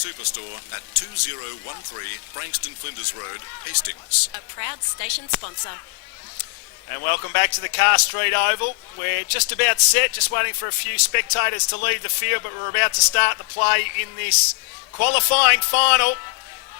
Superstore at 2013 Frankston Flinders Road, Hastings. A proud station sponsor. And welcome back to the Car Street Oval. We're just about set, just waiting for a few spectators to leave the field, but we're about to start the play in this qualifying final.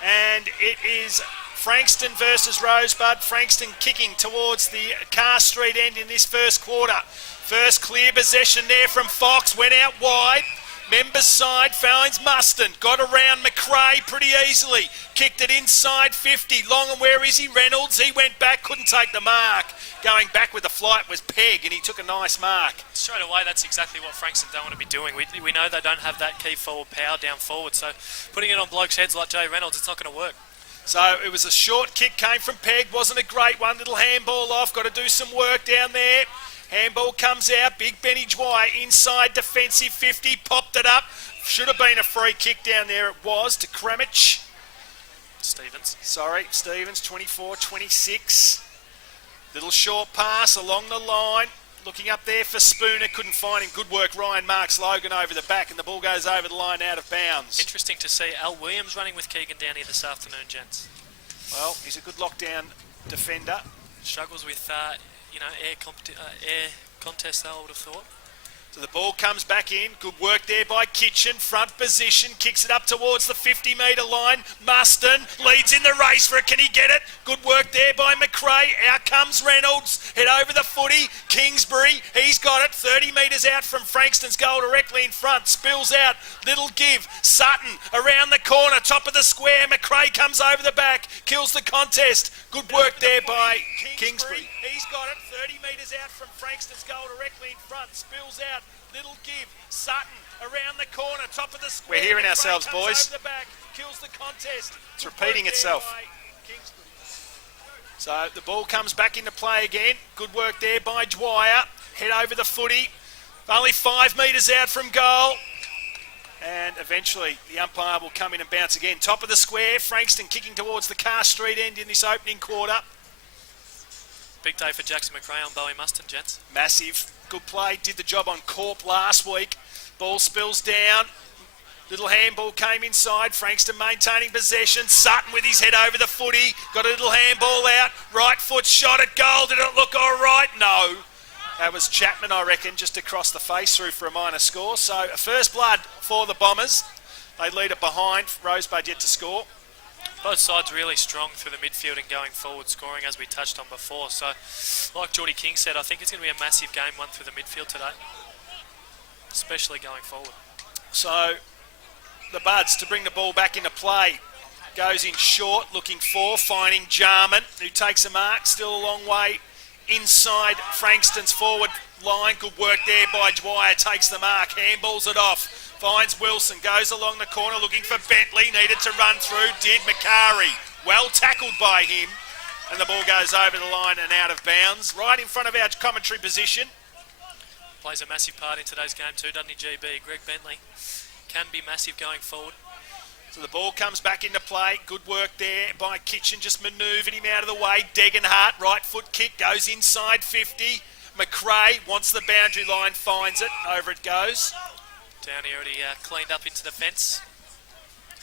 And it is Frankston versus Rosebud. Frankston kicking towards the Car Street end in this first quarter. First clear possession there from Fox, went out wide. Members side finds Muston, got around McRae pretty easily, kicked it inside 50, long and where is he? Reynolds, he went back, couldn't take the mark. Going back with the flight was Pegg and he took a nice mark. Straight away, that's exactly what Frankston don't want to be doing. We know they don't have that key forward power down forward, so putting it on blokes' heads like Jay Reynolds, it's not going to work. So it was a short kick, came from Pegg, wasn't a great one, little handball off, got to do some work down there. Handball comes out, Big Benny Dwyer inside defensive 50, popped it up. Should have been a free kick down there, it was, to Kremich. Stevens, 24-26. Little short pass along the line. Looking up there for Spooner, couldn't find him. Good work, Ryan marks Logan over the back and the ball goes over the line out of bounds. Interesting to see Al Williams running with Keegan down here this afternoon, gents. Well, he's a good lockdown defender. Struggles with air contest, I would have thought. So the ball comes back in. Good work there by Kitchen. Front position. Kicks it up towards the 50-metre line. Muston leads in the race for it. Can he get it? Good work there by McRae. Out comes Reynolds. Head over the footy. Kingsbury. He's got it. 30 metres out from Frankston's goal directly in front. Spills out. Little give. Sutton around the corner. Top of the square. McRae comes over the back. Kills the contest. Good work there by Kingsbury. He's got it. 30 metres out from Frankston's goal directly in front. Spills out. Little give. Sutton around the corner. Top of the square. We're hearing ourselves, boys. Over the back, kills the contest. It's repeating itself. So the ball comes back into play again. Good work there by Dwyer. Head over the footy. Only 5 metres out from goal. And eventually the umpire will come in and bounce again. Top of the square. Frankston kicking towards the Car Street end in this opening quarter. Big day for Jackson McRae on Bowie Muston, gents. Massive. Good play. Did the job on Corp last week. Ball spills down. Little handball came inside. Frankston maintaining possession. Sutton with his head over the footy. Got a little handball out. Right foot shot at goal. Did it look all right? No. That was Chapman, I reckon, just across the face through for a minor score. So a first blood for the Bombers. They lead it behind. Rosebud yet to score. Both sides really strong through the midfield and going forward, scoring as we touched on before. So, like Geordie King said, I think it's going to be a massive game one through the midfield today, especially going forward. So, the Buds to bring the ball back into play. Goes in short, looking for, finding Jarman, who takes a mark, still a long way inside Frankston's forward line. Good work there by Dwyer, takes the mark, handballs it off. Finds Wilson, goes along the corner looking for Bentley, needed to run through, did Macari. Well tackled by him, and the ball goes over the line and out of bounds, right in front of our commentary position. Plays a massive part in today's game too, doesn't he, GB? Greg Bentley can be massive going forward. So the ball comes back into play, good work there by Kitchen, just manoeuvred him out of the way. Degenhart, right foot kick, goes inside 50. McRae wants the boundary line, finds it, over it goes. Down here already cleaned up into the fence.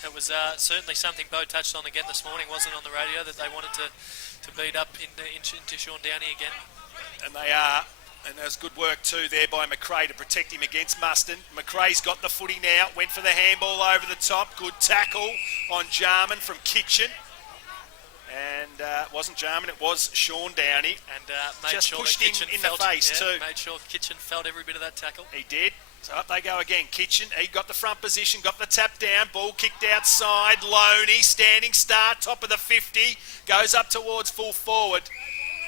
It was certainly something Bo touched on again this morning, wasn't it, on the radio, that they wanted to beat up into Sean Downey again. And they are. And there's good work too there by McRae to protect him against Muston. McRae's got the footy now, went for the handball over the top. Good tackle on Jarman from Kitchen. And it wasn't Jarman, it was Sean Downey. And made just sure pushed that him Kitchen in the face too. Made sure Kitchen felt every bit of that tackle. He did. So up they go again. Kitchen, he got the front position, got the tap down, ball kicked outside. Loney, standing start, top of the 50, goes up towards full forward.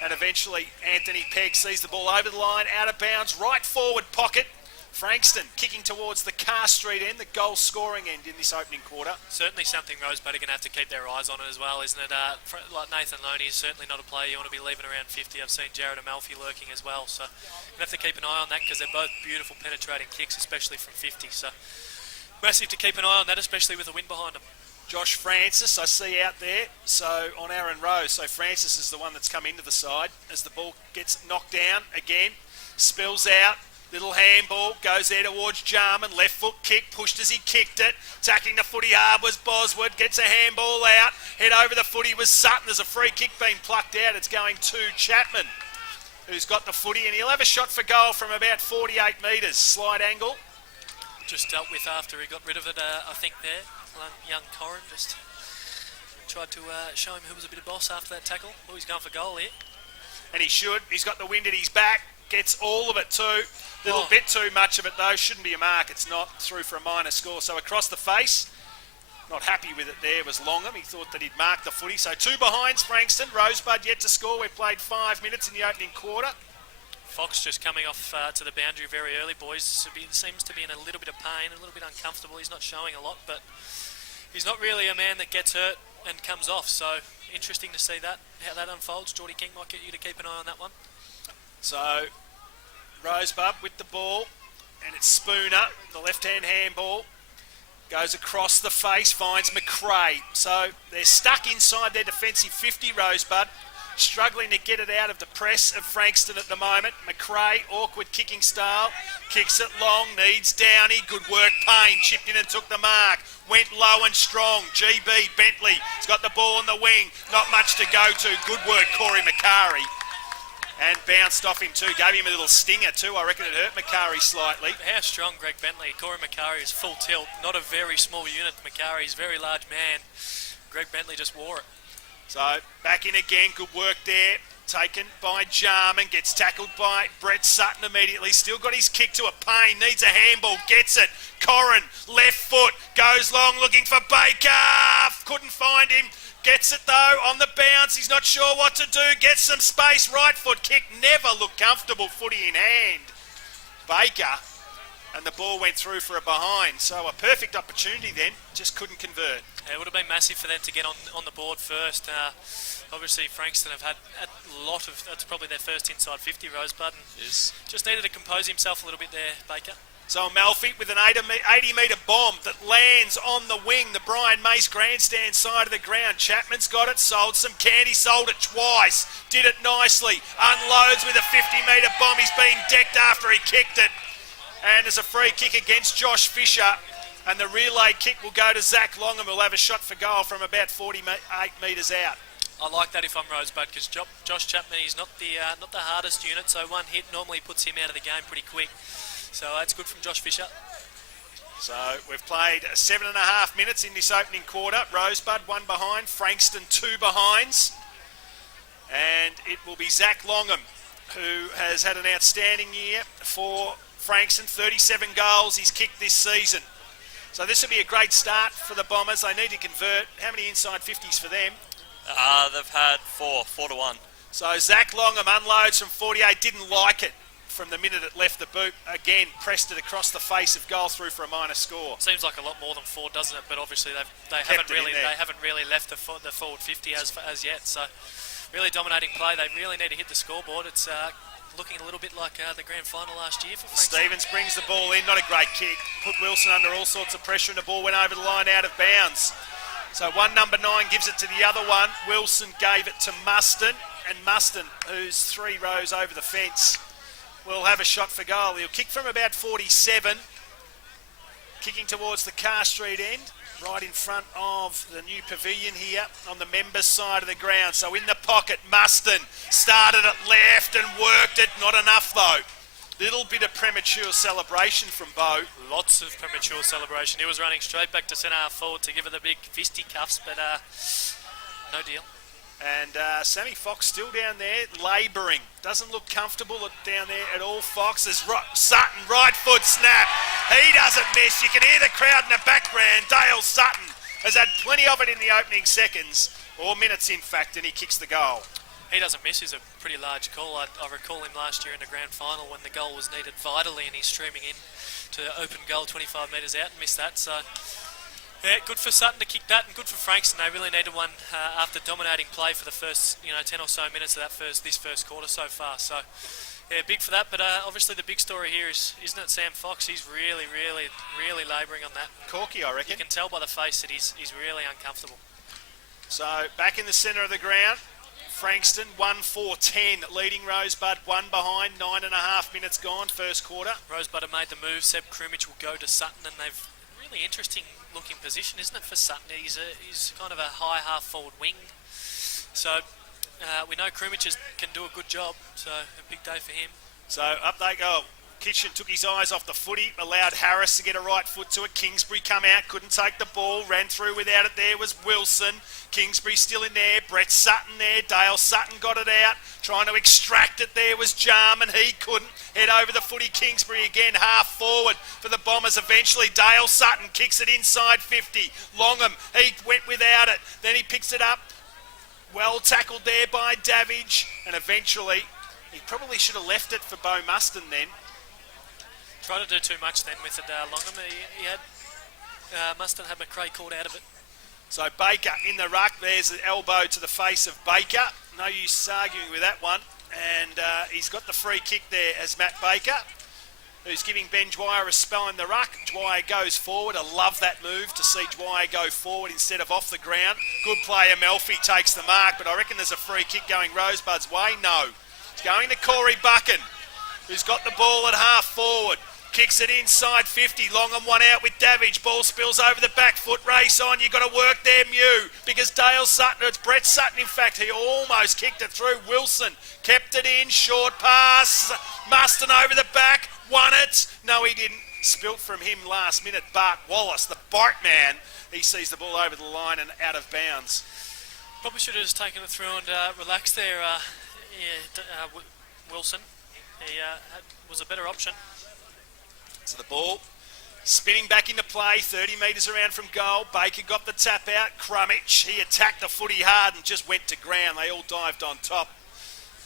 And eventually Anthony Pegg sees the ball over the line, out of bounds, right forward pocket. Frankston kicking towards the Car Street end, the goal scoring end in this opening quarter. Certainly something Rosebud are going to have to keep their eyes on it as well, isn't it? Like Nathan Loney is certainly not a player you want to be leaving around 50. I've seen Jared Amalfi lurking as well, so you're going to have to keep an eye on that because they're both beautiful penetrating kicks, especially from 50. So massive to keep an eye on that, especially with the wind behind them. Josh Francis, I see out there, so on Aaron Rose. So Francis is the one that's come into the side as the ball gets knocked down again. Spills out. Little handball, goes there towards Jarman, left foot kick, pushed as he kicked it. Tackling the footy hard was Boswood, gets a handball out. Head over the footy was Sutton. There's a free kick being plucked out. It's going to Chapman, who's got the footy, and he'll have a shot for goal from about 48 metres. Slide angle. Just dealt with after he got rid of it, I think there. Young Corrin just tried to show him who was a bit of boss after that tackle. Oh, he's going for goal here. And he should. He's got the wind at his back. Gets all of it too. Little bit too much of it though. Shouldn't be a mark. It's not. Through for a minor score. So across the face. Not happy with it there was Longham. He thought that he'd marked the footy. So 2 behinds Frankston. Rosebud yet to score. We've played 5 minutes in the opening quarter. Fox just coming off to the boundary very early, boys. Seems to be in a little bit of pain, a little bit uncomfortable. He's not showing a lot, but he's not really a man that gets hurt and comes off. So interesting to see that, how that unfolds. Geordie King might get you to keep an eye on that one. So Rosebud with the ball, and it's Spooner, the left-hand handball, goes across the face, finds McRae. So they're stuck inside their defensive 50, Rosebud, struggling to get it out of the press of Frankston at the moment. McRae, awkward kicking style, kicks it long, needs Downey, good work, Payne, chipped in and took the mark, went low and strong. GB, Bentley, has got the ball in the wing, not much to go to, good work, Corey Macari. And bounced off him too. Gave him a little stinger too. I reckon it hurt Macari slightly. How strong Greg Bentley. Corey Macari is full tilt. Not a very small unit. Macari is a very large man. Greg Bentley just wore it. So back in again. Good work there. Taken by Jarman. Gets tackled by Brett Sutton immediately. Still got his kick to a Payne. Needs a handball. Gets it. Corrin. Left foot. Goes long looking for Baker. Couldn't find him. Gets it though on the bounce. He's not sure what to do. Gets some space. Right foot kick. Never looked comfortable. Footy in hand. Baker. And the ball went through for a behind. So a perfect opportunity then. Just couldn't convert. Yeah, it would have been massive for them to get on the board first. Obviously Frankston have had a lot of, that's probably their first inside 50, Rosebud. Yes. Just needed to compose himself a little bit there, Baker. So Amalfi with an 80-metre bomb that lands on the wing, the Brian Mace grandstand side of the ground. Chapman's got it, sold some candy, sold it twice, did it nicely, unloads with a 50-metre bomb. He's been decked after he kicked it. And there's a free kick against Josh Fisher, and the relay kick will go to Zach Longham, who'll have a shot for goal from about 48 metres out. I like that if I'm Rosebud, because Josh Chapman, he's not the hardest unit, so one hit normally puts him out of the game pretty quick. So that's good from Josh Fisher. So we've played 7.5 minutes in this opening quarter. Rosebud 1 behind, Frankston 2 behinds. And it will be Zach Longham, who has had an outstanding year for Frankston. 37 goals he's kicked this season. So this will be a great start for the Bombers. They need to convert. How many inside 50s for them? They've had 4 to 1. So Zach Longham unloads from 48, didn't like it from the minute it left the boot. Again, pressed it across the face of goal through for a minor score. Seems like a lot more than 4, doesn't it? But obviously they haven't really left the forward 50 as yet. So really dominating play. They really need to hit the scoreboard. It's looking a little bit like the grand final last year for Frankston. Stevens brings the ball in, not a great kick. Put Wilson under all sorts of pressure, and the ball went over the line out of bounds. So one number 9 gives it to the other one. Wilson gave it to Muston, and Muston, who's 3 rows over the fence, will have a shot for goal. He'll kick from about 47, kicking towards the Carr Street end, right in front of the new pavilion here on the members' side of the ground. So in the pocket, Muston started it left and worked it. Not enough though. Little bit of premature celebration from Bo. Lots of premature celebration. He was running straight back to centre half forward to give her the big fisticuffs, but no deal. And Sammy Fox still down there, labouring. Doesn't look comfortable down there at all, Fox. There's Sutton, right foot snap. He doesn't miss. You can hear the crowd in the background. Dale Sutton has had plenty of it in the opening seconds, or minutes in fact, and he kicks the goal. He doesn't miss. He's a pretty large call. I recall him last year in the grand final when the goal was needed vitally, and he's streaming in to open goal 25 metres out and missed that. So yeah, good for Sutton to kick that, and good for Frankston. They really needed one after dominating play for the first 10 or so minutes of this first quarter so far. So yeah, big for that. But obviously the big story here isn't it Sam Fox? He's really labouring on that. Corky, I reckon. You can tell by the face that he's really uncomfortable. So back in the centre of the ground, Frankston, 1-4-10, leading Rosebud, 1 behind, 9.5 minutes gone, first quarter. Rosebud have made the move. Seb Krumich will go to Sutton, and they've really interesting looking position, isn't it, for Sutton? He's kind of a high half forward wing. So we know Krumich can do a good job, so a big day for him. So up they go. Kitchen took his eyes off the footy, allowed Harris to get a right foot to it. Kingsbury come out, couldn't take the ball, ran through without it. There was Wilson. Kingsbury still in there. Brett Sutton there. Dale Sutton got it out, trying to extract it. There was Jarman. He couldn't. Head over the footy. Kingsbury again, half forward for the Bombers. Eventually, Dale Sutton kicks it inside 50. Longham, he went without it. Then he picks it up. Well tackled there by Davidge. And eventually, he probably should have left it for Bo Muston then. Tried to do too much then with it, Longham. He had Muston had McRae caught out of it. So Baker in the ruck. There's an elbow to the face of Baker. No use arguing with that one. And he's got the free kick there as Matt Baker, who's giving Ben Dwyer a spell in the ruck. Dwyer goes forward. I love that move to see Dwyer go forward instead of off the ground. Good player Melfi takes the mark, but I reckon there's a free kick going Rosebud's way. No. It's going to Corey Buchan, who's got the ball at half forward. Kicks it inside 50. Longham one out with Davidge. Ball spills over the back foot. Race on. You've got to work there, Mew. Because Dale Sutton, it's Brett Sutton, in fact, he almost kicked it through. Wilson kept it in. Short pass. Muston over the back. Won it. No, he didn't. Spilt from him last minute. Bart Wallace, the Bart man. He sees the ball over the line and out of bounds. Probably should have just taken it through and relaxed there, Wilson. He was a better option. So the ball spinning back into play, 30 metres around from goal. Baker got the tap out. Krumich, he attacked the footy hard and just went to ground. They all dived on top.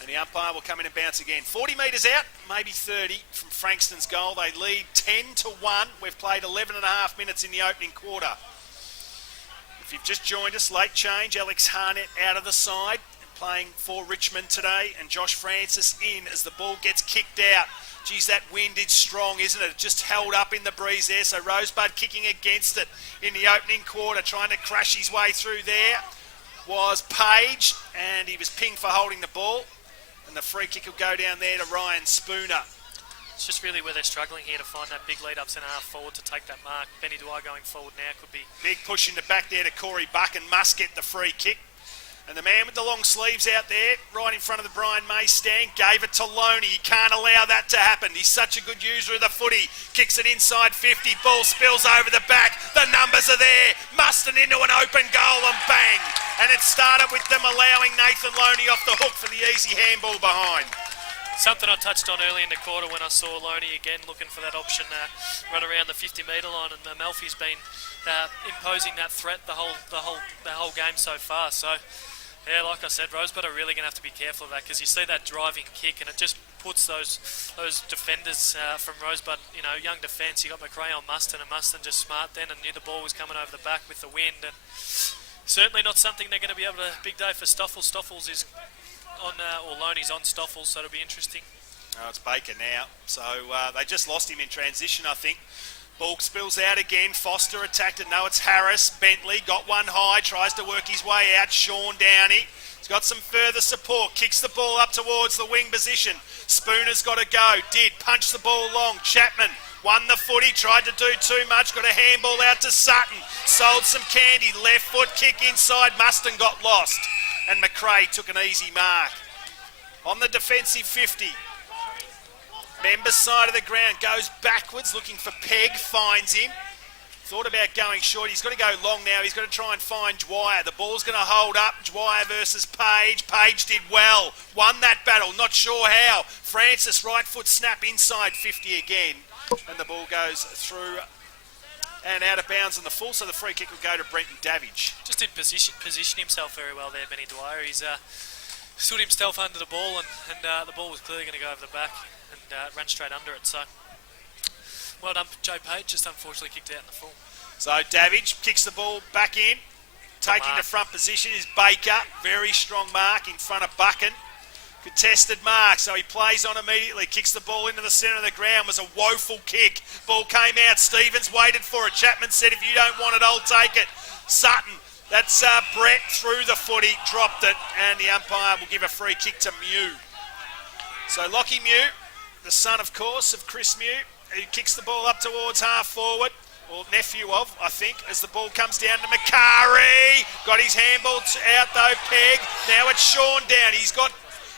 And the umpire will come in and bounce again. 40 metres out, maybe 30 from Frankston's goal. They lead 10-1. We've played 11.5 minutes in the opening quarter. If you've just joined us, late change. Alex Harnett out of the side, playing for Richmond today. And Josh Francis in as the ball gets kicked out. Geez, that wind is strong, isn't it? It just held up in the breeze there. So Rosebud kicking against it in the opening quarter, trying to crash his way through there was Page, and he was pinged for holding the ball. And the free kick will go down there to Ryan Spooner. It's just really where they're struggling here to find that big lead up centre half forward to take that mark. Benny Dwyer going forward now could be... Big push in the back there to Corey Buck, and must get the free kick. And the man with the long sleeves out there, right in front of the Brian May stand, gave it to Loney. You can't allow that to happen. He's such a good user of the footy. Kicks it inside 50. Ball spills over the back. The numbers are there. Muston into an open goal and bang. And it started with them allowing Nathan Loney off the hook for the easy handball behind. Something I touched on early in the quarter when I saw Loney again looking for that option, run around the 50-metre line, and Melfi's been imposing that threat the whole game so far. So, yeah, like I said, Rosebud are really going to have to be careful of that, because you see that driving kick and it just puts those defenders from Rosebud, young defence. You got McRae on Muston, and Muston just smart then and knew the ball was coming over the back with the wind. And certainly not something they're going to be able to. Big day for Stoffels. Stoffels is on, or Loney's on Stoffels, so it'll be interesting. Oh, it's Baker now. So they just lost him in transition, I think. Ball spills out again. Foster attacked it. No, it's Harris. Bentley got one high. Tries to work his way out. Sean Downey. He's got some further support. Kicks the ball up towards the wing position. Spooner's got to go. Did. Punch the ball long. Chapman won the footy. Tried to do too much. Got a handball out to Sutton. Sold some candy. Left foot kick inside. Muston got lost. And McRae took an easy mark. On the defensive 50. Member's side of the ground, goes backwards, looking for Pegg, finds him. Thought about going short. He's got to go long now. He's got to try and find Dwyer. The ball's going to hold up. Dwyer versus Page. Page did well. Won that battle. Not sure how. Francis, right foot snap inside 50 again. And the ball goes through and out of bounds on the full. So the free kick will go to Brenton Davidge. Just didn't position himself very well there, Benny Dwyer. He's stood himself under the ball, and the ball was clearly going to go over the back. And ran straight under it. So well done, Joe Page. Just unfortunately kicked out in the full. So Davidge kicks the ball back in. Taking the front position is Baker. Very strong mark in front of Buchan. Contested mark, so he plays on immediately. Kicks the ball into the centre of the ground. Was a woeful kick. Ball came out. Stevens waited for it. Chapman said, if you don't want it, I'll take it. Sutton That's Brett through the footy, dropped it, and the umpire will give a free kick to Mew. So Lockie Mew, the son, of course, of Chris Mew, who kicks the ball up towards half forward, or nephew of, I think, as the ball comes down to Macari. Got his handball out though, Pegg. Now it's Sean down. He's got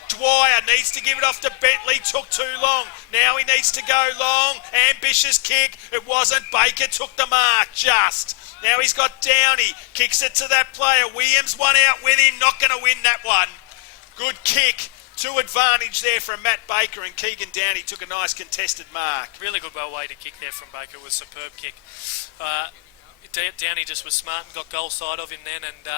Dwyer, needs to give it off to Bentley, took too long. Now he needs to go long. Ambitious kick. It wasn't. Baker took the mark, just. Now he's got Downey, kicks it to that player. Williams one out with him, not going to win that one. Good kick. To advantage there from Matt Baker, and Keegan Downey took a nice contested mark. Really good way to kick there from Baker. It was a superb kick. Downey just was smart and got goal side of him then, and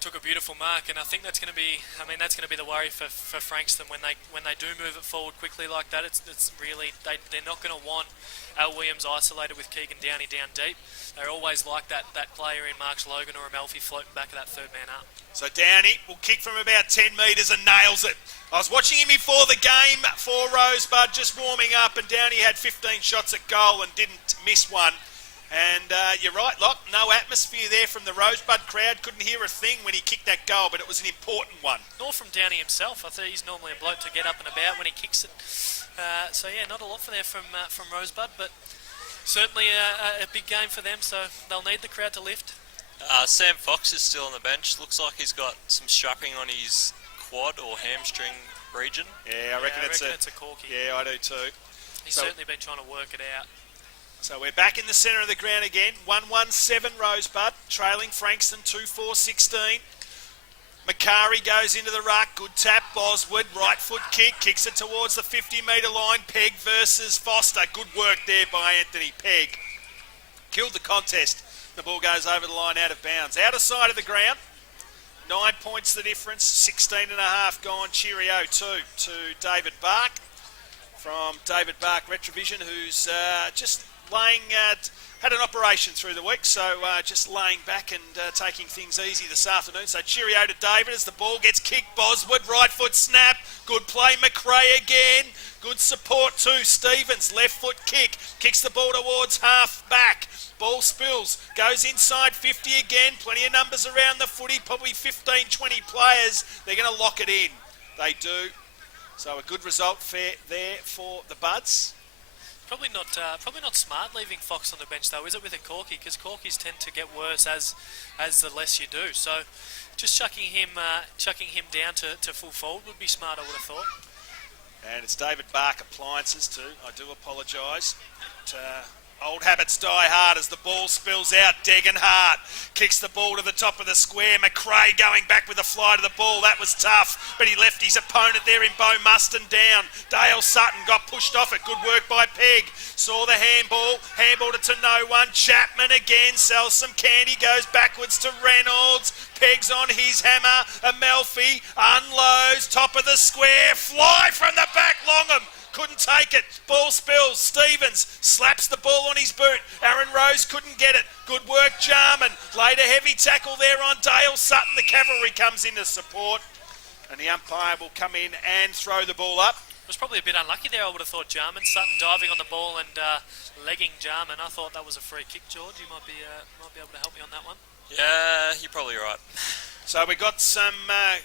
took a beautiful mark. And I think that's going to be, that's going to be the worry for Frankston when they do move it forward quickly like that. It's really they're not going to want Al Williams isolated with Keegan Downey down deep. They're always like that player in Marks Logan or a Melfi floating back of that third man up. So Downey will kick from about 10 metres and nails it. I was watching him before the game for Rosebud, just warming up, and Downey had 15 shots at goal and didn't miss one. And you're right, Locke, no atmosphere there from the Rosebud crowd. Couldn't hear a thing when he kicked that goal, but it was an important one. Nor from Downey himself. I think he's normally a bloke to get up and about when he kicks it. So yeah, not a lot for there from Rosebud, but certainly a big game for them, so they'll need the crowd to lift. Sam Fox is still on the bench. Looks like he's got some strapping on his quad or hamstring region. Yeah, I reckon it's a corky. Yeah, I do too. He's certainly been trying to work it out. So we're back in the centre of the ground again. 1-1-7 Rosebud, trailing Frankston 2-4-16. Macari goes into the ruck. Good tap. Boswood, right foot kick. Kicks it towards the 50-metre line. Pegg versus Foster. Good work there by Anthony Pegg. Killed the contest. The ball goes over the line out of bounds. Outer side of the ground. 9 points the difference. 16.5 gone. Cheerio too to David Bark. From David Bark Retrovision, who's just laying... had an operation through the week, so just laying back and taking things easy this afternoon. So cheerio to David as the ball gets kicked. Boswood, right foot snap. Good play, McRae again. Good support too. Stevens, left foot kick. Kicks the ball towards half back. Ball spills. Goes inside 50 again. Plenty of numbers around the footy. Probably 15, 20 players. They're going to lock it in. They do. So a good result there for the Buds. Probably not smart leaving Fox on the bench though, is it, with a corky? Because corkies tend to get worse as the less you do. So just chucking him down to full forward would be smart, I would have thought. And it's David Bark Appliances too. I do apologise. Old habits die hard as the ball spills out. Degenhart kicks the ball to the top of the square. McRae going back with a fly to the ball. That was tough, but he left his opponent there in Beau Muston down. Dale Sutton got pushed off it. Good work by Pegg. Saw the handballed it to no one. Chapman again sells some candy, goes backwards to Reynolds. Pegg's on his hammer. Amalfi unloads, top of the square. Fly from the back, Longham. Couldn't take it. Ball spills. Stevens slaps the ball on his boot. Aaron Rose couldn't get it. Good work, Jarman. Laid a heavy tackle there on Dale Sutton. The cavalry comes in to support. And the umpire will come in and throw the ball up. It was probably a bit unlucky there, I would have thought, Jarman. Sutton diving on the ball and legging Jarman. I thought that was a free kick, George. You might be able to help me on that one. Yeah, you're probably right. So we got some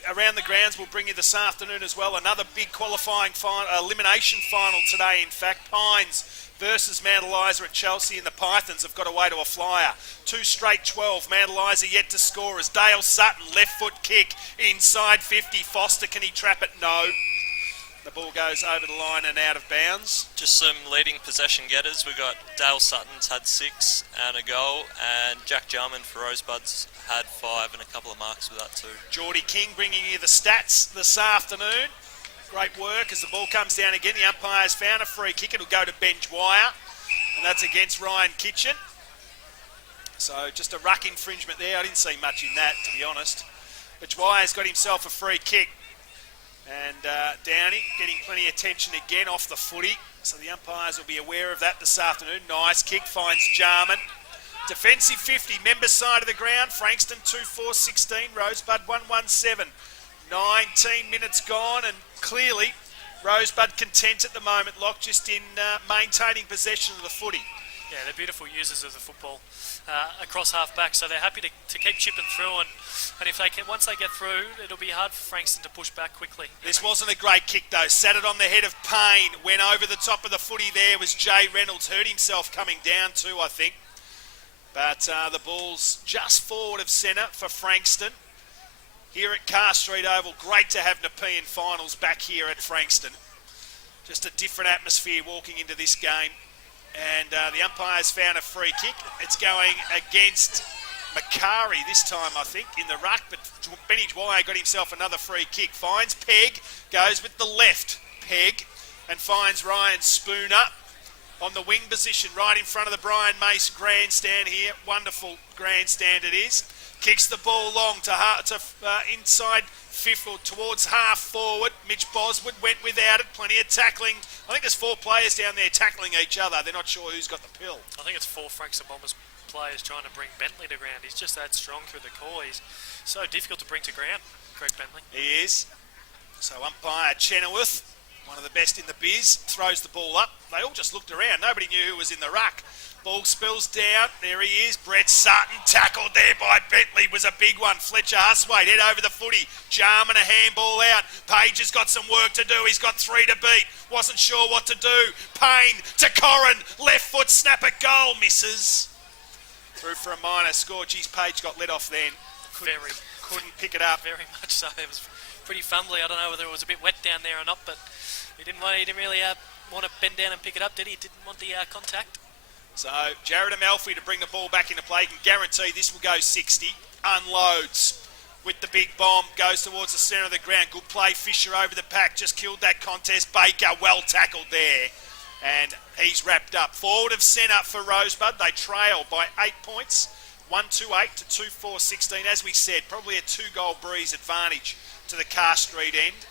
around the grounds. We'll bring you this afternoon as well. Another big qualifying elimination final today. In fact, Pines versus Mount Eliza at Chelsea, and the Pythons have got away to a flyer. 2 straight 12. Mount Eliza yet to score as Dale Sutton left foot kick inside 50. Foster, can he trap it? No. The ball goes over the line and out of bounds. Just some leading possession getters. We've got Dale Sutton's had 6 and a goal, and Jack Jarman for Rosebuds had 5 and a couple of marks with that too. Geordie King bringing you the stats this afternoon. Great work as the ball comes down again. The umpire's found a free kick. It'll go to Ben Dwyer, and that's against Ryan Kitchen. So just a ruck infringement there. I didn't see much in that, to be honest. But Dwyer's got himself a free kick. And Downey getting plenty of attention again off the footy. So the umpires will be aware of that this afternoon. Nice kick, finds Jarman. Defensive 50, members side of the ground. Frankston 2-4-16, Rosebud 1-1-7. 19 minutes gone, and clearly Rosebud content at the moment, Locke, just in maintaining possession of the footy. Yeah, they're beautiful users of the football. across half back, so they're happy to keep chipping through, and if they can, once they get through, it'll be hard for Frankston to push back quickly. This wasn't a great kick though. Sat it on the head of Payne. Went over the top of the footy there was Jay Reynolds. Hurt himself coming down too, I think. But the ball's just forward of centre for Frankston. Here at Carr Street Oval, great to have Nepean finals back here at Frankston. Just a different atmosphere walking into this game. And the umpire's found a free kick. It's going against Macari this time, I think, in the ruck. But Benny Dwyer got himself another free kick. Finds Pegg, goes with the left Pegg, and finds Ryan Spooner on the wing position right in front of the Brian Mace grandstand here. Wonderful grandstand it is. Kicks the ball long to inside fifth or towards half forward. Mitch Boswood went without it. Plenty of tackling. I think there's 4 players down there tackling each other. They're not sure who's got the pill. I think it's 4 Frankston Bombers players trying to bring Bentley to ground. He's just that strong through the core. He's so difficult to bring to ground, Greg Bentley. He is. So umpire Chenoweth, one of the best in the biz, throws the ball up. They all just looked around. Nobody knew who was in the ruck. Ball spills down. There he is. Brett Sutton tackled there by Bentley was a big one. Fletcher Huswaite head over the footy. Jarman a handball out. Page has got some work to do. He's got 3 to beat. Wasn't sure what to do. Payne to Corrin. Left foot snap at goal. Misses. Through for a minor score. Geez, Page got let off then. Couldn't pick it up. Very much so. It was pretty fumbly. I don't know whether it was a bit wet down there or not, but he didn't really want to bend down and pick it up, did he? Didn't want the contact. So Jared Amalfi to bring the ball back into play. He can guarantee this will go 60. Unloads with the big bomb. Goes towards the centre of the ground. Good play. Fisher over the pack. Just killed that contest. Baker well tackled there. And he's wrapped up. Forward of centre for Rosebud. They trail by 8 points. 1-2-8 to 2-4-16. As we said, probably a 2-goal breeze advantage to the Carr Street end.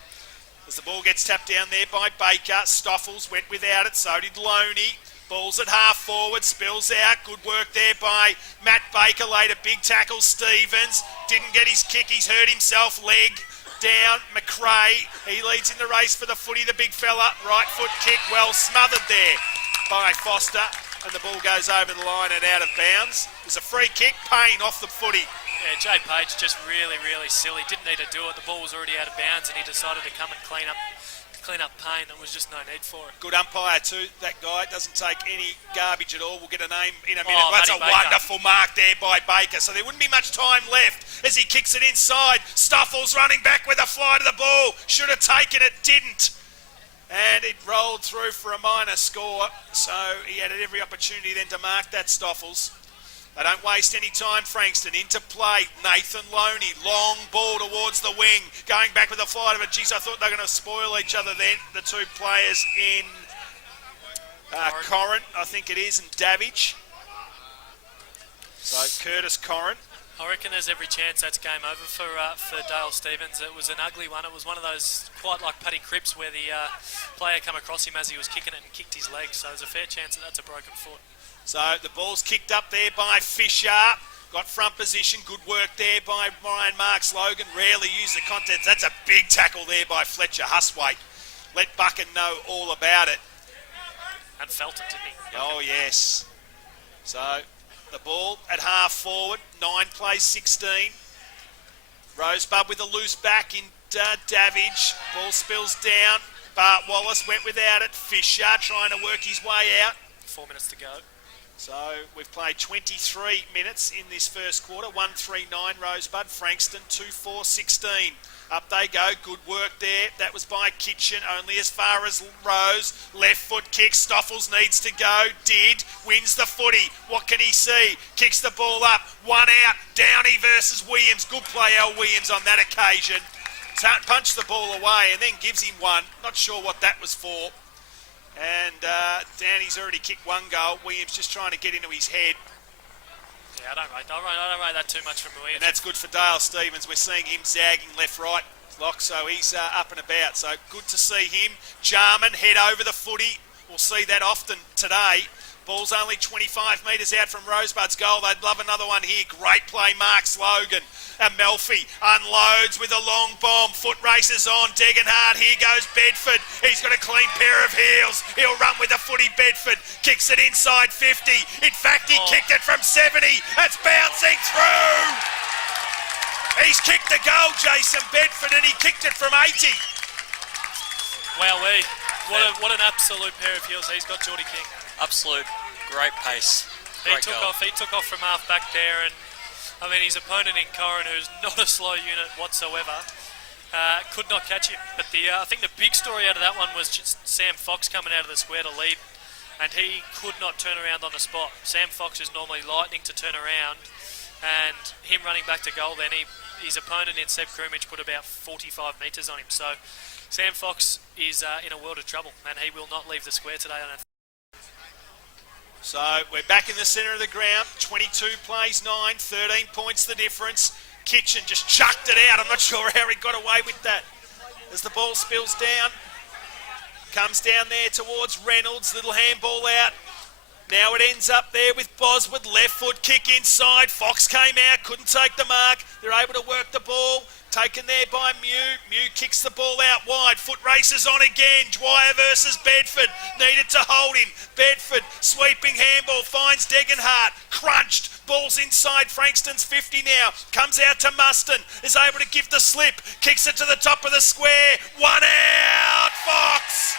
As the ball gets tapped down there by Baker. Stoffels went without it. So did Loney. Ball's at half forward, spills out. Good work there by Matt Baker. Laid a big tackle. Stevens didn't get his kick. He's hurt himself. Leg down. McRae. He leads in the race for the footy. The big fella. Right foot kick. Well smothered there by Foster. And the ball goes over the line and out of bounds. There's a free kick. Payne off the footy. Yeah, Jay Page just really silly. Didn't need to do it. The ball was already out of bounds and he decided to come and clean up Payne. There was just no need for it. Good umpire too. That guy doesn't take any garbage at all. We'll get a name in a minute. Oh, That's a Baker. wonderful mark there by Baker. So there wouldn't be much time left as he kicks it inside. Stoffels running back with a fly to the ball. Should have taken it, didn't. And it rolled through for a minor score. So he had every opportunity then to mark that, Stoffels. They don't waste any time, Frankston. Into play, Nathan Loney. Long ball towards the wing. Going back with a flight of it. Geez, I thought they were going to spoil each other then. The 2 players in Corrin, I think it is, and Davidge. So Curtis Corrin. I reckon there's every chance that's game over for Dale Stevens. It was an ugly one. It was one of those, quite like Paddy Cripps, where the player come across him as he was kicking it and kicked his leg. So there's a fair chance that that's a broken foot. So the ball's kicked up there by Fisher. Got front position. Good work there by Ryan Marks Logan. Rarely used the contest. That's a big tackle there by Fletcher Huswaite. Let Buchan know all about it. And felt it, didn't he? Oh, yes. So the ball at half forward. 9 plays 16. Rosebud with a loose back in Davidge. Ball spills down. Bart Wallace went without it. Fisher trying to work his way out. 4 minutes to go. So we've played 23 minutes in this first quarter. 1-3-9 Rosebud. Frankston 2-4-16. Up they go. Good work there. That was by Kitchen. Only as far as Rose. Left foot kick. Stoffels needs to go. Did. Wins the footy. What can he see? Kicks the ball up. 1 out. Downey versus Williams. Good play, Al Williams on that occasion. Punched the ball away and then gives him one. Not sure what that was for. And Downey's already kicked 1 goal. Williams just trying to get into his head. Yeah, I don't rate that too much from Williams. And that's good for Dale Stevens. We're seeing him zagging left-right lock, so he's up and about. So good to see him. Jarman head over the footy. We'll see that often today. Ball's only 25 metres out from Rosebud's goal. They'd love another one here. Great play, Mark Slogan. Amelfi unloads with a long bomb. Foot races on. Degenhardt. Here goes Bedford. He's got a clean pair of heels. He'll run with a footy, Bedford. Kicks it inside 50. In fact, he kicked it from 70. It's bouncing through. He's kicked the goal, Jason Bedford, and he kicked it from 80. Wowee. What an absolute pair of heels he's got, Geordie King. Absolute great pace. Great goal. He took off from half back there, and I mean his opponent in Corrin, who's not a slow unit whatsoever, could not catch him. But I think the big story out of that one was just Sam Fox coming out of the square to lead, and he could not turn around on the spot. Sam Fox is normally lightning to turn around, and him running back to goal, then his opponent in Seb Krumich put about 45 metres on him. So Sam Fox is in a world of trouble, and he will not leave the square today. So we're back in the centre of the ground. 22 plays 9, 13 points the difference. Kitchen just chucked it out. I'm not sure how he got away with that. As the ball spills down, comes down there towards Reynolds. Little handball out. Now it ends up there with Boswood. Left foot kick inside. Fox came out, couldn't take the mark. They're able to work the ball. Taken there by Mew. Mew kicks the ball out wide. Foot races on again. Dwyer versus Bedford. Needed to hold him. Bedford sweeping handball. Finds Degenhardt. Crunched. Ball's inside Frankston's 50 now. Comes out to Muston. Is able to give the slip. Kicks it to the top of the square. One out. Fox.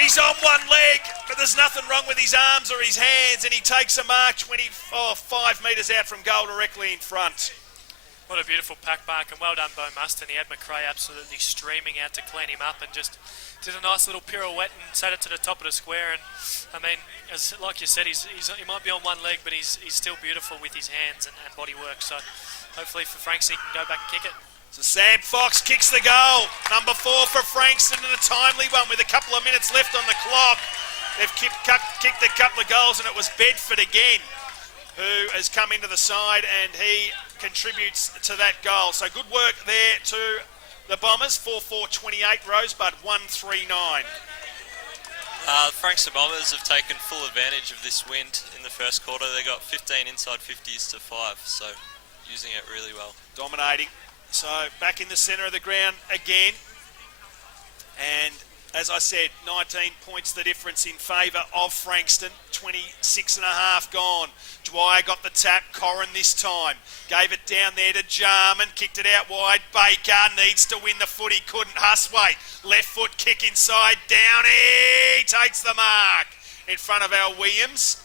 He's on one leg, but there's nothing wrong with his arms or his hands, and he takes a mark 5 metres out from goal directly in front. What a beautiful pack mark, and well done, Bo Muston. He had McRae absolutely streaming out to clean him up and just did a nice little pirouette and sat it to the top of the square. And I mean, like you said, he might be on one leg, but he's still beautiful with his hands and body work. So hopefully for Frankston, he can go back and kick it. So Sam Fox kicks the goal. Number 4 for Frankston, and a timely one with a couple of minutes left on the clock. They've kicked a couple of goals, and it was Bedford again who has come into the side, and he contributes to that goal. So good work there to the Bombers. 4-4-28, Rosebud 1-3-9. Frankston Bombers have taken full advantage of this wind in the first quarter. They got 15 inside 50s to 5, so using it really well. Dominating. So back in the centre of the ground again. And as I said, 19 points the difference in favour of Frankston. 26.5 gone. Dwyer got the tap. Corrin this time. Gave it down there to Jarman. Kicked it out wide. Baker needs to win the footy. Couldn't. Huswaite. Left foot kick inside. Downey takes the mark in front of our Williams.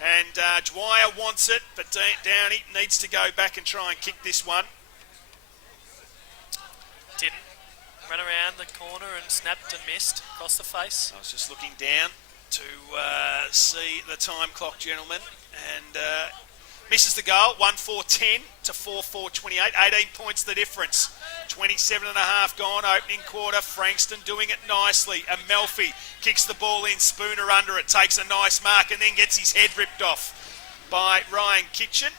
And Dwyer wants it, but Downey needs to go back and try and kick this one. Didn't. Ran around the corner and snapped and missed across the face. I was just looking down to see the time clock, gentlemen, and misses the goal. 1-4-10 to 4-4-28. 18 points the difference. 27.5 gone. Opening quarter. Frankston doing it nicely. Amelfi kicks the ball in. Spooner under it. Takes a nice mark and then gets his head ripped off by Ryan Kitchen.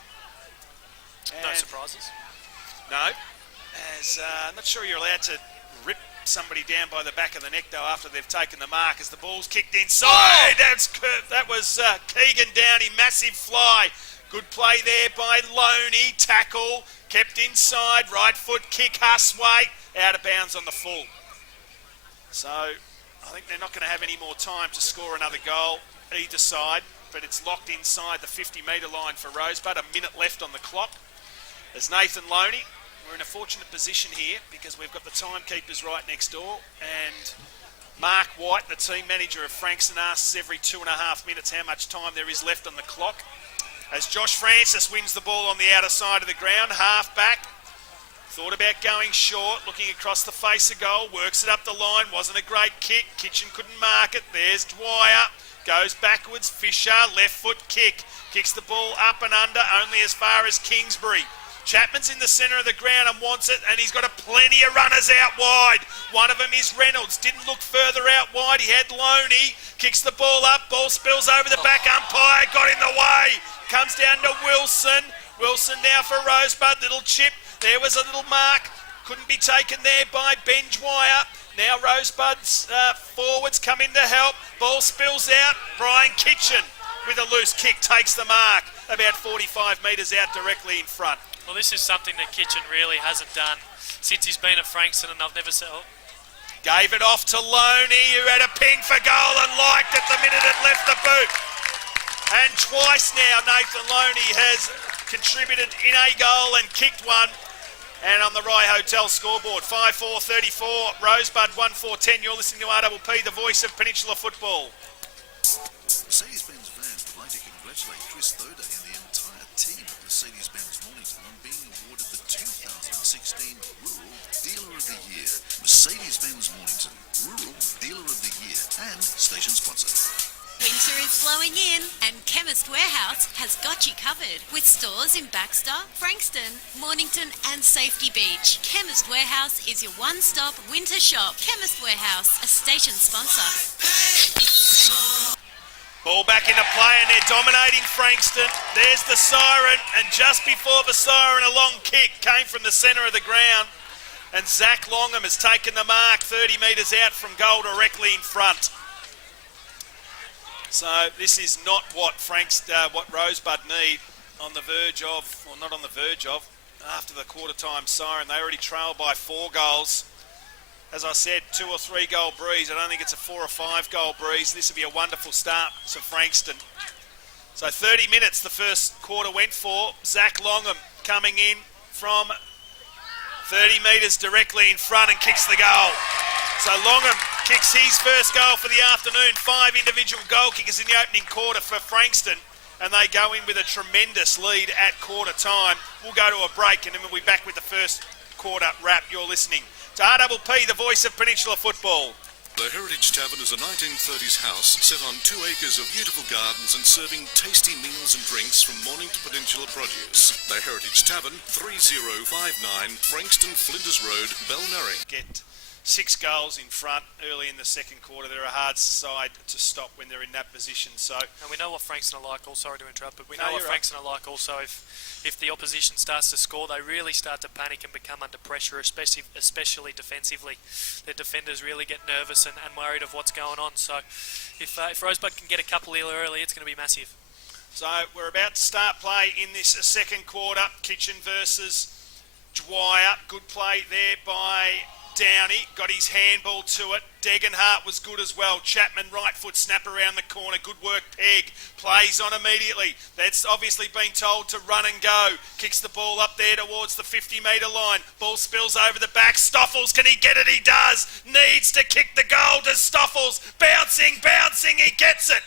No surprises. No. As I'm not sure you're allowed to rip somebody down by the back of the neck though after they've taken the mark, as the ball's kicked inside. That was Keegan Downey, massive fly. Good play there by Loney. Tackle kept inside. Right foot kick. Huswaite out of bounds on the full. So I think they're not going to have any more time to score another goal either side, but it's locked inside the 50 metre line for Rosebud. A minute left on the clock. There's Nathan Loney. We're in a fortunate position here because we've got the timekeepers right next door, and Mark White, the team manager of Frankston, asks every 2.5 minutes how much time there is left on the clock. As Josh Francis wins the ball on the outer side of the ground, half back, thought about going short, looking across the face of goal, works it up the line, wasn't a great kick, Kitchen couldn't mark it, there's Dwyer, goes backwards, Fisher, left foot kick, kicks the ball up and under, only as far as Kingsbury. Chapman's in the centre of the ground and wants it, and he's got plenty of runners out wide. One of them is Reynolds. Didn't look further out wide. He had Loney. Kicks the ball up. Ball spills over the back umpire. Got in the way. Comes down to Wilson. Wilson now for Rosebud. Little chip. There was a little mark. Couldn't be taken there by Ben Dwyer. Now Rosebud's forwards come in to help. Ball spills out. Brian Kitchen with a loose kick takes the mark. About 45 metres out directly in front. Well, this is something that Kitchen really hasn't done since he's been at Frankston, and I've never seen... Oh. Gave it off to Loney, who had a ping for goal and liked it the minute it left the boot. And twice now Nathan Loney has contributed in a goal and kicked one. And on the Rye Hotel scoreboard, 5-4-34, Rosebud 1-4-10. You're listening to RPP, the voice of Peninsula football. Mercedes-Benz Vans would like to congratulate Chris Thoda and the entire team at Mercedes-Benz Mornington on being awarded the 2016 Rural Dealer of the Year. Mercedes-Benz Mornington, Rural Dealer of the Year and station sponsor. Winter is flowing in and Chemist Warehouse has got you covered with stores in Baxter, Frankston, Mornington and Safety Beach. Chemist Warehouse is your one-stop winter shop. Chemist Warehouse, a station sponsor. Ball back into play and they're dominating Frankston. There's the siren, and just before the siren a long kick came from the centre of the ground, and Zach Longham has taken the mark 30 metres out from goal directly in front. So this is not what what Rosebud need on the verge of, or not on the verge of, after the quarter time siren. They already trail by 4 goals. As I said, 2 or 3 goal breeze. I don't think it's a 4 or 5 goal breeze. This will be a wonderful start to Frankston. So 30 minutes the first quarter went for. Zach Longham coming in from 30 metres directly in front and kicks the goal. So Longham kicks his first goal for the afternoon. 5 individual goal kickers in the opening quarter for Frankston, and they go in with a tremendous lead at quarter time. We'll go to a break and then we'll be back with the first quarter wrap. You're listening to RPP, the voice of Peninsula football. The Heritage Tavern is a 1930s house set on 2 acres of beautiful gardens and serving tasty meals and drinks from morning to Peninsula produce. The Heritage Tavern, 3059 Frankston Flinders Road, Belnarring. Get 6 goals in front early in the second quarter. They're a hard side to stop when they're in that position. So, and we know what Frankston are like. Sorry to interrupt, but we No, know what you're Frankston are like also. If the opposition starts to score, they really start to panic and become under pressure, especially defensively. Their defenders really get nervous and worried of what's going on. So if Rosebud can get a couple early, it's going to be massive. So we're about to start play in this second quarter. Kitchen versus Dwyer. Good play there by Downey, got his handball to it. Degenhart was good as well. Chapman, right foot snap around the corner. Good work, Pegg. Plays on immediately. That's obviously been told to run and go. Kicks the ball up there towards the 50-metre line. Ball spills over the back. Stoffels, can he get it? He does. Needs to kick the goal. Does Stoffels. Bouncing. He gets it.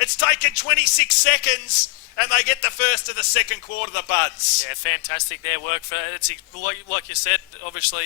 It's taken 26 seconds. And they get the first of the second quarter, the Buds. Yeah, fantastic. Their work for it's like you said. Obviously,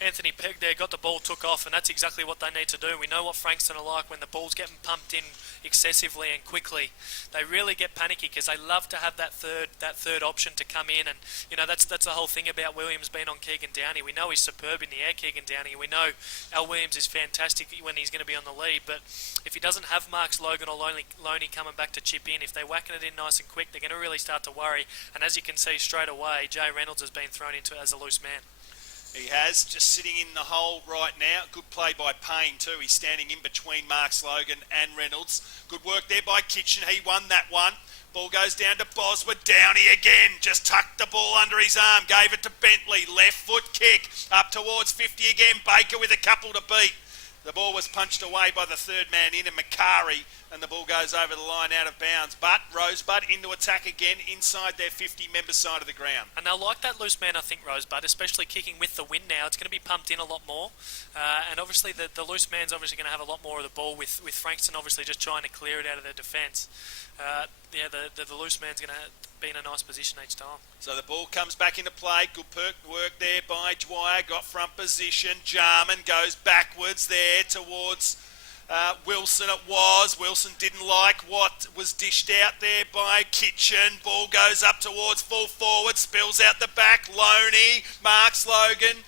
Anthony Pegg there got the ball, took off, and that's exactly what they need to do. We know what Frankston are like when the ball's getting pumped in excessively and quickly. They really get panicky because they love to have that third option to come in, and you know that's the whole thing about Williams being on Keegan Downey. We know he's superb in the air, Keegan Downey. We know Al Williams is fantastic when he's going to be on the lead, but if he doesn't have Marks Logan or Loney coming back to chip in, if they're whacking it in nice and quick, they're going to really start to worry. And as you can see straight away, Jay Reynolds has been thrown into as a loose man. He has, just sitting in the hole right now. Good play by Payne too. He's standing in between Marks Logan and Reynolds. Good work there by Kitchen. He won that one. Ball goes down to Bosworth. Downey again. Just tucked the ball under his arm. Gave it to Bentley. Left foot kick. Up towards 50 again. Baker with a couple to beat. The ball was punched away by the third man in, and Macari, and the ball goes over the line out of bounds. But Rosebud into attack again inside their 50-member side of the ground. And they'll like that loose man, I think, Rosebud, especially kicking with the wind now. It's going to be pumped in a lot more. And obviously the loose man's obviously going to have a lot more of the ball with Frankston obviously just trying to clear it out of their defence. The loose man's going to be in a nice position each time. So the ball comes back into play. Good work there by Dwyer. Got front position. Jarman goes backwards there towards Wilson. It was. Wilson didn't like what was dished out there by Kitchen. Ball goes up towards full forward. Spills out the back. Loney. Marks Logan.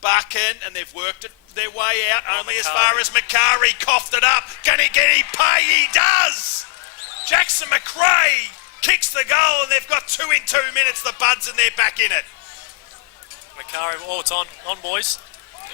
Buchan. And they've worked it their way out. Only as far as Macari coughed it up. Can he get it? Pay? He does! Jackson McRae kicks the goal, and they've got 2 in 2 minutes, the Buds, and they're back in it. Macari, oh, it's on, boys.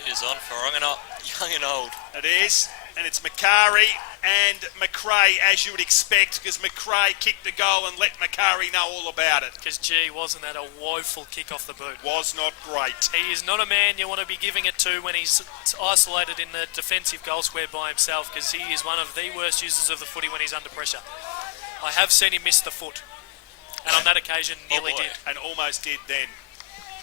It is on for young and old. It is, and it's Macari and McRae, as you would expect, because McRae kicked the goal and let Macari know all about it. Because, gee, wasn't that a woeful kick off the boot? Was not great. He is not a man you want to be giving it to when he's isolated in the defensive goal square by himself, because he is one of the worst users of the footy when he's under pressure. I have seen him miss the foot, and on that occasion nearly did. And almost did then.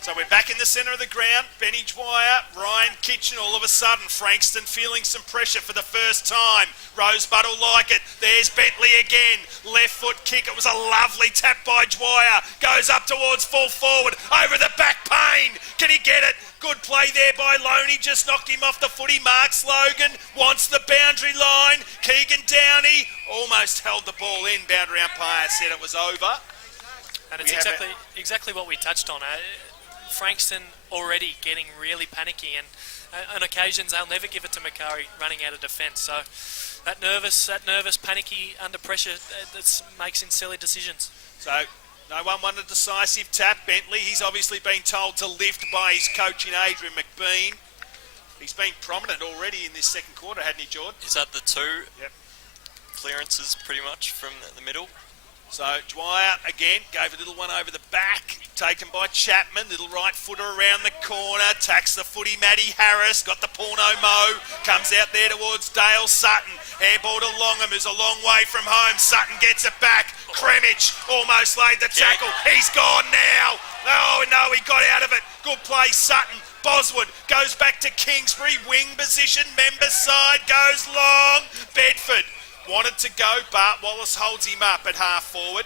So we're back in the centre of the ground. Benny Dwyer, Ryan Kitchen, all of a sudden Frankston feeling some pressure for the first time. Rosebud will like it. There's Bentley again. Left foot kick. It was a lovely tap by Dwyer. Goes up towards full forward. Over the back, Payne. Can he get it? Good play there by Loney. Just knocked him off the footy. Mark Slogan wants the boundary line. Keegan Downey almost held the ball in. Boundary umpire said it was over. And it's exactly what we touched on. Frankston already getting really panicky, and on occasions they'll never give it to Macari running out of defence. So that nervous, panicky under pressure that makes him silly decisions. So no one won a decisive tap. Bentley, he's obviously been told to lift by his coach in Adrian McBean. He's been prominent already in this second quarter, hadn't he, Jordan? Is that the two Yep. clearances pretty much from the middle? So Dwyer again gave a little one over the back, taken by Chapman, little right footer around the corner, tacks the footy. Matty Harris got the porno mo, comes out there towards Dale Sutton, handball to Longham, who's a long way from home. Sutton gets it back. Cremage almost laid the tackle. He's gone now. Oh no, he got out of it. Good play, Sutton. Boswood goes back to Kingsbury, wing position, member side, goes long. Bedford wanted to go, but Wallace holds him up at half forward.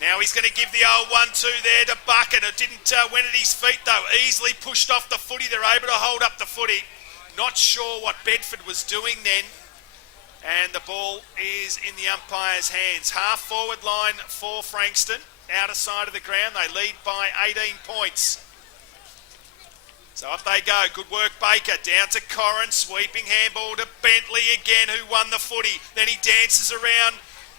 Now he's going to give the old 1-2 there to Bucket. It didn't win at his feet though. Easily pushed off the footy. They're able to hold up the footy. Not sure what Bedford was doing then. And the ball is in the umpire's hands. Half forward line for Frankston. Outer side of the ground. They lead by 18 points. So up they go. Good work, Baker. Down to Corrin. Sweeping handball to Bentley again, who won the footy. Then he dances around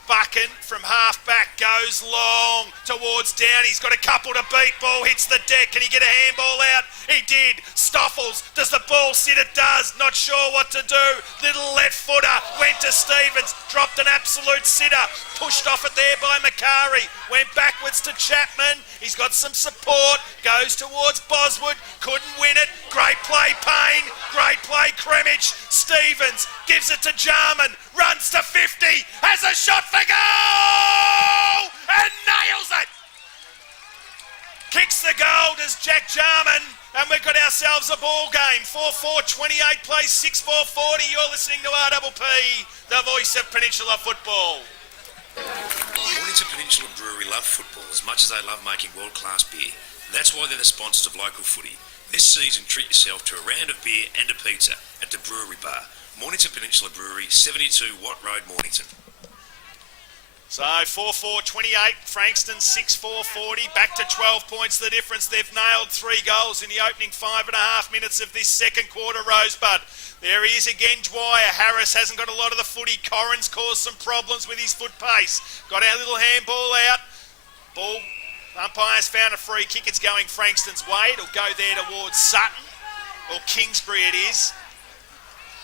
Buchan from half back. Goes long towards down. He's got a couple to beat. Ball hits the deck. Can he get a handball out? He did. Stoffels. Does the ball sit? It does. Not sure what to do. Little left footer. Went to Stevens. Dropped an absolute sitter. Pushed off it there by Macari. Went backwards to Chapman. He's got some support. Goes towards Boswood. Couldn't win it. Great play, Payne. Great play, Cremage. Stevens gives it to Jarman. Runs to 50. Has a shot for goal! And nails it! Kicks the goal, does Jack Jarman. And we've got ourselves a ball game. 4-4-28 plays 6-4-40. You're listening to RPP, the voice of Peninsula football. Mornington Peninsula Brewery love football as much as they love making world-class beer. And that's why they're the sponsors of local footy. This season, treat yourself to a round of beer and a pizza at the Brewery Bar. Mornington Peninsula Brewery, 72 Watt Road, Mornington. So 4-4-28, Frankston 6-4-40, back to 12 points the difference. They've nailed 3 goals in the opening 5.5 minutes of this second quarter, Rosebud. There he is again, Dwyer. Harris hasn't got a lot of the footy. Corrins caused some problems with his foot pace. Got our little handball out. Ball, umpire's found a free kick. It's going Frankston's way. It'll go there towards Sutton, or Kingsbury it is.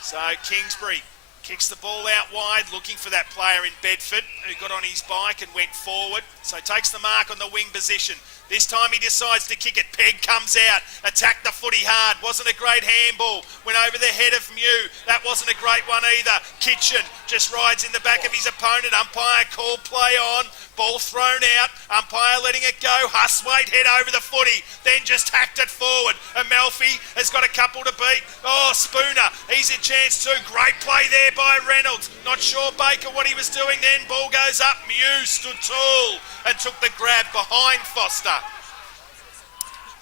So Kingsbury kicks the ball out wide, looking for that player in Bedford who got on his bike and went forward. So takes the mark on the wing position. This time he decides to kick it. Pegg comes out, attacked the footy hard. Wasn't a great handball. Went over the head of Mew. That wasn't a great one either. Kitchen just rides in the back of his opponent. Umpire called play on. Ball thrown out. Umpire letting it go. Huswaite head over the footy. Then just hacked it forward. Amalfi has got a couple to beat. Oh, Spooner. He's a chance too. Great play there by Reynolds. Not sure Baker what he was doing then. Ball goes up. Mew stood tall and took the grab behind Foster.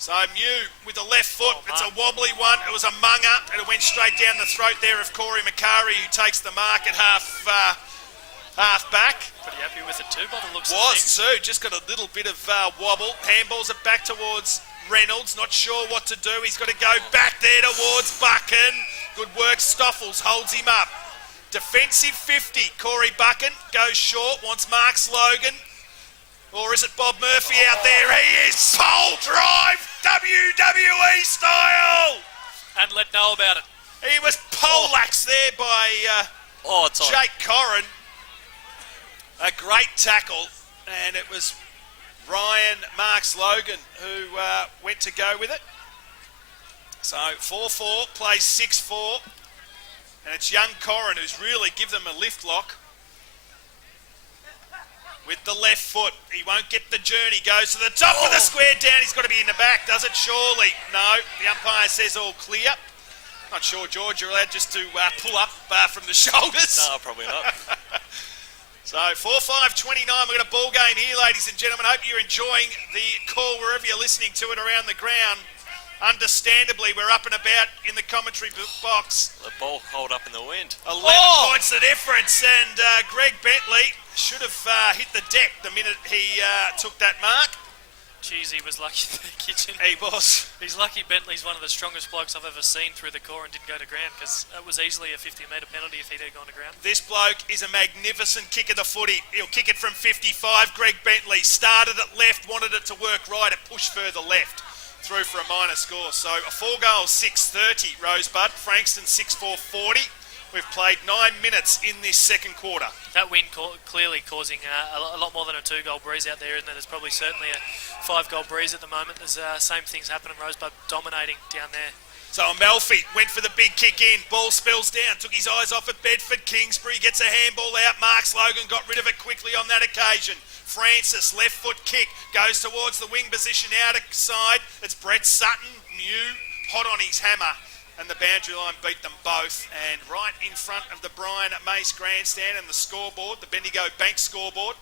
So Mew with the left foot, it's a wobbly one. It was a mung up and it went straight down the throat there of Corey Macari, who takes the mark at half back. Pretty happy with it too, by the looks of Was things. too, just got a little bit of wobble. Handballs it back towards Reynolds, not sure what to do. He's got to go back there towards Buchan. Good work, Stoffels holds him up. Defensive 50, Corey Buchan goes short, wants Mark Slogan. Or is it Bob Murphy out there? He is pole drive, WWE style. And let know about it. He was poleaxed there by It's on. Jake Corrin. A great tackle, and it was Ryan Marks Logan who went to go with it. So 4-4, plays 6-4, and it's young Corrin who's really give them a lift lock. With the left foot, he won't get the journey, goes to the top of the square down, he's got to be in the back, does it surely? No, the umpire says all clear. Not sure, George, you're allowed just to pull up from the shoulders. No, probably not. So 4-5-29, we've got a ball game here, ladies and gentlemen. Hope you're enjoying the call wherever you're listening to it around the ground. Understandably, we're up and about in the commentary box. The ball hold up in the wind. 11 points the difference, and Greg Bentley should have hit the deck the minute he took that mark. Jeez, he was lucky there, Kitchen. He was. He's lucky Bentley's one of the strongest blokes I've ever seen through the core and didn't go to ground, because it was easily a 50-metre penalty if he'd gone to ground. This bloke is a magnificent kick of the footy. He'll kick it from 55. Greg Bentley started it left, wanted it to work right, it pushed further left. Through for a minor score. So a 4 goal, 6:30, Rosebud. Frankston 6-4-40. We've played 9 minutes in this second quarter. That win clearly causing a lot more than a 2-goal breeze out there, isn't it? There's probably certainly a 5-goal breeze at the moment. There's same things happening. Rosebud dominating down there. So Amalfi went for the big kick in. Ball spills down. Took his eyes off at Bedford. Kingsbury gets a handball out. Marks Logan got rid of it quickly on that occasion. Francis, left foot kick. Goes towards the wing position out side. It's Brett Sutton. New. Hot on his hammer. And the boundary line beat them both. And right in front of the Brian Mace grandstand and the scoreboard, the Bendigo Bank scoreboard,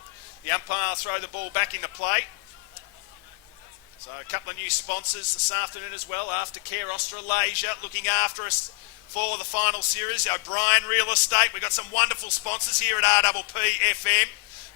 the umpire will throw the ball back into play. So a couple of new sponsors this afternoon as well. Aftercare Australasia looking after us for the final series. O'Brien Real Estate. We've got some wonderful sponsors here at RPP FM.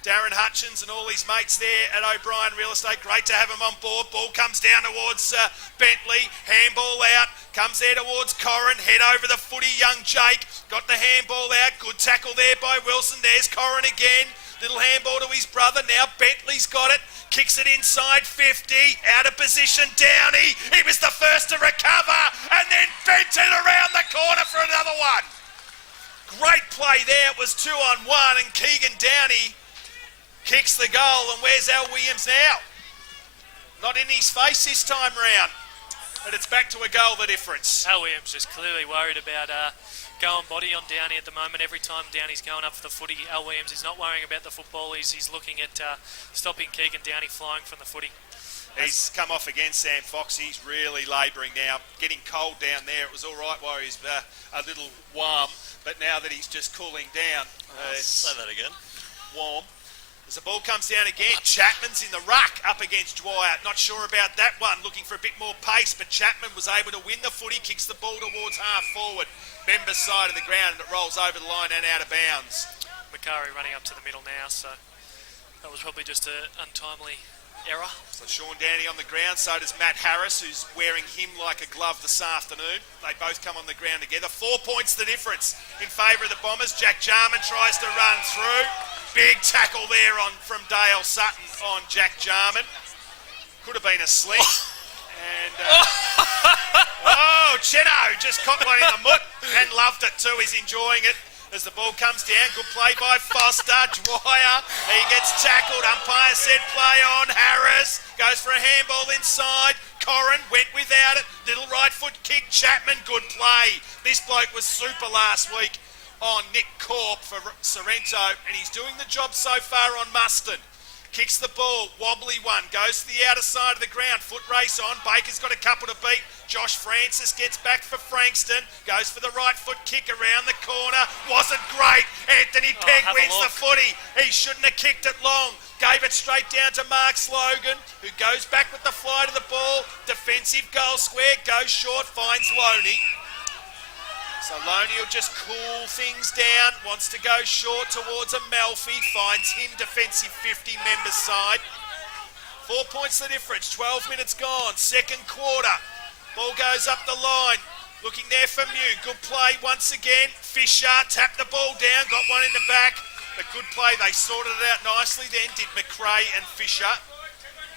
Darren Hutchins and all his mates there at O'Brien Real Estate. Great to have them on board. Ball comes down towards Bentley. Handball out. Comes there towards Corrin. Head over the footy. Young Jake got the handball out. Good tackle there by Wilson. There's Corrin again. Little handball to his brother. Now Bentley's got it. Kicks it inside 50. Out of position. Downey. He was the first to recover. And then bent it around the corner for another one. Great play there. It was 2-on-1. And Keegan Downey kicks the goal, and where's Al Williams now? Not in his face this time round. But it's back to a goal, the difference. Al Williams just clearly worried about going body on Downey at the moment. Every time Downey's going up for the footy, Al Williams is not worrying about the football. He's looking at stopping Keegan Downey flying from the footy. He's come off again, Sam Fox. He's really labouring now. Getting cold down there. It was all right while he's a little warm. But now that he's just cooling down, Say that again. warm. As the ball comes down again, Chapman's in the ruck up against Dwyer. Not sure about that one, looking for a bit more pace, but Chapman was able to win the footy, kicks the ball towards half forward. Members side of the ground, and it rolls over the line and out of bounds. Macari running up to the middle now, so that was probably just an untimely error. So Sean Downey on the ground, so does Matt Harris, who's wearing him like a glove this afternoon. They both come on the ground together. 4 points the difference in favour of the Bombers. Jack Jarman tries to run through. Big tackle there from Dale Sutton on Jack Jarman. Could have been a sling. And Cheno just caught one in the mutt and loved it too. He's enjoying it as the ball comes down. Good play by Foster. Dwyer, he gets tackled. Umpire said play on. Harris goes for a handball inside. Corrin went without it. Little right foot kick. Chapman, good play. This bloke was super last week on Nick Corp for Sorrento, and he's doing the job so far on Muston. Kicks the ball, wobbly one, goes to the outer side of the ground, foot race on. Baker's got a couple to beat. Josh Francis gets back for Frankston, goes for the right foot kick around the corner. Wasn't great. Anthony Pegg wins the footy. He shouldn't have kicked it long. Gave it straight down to Mark Slogan, who goes back with the fly to the ball. Defensive goal square, goes short, finds Loney. So Loney will just cool things down, wants to go short towards Amalfi, finds him defensive 50 members side. 4 points the difference, 12 minutes gone, second quarter. Ball goes up the line, looking there for Mew, good play once again. Fisher tapped the ball down, got one in the back. The good play, they sorted it out nicely then, did McRae and Fisher.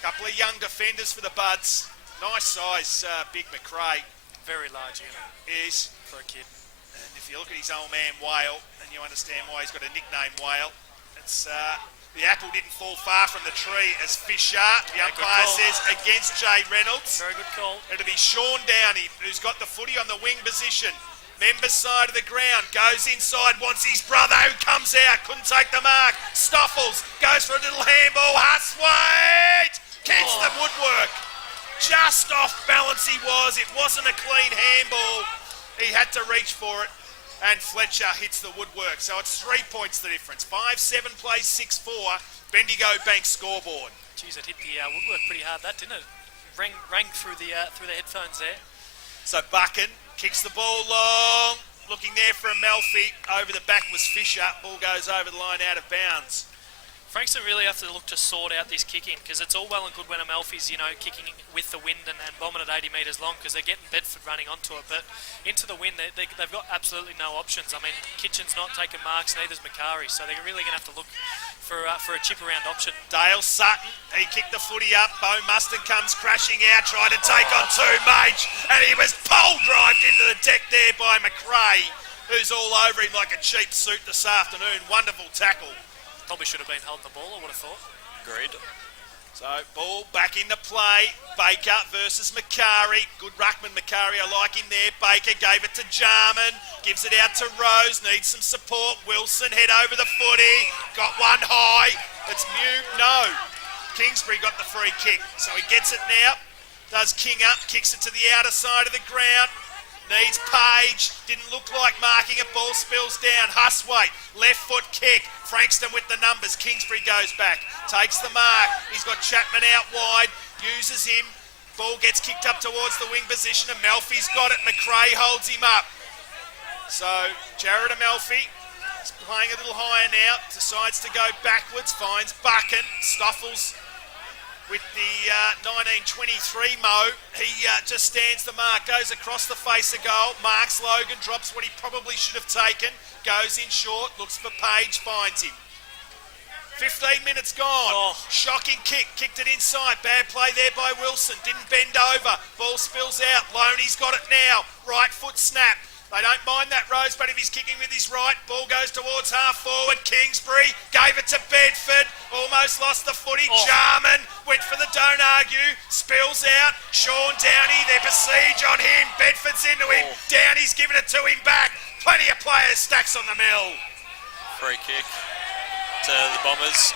Couple of young defenders for the Buds. Nice size, big McRae. Very large unit Is. for a kid. And if you look at his old man Whale, and you understand why he's got a nickname Whale, it's the apple didn't fall far from the tree as Fisher, the umpire says, against Jay Reynolds. Very good call. It'll be Sean Downey, who's got the footy on the wing position. Members side of the ground, goes inside, wants his brother who comes out, couldn't take the mark. Stoffels goes for a little handball. Huswaite kicks the woodwork. Just off balance he was. It wasn't a clean handball. He had to reach for it. And Fletcher hits the woodwork. So it's 3 points the difference. 5-7 plays 6-4. Bendigo Bank scoreboard. Geez, it hit the woodwork pretty hard, that, didn't it? Rang through the headphones there. So Buchan kicks the ball long. Looking there for Amalfi. Over the back was Fisher. Ball goes over the line out of bounds. Frankston really have to look to sort out this kicking, because it's all well and good when Amalfi's, kicking with the wind and bombing at 80 metres long, because they're getting Bedford running onto it. But into the wind, they've got absolutely no options. I mean, Kitchen's not taking marks, neither's Macari, so they're really going to have to look for a chip around option. Dale Sutton, he kicked the footy up. Bo Mustin comes crashing out, trying to take on two Mage, and he was pole-drived into the deck there by McRae, who's all over him like a cheap suit this afternoon. Wonderful tackle. Probably should have been holding the ball, I would have thought. Agreed. So, ball back into play. Baker versus Macari. Good ruckman, Macari. I like him there. Baker gave it to Jarman. Gives it out to Rose. Needs some support. Wilson head over the footy. Got one high. It's Mew. No. Kingsbury got the free kick. So he gets it now. Does King up. Kicks it to the outer side of the ground. Needs Page. Didn't look like marking it. Ball spills down. Huswaite. Left foot kick. Frankston with the numbers. Kingsbury goes back. Takes the mark. He's got Chapman out wide. Uses him. Ball gets kicked up towards the wing position. Amalfi's got it. McRae holds him up. So Jared Amalfi is playing a little higher now. Decides to go backwards. Finds Buchan. Stoffels with the 1923 Mo. He just stands the mark, goes across the face of goal, marks Logan, drops what he probably should have taken, goes in short, looks for Page, finds him. 15 minutes gone. Shocking kick, kicked it inside. Bad play there by Wilson, didn't bend over. Ball spills out, Loney's got it now. Right foot snap. They don't mind that, Rose, but if he's kicking with his right, ball goes towards half forward. Kingsbury gave it to Bedford, almost lost the footy. Jarman went for the don't argue, spills out. Sean Downey, they besiege on him. Bedford's into him. Downey's giving it to him back. Plenty of players, Stacks on the mill. Free kick to the Bombers.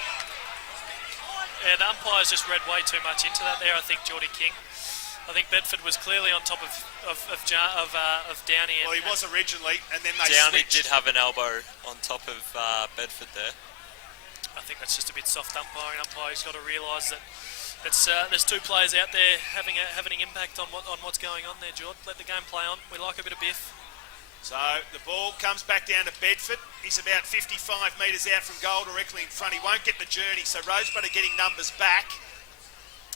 Yeah, the umpires just read way too much into that there, I think, Geordie King. I think Bedford was clearly on top of Downey. Well, he was originally, and then they Downey switched. did have an elbow on top of Bedford there. I think that's just a bit soft umpiring. Umpire's got to realise that there's two players out there having an impact on what's going on there, George. Let the game play on. We like a bit of biff. So the ball comes back down to Bedford. He's about 55 metres out from goal, directly in front. He won't get the journey, so Rosebud are getting numbers back.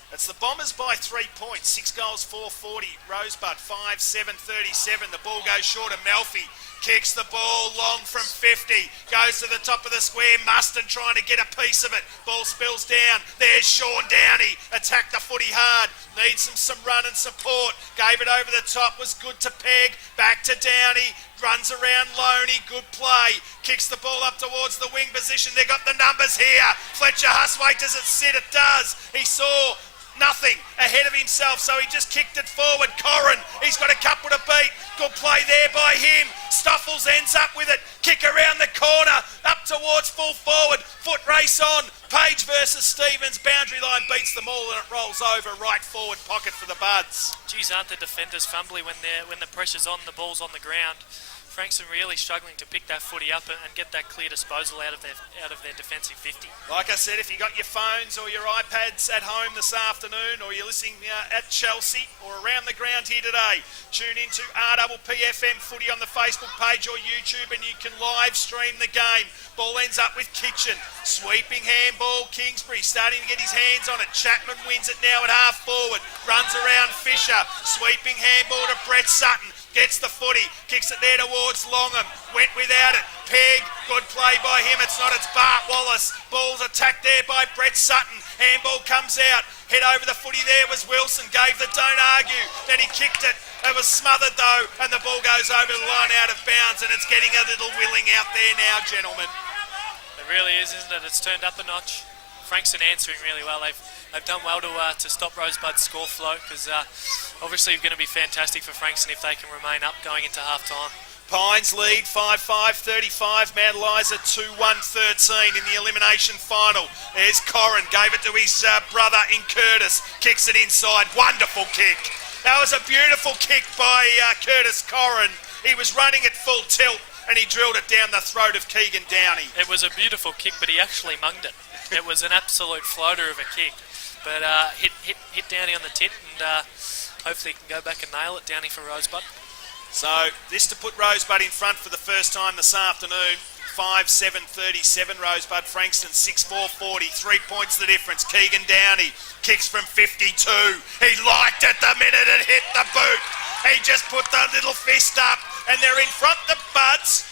It's the Bombers by 3 points. 6 goals, 440. Rosebud, 5-7-37. The ball goes short of Melfi. Kicks the ball long from 50. Goes to the top of the square. Mustin trying to get a piece of it. Ball spills down. There's Sean Downey. Attacked the footy hard. Needs some run and support. Gave it over the top. Was good to Peg. Back to Downey. Runs around Loney. Good play. Kicks the ball up towards the wing position. They got the numbers here. Fletcher Huswaite, does it sit? It does. He saw nothing ahead of himself, so he just kicked it forward. Corrin, he's got a couple to beat. Good play there by him. Stoffels ends up with it. Kick around the corner, up towards full forward. Foot race on. Page versus Stevens. Boundary line beats them all, and it rolls over right forward pocket for the Buds. Geez, aren't the defenders fumbly when the pressure's on, the ball's on the ground? Frankston really struggling to pick that footy up and get that clear disposal out of their defensive 50. Like I said, if you got your phones or your iPads at home this afternoon, or you're listening at Chelsea or around the ground here today, tune into RPPFM Footy on the Facebook page or YouTube, and you can live stream the game. Ball ends up with Kitchen. Sweeping handball, Kingsbury starting to get his hands on it. Chapman wins it now at half forward. Runs around Fisher. Sweeping handball to Brett Sutton. gets the footy, kicks it there towards Longham, went without it. Pegg, good play by him. It's not, it's Bart Wallace. Ball's attacked there by Brett Sutton. Handball comes out. Head over the footy there was Wilson. Gave the don't argue. Then he kicked it. It was smothered though, and the ball goes over the line out of bounds, and it's getting a little willing out there now, gentlemen. It really is, isn't it? It's turned up a notch. Frankston answering really well. They've done well to stop Rosebud's score flow, because obviously it's going to be fantastic for Frankston if they can remain up going into half time. Pines lead 5-5-35. Mount Eliza 2-1-13 in the elimination final. There's Corrin, gave it to his brother in Curtis. Kicks it inside. Wonderful kick. That was a beautiful kick by Curtis Corrin. He was running at full tilt and he drilled it down the throat of Keegan Downey. It was a beautiful kick, but he actually munged it. It was an absolute floater of a kick. But hit Downey on the tit, and hopefully he can go back and nail it, Downey for Rosebud. So this to put Rosebud in front for the first time this afternoon. 5-7-37 Rosebud. Frankston 6-4-40. 3 points the difference. Keegan Downey kicks from 52. He liked it the minute it hit the boot. He just put the little fist up and they're in front, the Buds.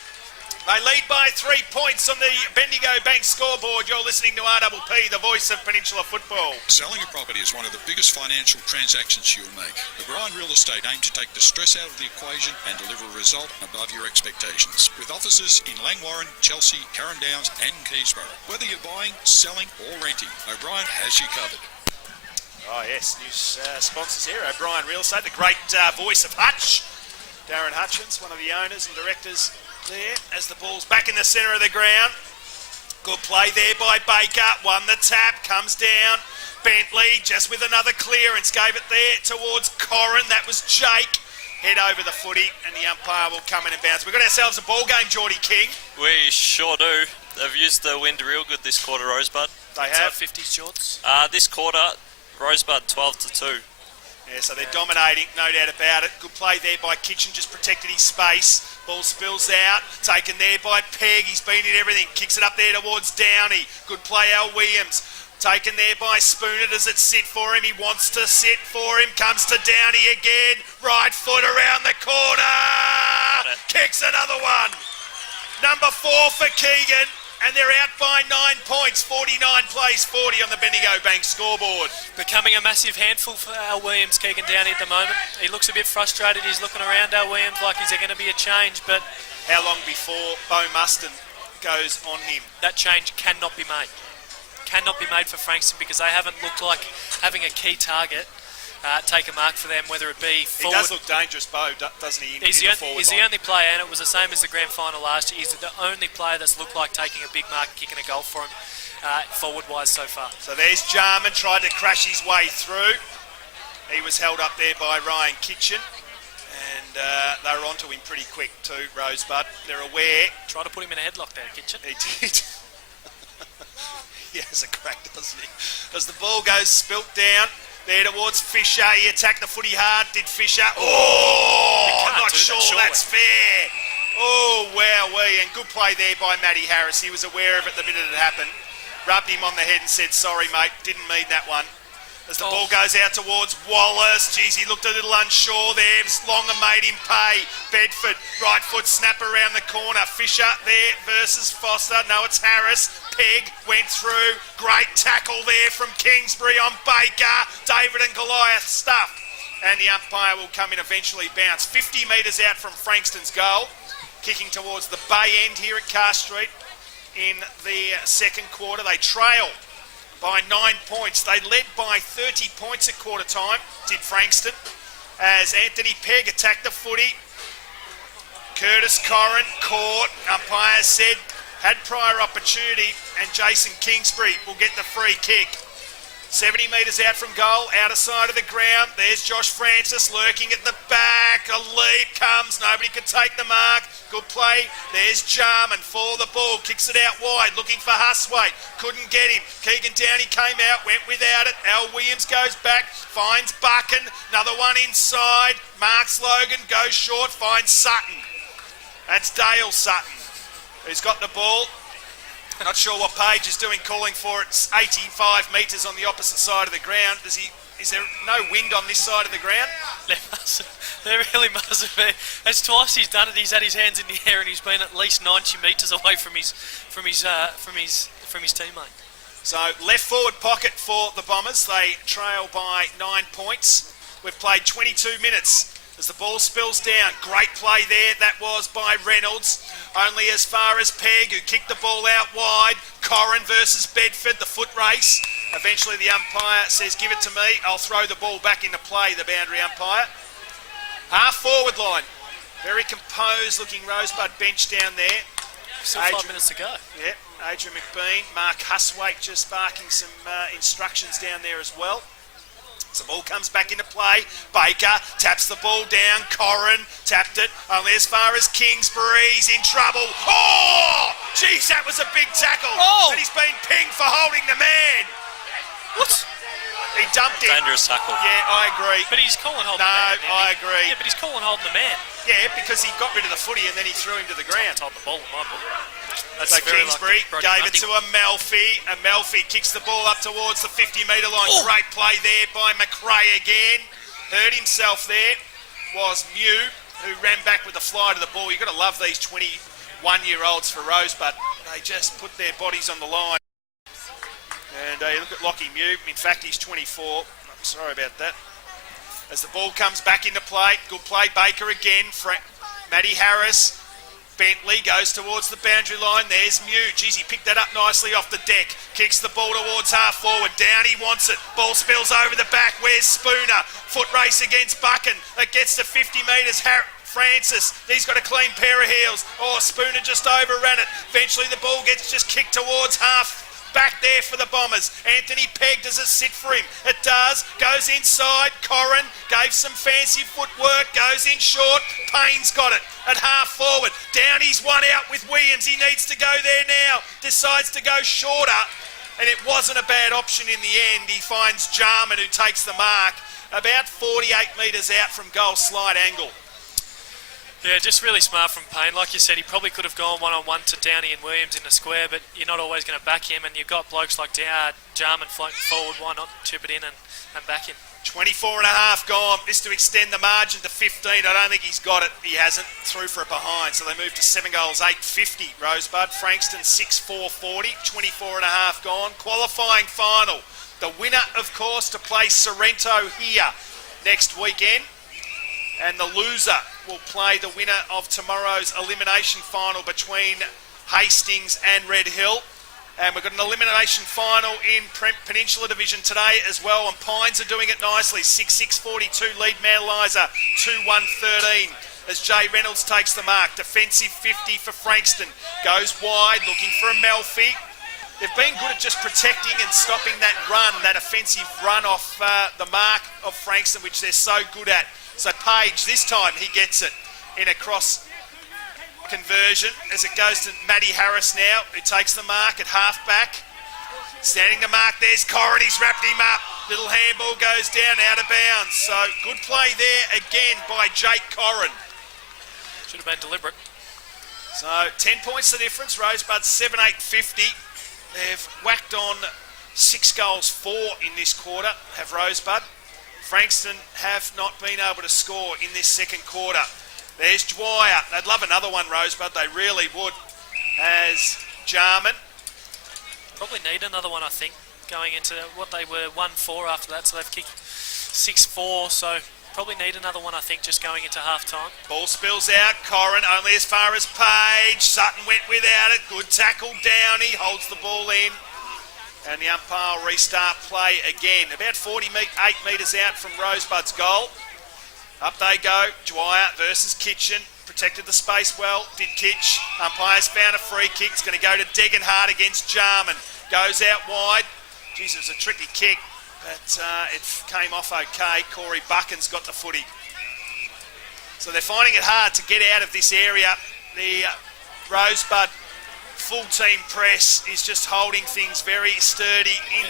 They lead by 3 points on the Bendigo Bank scoreboard. You're listening to RPP, the voice of Peninsula football. Selling a property is one of the biggest financial transactions you'll make. O'Brien Real Estate aim to take the stress out of the equation and deliver a result above your expectations. With offices in Langwarrin, Chelsea, Carrum Downs and Keysborough. Whether you're buying, selling or renting, O'Brien has you covered. Oh yes, new sponsors here. O'Brien Real Estate, the great voice of Hutch. Darren Hutchins, one of the owners and directors there, as the ball's back in the centre of the ground. Good play there by Baker. Won the tap, comes down. Bentley just with another clearance, gave it there towards Corrin. That was Jake. Head over the footy and the umpire will come in and bounce. We've got ourselves a ball game, Geordie King. We sure do. They've used the wind real good this quarter, Rosebud. They have. 50 shorts. This quarter, Rosebud 12-2. Yeah, so they're dominating, no doubt about it. Good play there by Kitchen, just protected his space. Ball spills out, taken there by Pegg. He's been in everything. Kicks it up there towards Downey. Good play, Al Williams. Taken there by Spooner. Does it sit for him? He wants to sit for him. Comes to Downey again. Right foot around the corner. Kicks another one. Number 4 for Keegan. And they're out by 9 points. 49 plays 40 on the Bendigo Bank scoreboard. Becoming a massive handful for Al Williams, Keegan Downey at the moment. He looks a bit frustrated. He's looking around Al Williams like is there going to be a change, but how long before Bo Muston goes on him? That change cannot be made. Cannot be made for Frankston because they haven't looked like having a key target take a mark for them, whether it be forward. He does look dangerous, Bo, doesn't he? He's the only player, and it was the same as the grand final last year. He's the only player that's looked like taking a big mark and kicking a goal for him forward-wise so far. So there's Jarman, tried to crash his way through. He was held up there by Ryan Kitchen, and they were onto him pretty quick too, Rosebud. They're aware. Try to put him in a headlock there, Kitchen. He did. He has a crack, doesn't he? As the ball goes spilt down, there towards Fisher. He attacked the footy hard, did Fisher. Oh, I'm not sure that's fair. Oh, wowee. And good play there by Matty Harris. He was aware of it the minute it happened. Rubbed him on the head and said, sorry, mate, didn't mean that one. As the ball goes out towards Wallace. Geez, he looked a little unsure there. Longer made him pay. Bedford, right foot snap around the corner. Fisher there versus Foster. No, it's Harris. Pegg went through. Great tackle there from Kingsbury on Baker. David and Goliath stuff. And the umpire will come in eventually bounce. 50 metres out from Frankston's goal. Kicking towards the bay end here at Carr Street in the second quarter. They trail by 9 points. They led by 30 points at quarter time, did Frankston, as Anthony Pegg attacked the footy. Curtis Corrin caught, umpire said, had prior opportunity, and Jason Kingsbury will get the free kick. 70 metres out from goal, outer side of the ground. There's Josh Francis lurking at the back. A leap comes, nobody could take the mark. Good play. There's Jarman for the ball, kicks it out wide, looking for Huswaite. Couldn't get him. Keegan Downey came out, went without it. Al Williams goes back, finds Buchan. Another one inside. Marks Logan, goes short, finds Sutton. That's Dale Sutton, who's got the ball. Not sure what Page is doing, calling for it. It's 85 metres on the opposite side of the ground. Does he Is there no wind on this side of the ground? There really must have been. That's twice he's done it. He's had his hands in the air and he's been at least 90 metres away from his teammate. So left forward pocket for the Bombers. They trail by 9 points. We've played 22 minutes as the ball spills down. Great play there. That was by Reynolds. Only as far as Pegg, who kicked the ball out wide. Corrin versus Bedford, the foot race. Eventually the umpire says, give it to me. I'll throw the ball back into play, the boundary umpire. Half forward line. Very composed looking Rosebud bench down there. Still 5 minutes to go. Yeah, Adrian McBean, Mark Huswaite just barking some instructions down there as well. So the ball comes back into play. Baker taps the ball down. Corrin tapped it only as far as Kingsbury's in trouble. Oh! Geez, that was a big tackle. Oh! And he's been pinged for holding the man. What? He dumped it. Dangerous tackle. Yeah, I agree. But he's calling holding the man. No, I agree. Yeah, but he's calling holding the man. Yeah, because he got rid of the footy and then he threw him to the ground. Hold the ball in my book. That's So very Kingsbury like gave it to Amalfi. Amalfi kicks the ball up towards the 50-metre line. Oh. Great play there by McRae again. Hurt himself there. Was Mew, who ran back with the fly to the ball. You've got to love these 21-year-olds for Rosebud. They just put their bodies on the line. And you look at Lockie Mew. In fact, he's 24. I'm sorry about that. As the ball comes back into play. Good play, Baker again. Matty Harris. Bentley goes towards the boundary line. There's Mew. Geez, he picked that up nicely off the deck. Kicks the ball towards half forward. Down, he wants it. Ball spills over the back. Where's Spooner? Foot race against Buchan. It gets to 50 metres. Francis, he's got a clean pair of heels. Oh, Spooner just overran it. Eventually the ball gets just kicked towards half. Back there for the Bombers. Anthony Pegg, does it sit for him? It does. Goes inside. Corrin gave some fancy footwork. Goes in short. Payne's got it at half forward. Downey's one out with Williams. He needs to go there now. Decides to go shorter. And it wasn't a bad option in the end. He finds Jarman, who takes the mark about 48 metres out from goal slide angle. Yeah, just really smart from Payne. Like you said, he probably could have gone one-on-one to Downey and Williams in the square, but you're not always going to back him, and you've got blokes like Jarman floating forward. Why not chip it in and back him? 24 and a half gone. This to extend the margin to 15. I don't think he's got it. He hasn't. Through for a behind. So they move to 7 goals, 850. Rosebud. Frankston 6-4-40. 24 and a half gone. Qualifying final. The winner, of course, to play Sorrento here next weekend. And the loser will play the winner of tomorrow's elimination final between Hastings and Red Hill. And we've got an elimination final in Peninsula Division today as well. And Pines are doing it nicely. 6-6-42 lead Manalizer. 2-1-13 as Jay Reynolds takes the mark. Defensive 50 for Frankston. Goes wide, looking for Amalfi. They've been good at just protecting and stopping that run, that offensive run off the mark of Frankston, which they're so good at. So Page, this time he gets it in a cross conversion as it goes to Matty Harris now, who takes the mark at half-back. Standing the mark, there's Corrin, he's wrapped him up. Little handball goes down, out of bounds. So good play there again by Jake Corrin. Should have been deliberate. So 10 points the difference, Rosebud 7-8-50. They've whacked on 6 goals, 4 in this quarter, have Rosebud. Frankston have not been able to score in this second quarter. There's Dwyer. They'd love another one, Rosebud. They really would. As Jarman. Probably need another one, I think, going into what they were 1-4 after that. So they've kicked 6-4. So probably need another one, I think, just going into half-time. Ball spills out. Corrin only as far as Page. Sutton went without it. Good tackle down. He holds the ball in. And the umpire will restart play again. About 48 metres out from Rosebud's goal. Up they go. Dwyer versus Kitchen. Protected the space well. Did Kitch. Umpire's found a free kick. It's going to go to Degenhardt against Jarman. Goes out wide. Jeez, it was a tricky kick, but it came off okay. Corey Buchan's got the footy. So they're finding it hard to get out of this area. The Rosebud full team press is just holding things very sturdy in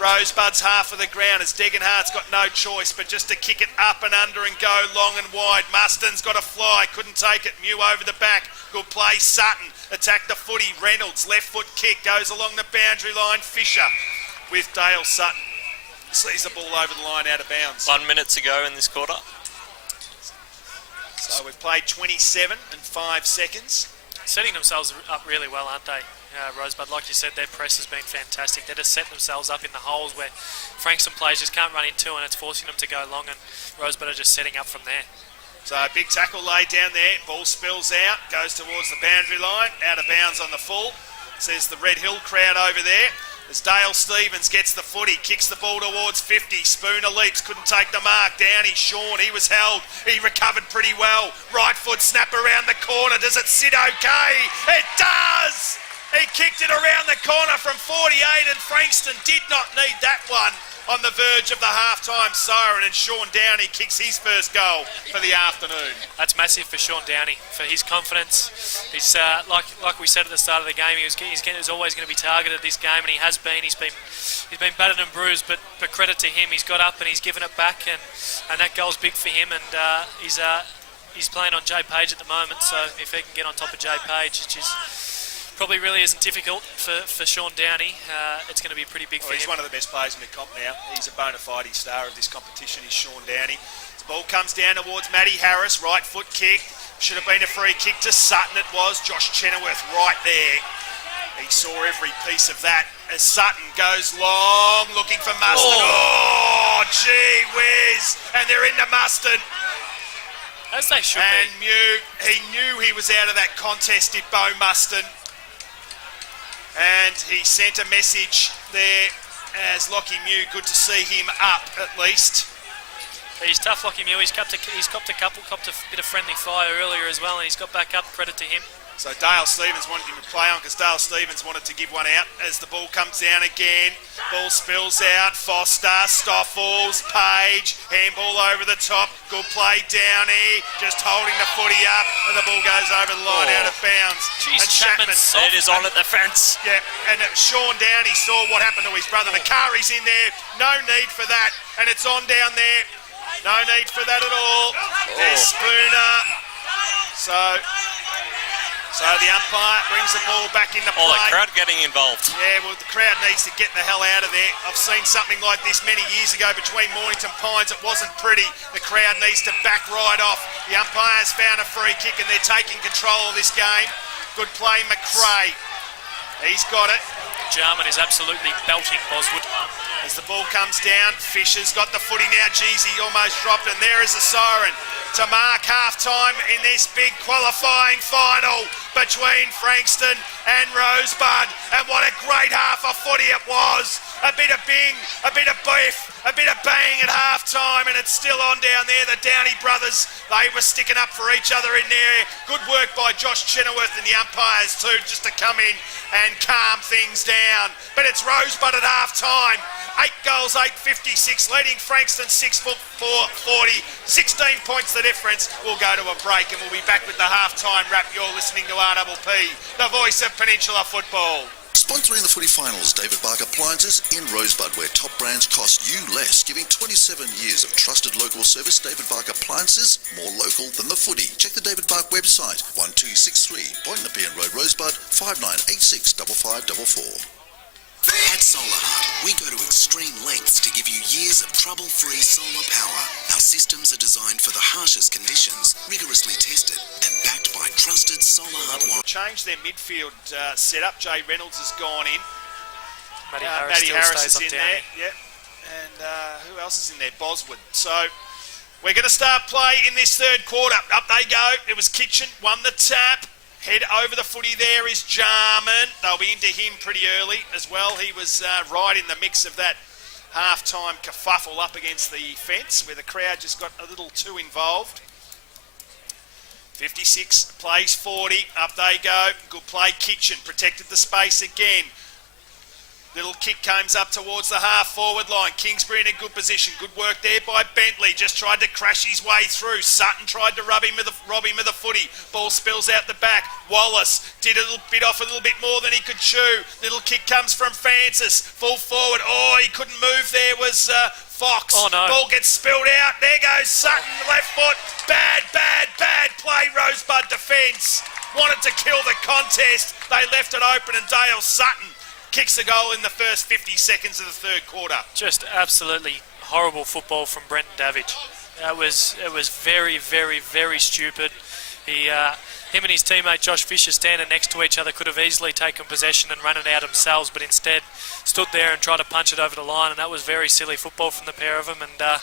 Rosebud's half of the ground as Degenhardt's got no choice but just to kick it up and under and go long and wide. Muston's got a fly, couldn't take it. Mew over the back, good play. Sutton attacked the footy. Reynolds left foot kick goes along the boundary line. Fisher with Dale Sutton. sees the ball over the line out of bounds. 1 minute to go in this quarter. So we've played 27 and 5 seconds. Setting themselves up really well, aren't they, Rosebud? Like you said, their press has been fantastic. They're just setting themselves up in the holes where Frankston players just can't run into, and it's forcing them to go long, and Rosebud are just setting up from there. So big tackle laid down there. Ball spills out, goes towards the boundary line, out of bounds on the full. Says the Red Hill crowd over there. As Dale Stevens gets the footy, kicks the ball towards 50. Spooner leaps, couldn't take the mark. Downey, Sean, he was held. He recovered pretty well. Right foot snap around the corner. Does it sit okay? It does! He kicked it around the corner from 48, and Frankston did not need that one on the verge of the half-time siren, and Sean Downey kicks his first goal for the afternoon. That's massive for Sean Downey, for his confidence. He's like we said at the start of the game, he was always going to be targeted this game, and he has been. He's been battered and bruised, but credit to him, he's got up and he's given it back, and that goal's big for him, and he's playing on Jay Page at the moment, so if he can get on top of Jay Page, which is probably really isn't difficult for Sean Downey. It's going to be pretty big for him. He's one of the best players in the comp now. He's a bona fide star of this competition, is Sean Downey. The ball comes down towards Matty Harris, right foot kick. Should have been a free kick to Sutton, it was. Josh Chenoweth right there. He saw every piece of that as Sutton goes long, looking for Muston. Oh, gee whiz. And they're into Muston. As they should and be. He knew he was out of that contest, did Bo Muston. And he sent a message there as Lockie Mew. Good to see him up at least. He's tough, Lockie Mew. He's copped a bit of friendly fire earlier as well, and he's got back up. Credit to him. So Dale Stevens wanted him to play on because Dale Stevens wanted to give one out as the ball comes down again. Ball spills out. Foster, Stoffels, Page, handball over the top. Good play, Downey, just holding the footy up, and the ball goes over the line out of bounds. Jeez, and Chapman, It is on at the fence. yeah, and Sean Downey saw what happened to his brother. Nakari's in there, no need for that, and it's on down there. No need for that at all. There's Spooner. So the umpire brings the ball back into play. Oh, the crowd getting involved. Yeah, well, the crowd needs to get the hell out of there. I've seen something like this many years ago between Mornington Pines. It wasn't pretty. The crowd needs to back right off. The umpire's found a free kick and they're taking control of this game. Good play, McRae. He's got it. Jarman is absolutely belting Boswood. As the ball comes down, Fisher's got the footy now. Jeezy almost dropped, and there is a siren to mark half-time in this big qualifying final between Frankston and Rosebud. And what a great half of footy it was. A bit of bing, a bit of beef, a bit of bang at half-time, and it's still on down there. The Downey brothers, they were sticking up for each other in there. Good work by Josh Chenoweth and the umpires too, just to come in and calm things down. But it's Rosebud at half-time. 8 goals, 8.56, leading Frankston 6-4, 40. 16 points the difference. We'll go to a break and we'll be back with the half-time wrap. You're listening to RPP, the voice of Peninsula football. Sponsoring the footy finals, David Bark Appliances in Rosebud, where top brands cost you less. Giving 27 years of trusted local service, David Bark Appliances, more local than the footy. Check the David Bark website, 1263 Boynton Road, Rosebud, 5986 5544. At Solar Hut, we go to extreme lengths to give you years of trouble-free solar power. Our systems are designed for the harshest conditions, rigorously tested and backed by trusted Solar Hut warranty. Changed their midfield setup. Jay Reynolds has gone in. Matty Matty Harris is still stays in on there. Downey. Yep. And who else is in there? Boswood. So we're going to start play in this third quarter. Up they go. It was Kitchen, won the tap. Head over the footy there is Jarman. They'll be into him pretty early as well. He was right in the mix of that half-time kerfuffle up against the fence where the crowd just got a little too involved. 56 plays 40. Up they go. Good play, Kitchen. Protected the space again. Little kick comes up towards the half-forward line. Kingsbury in a good position. Good work there by Bentley. Just tried to crash his way through. Sutton tried to rob him with the footy. Ball spills out the back. Wallace did a little bit off a little bit more than he could chew. Little kick comes from Francis. Full forward. Oh, he couldn't move there was Fox. Oh, no. Ball gets spilled out. There goes Sutton, left foot. Bad play, Rosebud defence. Wanted to kill the contest. They left it open and Dale Sutton kicks the goal in the first 50 seconds of the third quarter. Just absolutely horrible football from Brenton Davidge. It was very, very, very stupid. Him and his teammate Josh Fisher standing next to each other could have easily taken possession and run it out themselves, but instead stood there and tried to punch it over the line, and that was very silly football from the pair of them. And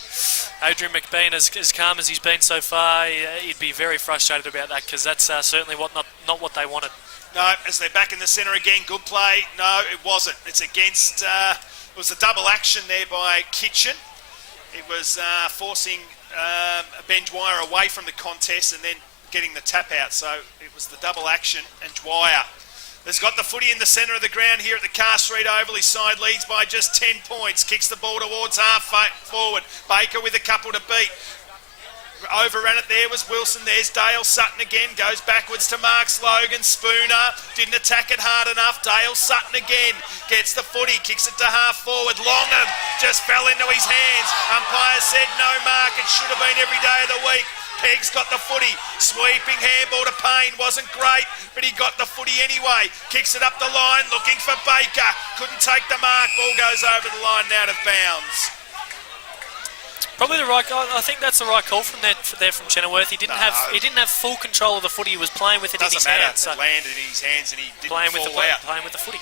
Adrian McBean, as calm as he's been so far, he'd be very frustrated about that, because that's certainly not what they wanted. No, as they're back in the centre again, good play. No, it wasn't. It's against, it was a double action there by Kitchen. It was forcing Ben Dwyer away from the contest and then getting the tap out. So it was the double action, and Dwyer has got the footy in the centre of the ground here at the Car Street Oval. His side leads by just 10 points. Kicks the ball towards half forward. Baker with a couple to beat. Overran it there was Wilson. There's Dale Sutton again. Goes backwards to Marks Logan. Spooner didn't attack it hard enough. Dale Sutton again gets the footy. Kicks it to half forward. Longham just fell into his hands. Umpire said no mark. It should have been every day of the week. Pegg's got the footy. Sweeping handball to Payne. Wasn't great, but he got the footy anyway. Kicks it up the line. Looking for Baker. Couldn't take the mark. Ball goes over the line and out of bounds. Probably the right. I think that's the right call from Chenoweth. He didn't have full control of the footy. He was playing with it in his hands. So it landed in his hands and he didn't playing out. With the footy.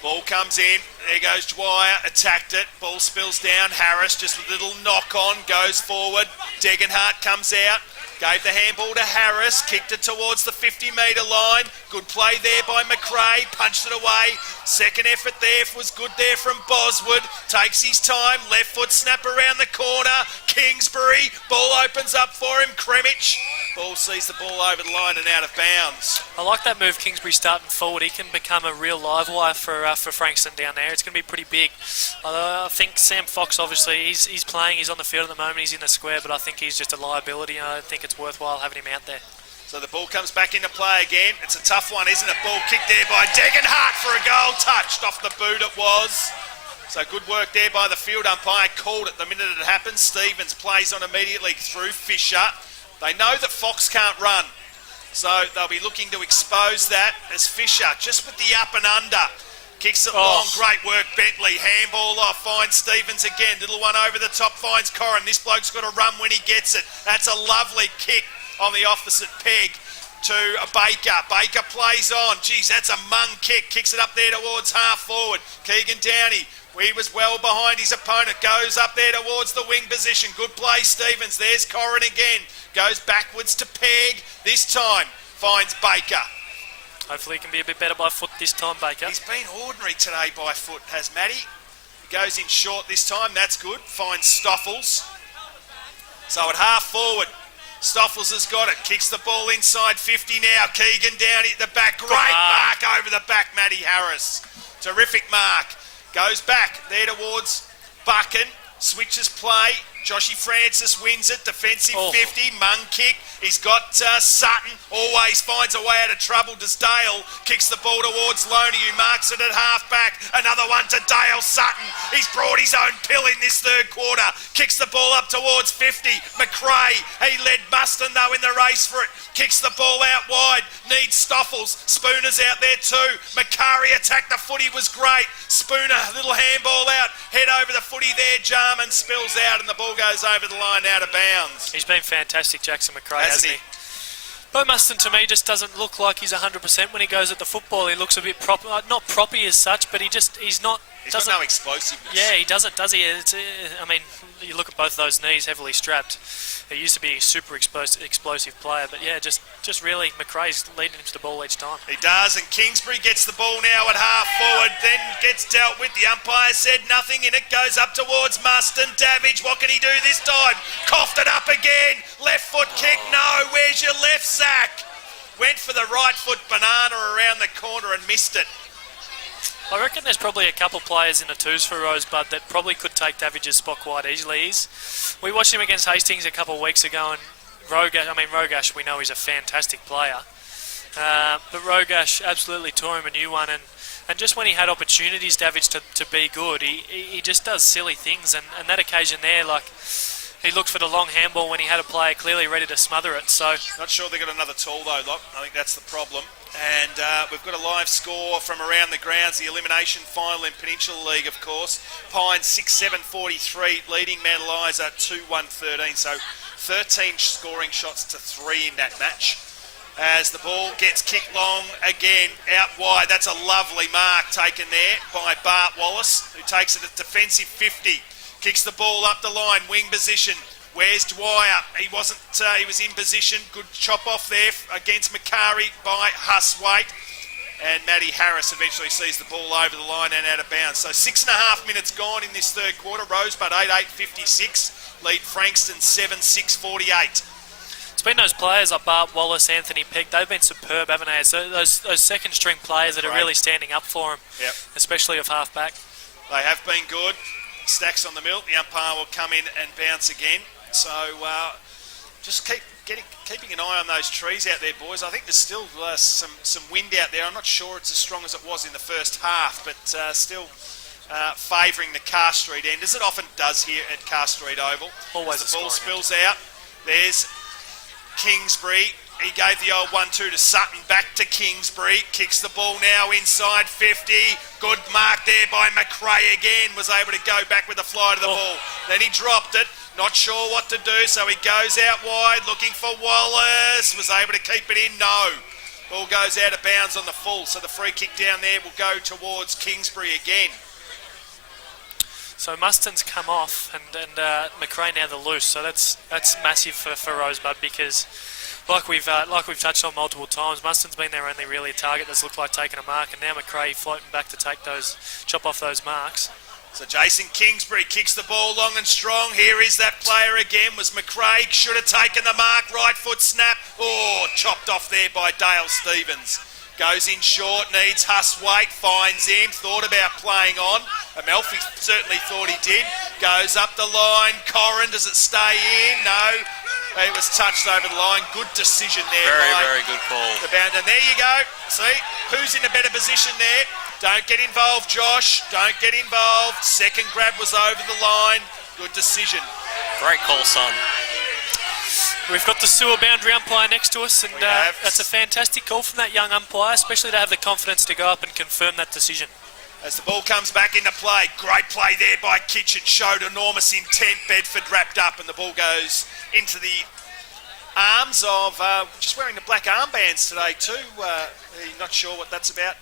Ball comes in. There goes Dwyer. Attacked it. Ball spills down. Harris just a little knock on. Goes forward. Degenhart comes out. Gave the handball to Harris. Kicked it towards the 50-metre line. Good play there by McRae. Punched it away. Second effort there was good there from Boswood. Takes his time. Left foot snap around the corner. Kingsbury. Ball opens up for him. Kremich. Ball sees the ball over the line and out of bounds. I like that move, Kingsbury starting forward. He can become a real live wire for Frankston down there. It's going to be pretty big. I think Sam Fox, obviously, he's playing. He's on the field at the moment. He's in the square, but I think he's just a liability. I don't think it's worthwhile having him out there. So the ball comes back into play again. It's a tough one, isn't it? Ball kicked there by Degenhart for a goal. Touched off the boot it was. So good work there by the field umpire. Called it the minute it happened. Stevens plays on immediately through Fisher. They know that Fox can't run, so they'll be looking to expose that as Fisher, just with the up and under, kicks it long. Great work, Bentley. Handball off, finds Stevens again. Little one over the top, finds Corrin. This bloke's got to run when he gets it. That's a lovely kick on the opposite peg to a Baker. Baker plays on. Geez, that's a mung kick. Kicks it up there towards half forward. Keegan Downey. He was well behind his opponent. Goes up there towards the wing position. Good play, Stevens. There's Corrin again. Goes backwards to Pegg. This time finds Baker. Hopefully he can be a bit better by foot this time, Baker. He's been ordinary today by foot, has Matty. He goes in short this time. That's good. Finds Stoffels. So at half forward, Stoffels has got it. Kicks the ball inside 50 now. Keegan Downey at the back. Great mark over the back, Matty Harris. Terrific mark. Goes back there towards Buchan. Switches play. Joshy Francis wins it. Defensive 50. Mung kick. He's got Sutton. Always finds a way out of trouble. Does Dale. Kicks the ball towards Loney, who marks it at half back. Another one to Dale Sutton. He's brought his own pill in this third quarter. Kicks the ball up towards 50. McRae. He led Muston though in the race for it. Kicks the ball out wide. Needs Stoffels. Spooner's out there too. Macari attacked the footy. Was great. Spooner, little handball out. Head over the footy there. Jarman spills out and the ball goes over the line out of bounds. He's been fantastic, Jackson McRae, hasn't he? Bo Muston, to me, just doesn't look like he's 100% when he goes at the football. He looks a bit proper, not proppy as such, but he's not. He's got no explosiveness. Yeah, he doesn't, does he? I mean, you look at both those knees, heavily strapped. He used to be a super explosive player, but yeah, just really McRae's leading him to the ball each time. He does, and Kingsbury gets the ball now at half forward, then gets dealt with. The umpire said nothing in it, goes up towards Muston. Davidge, what can he do this time? Coughed it up again. Left foot kick, no. Where's your left, Zach? Went for the right foot banana around the corner and missed it. I reckon there's probably a couple players in the twos for Rosebud that probably could take spot quite easily. We watched him against Hastings a couple of weeks ago, and Rogash, we know he's a fantastic player. But Rogash absolutely tore him a new one, and just when he had opportunities, Davidge, to be good, he just does silly things, and that occasion there, like, he looked for the long handball when he had a player clearly ready to smother it. So not sure they got another tall though, Lock. I think that's the problem. And we've got a live score from around the grounds, the elimination final in Peninsula League, of course. Pine 6-7-43, leading Mount Eliza 2-1-13. So 13 scoring shots to 3 in that match. As the ball gets kicked long again, out wide. That's a lovely mark taken there by Bart Wallace, who takes it at defensive 50. Kicks the ball up the line, wing position. Where's Dwyer? He wasn't. He was in position. Good chop off there against Macari by Huswaite. And Matty Harris eventually sees the ball over the line and out of bounds. So 6.5 minutes gone in this third quarter. Rosebud 8-8-56. Lead Frankston 7-6-48. It's been those players like Bart Wallace, Anthony Pegg. They've been superb, haven't they? So those second string players that are really standing up for them, especially of half back. They have been good. Stacks on the mill. The umpire will come in and bounce again. So just keeping an eye on those trees out there, boys. I think there's still some wind out there. I'm not sure it's as strong as it was in the first half, but still favouring the Carr Street end, as it often does here at Carr Street Oval. Always as the ball spills out. There's Kingsbury. He gave the old 1-2 to Sutton, back to Kingsbury. Kicks the ball now inside 50. Good mark there by McRae again. Was able to go back with the fly to the ball. Then he dropped it. Not sure what to do, so he goes out wide looking for Wallace. Was able to keep it in. No. Ball goes out of bounds on the full, so the free kick down there will go towards Kingsbury again. So Muston's come off, and McRae now the loose. So that's massive for Rosebud, because like we've touched on multiple times, Muston's been their only really target that's looked like taking a mark, and now McRae floating back to chop off those marks. So Jason Kingsbury kicks the ball long and strong. Here is that player again. Was McRae. Should have taken the mark. Right foot snap. Oh, chopped off there by Dale Stevens. Goes in short, needs Huswaite, finds him, thought about playing on. Amalfi certainly thought he did. Goes up the line. Corrin, does it stay in? No. It was touched over the line. Good decision there. Very good call. The bound. And there you go. See, who's in a better position there? Don't get involved, Josh. Don't get involved. Second grab was over the line. Good decision. Great call, son. We've got the sewer boundary umpire next to us, and that's a fantastic call from that young umpire, especially to have the confidence to go up and confirm that decision. As the ball comes back into play, great play there by Kitchen. Showed enormous intent. Bedford wrapped up, and the ball goes into the arms of just wearing the black armbands today too. Not sure what that's about.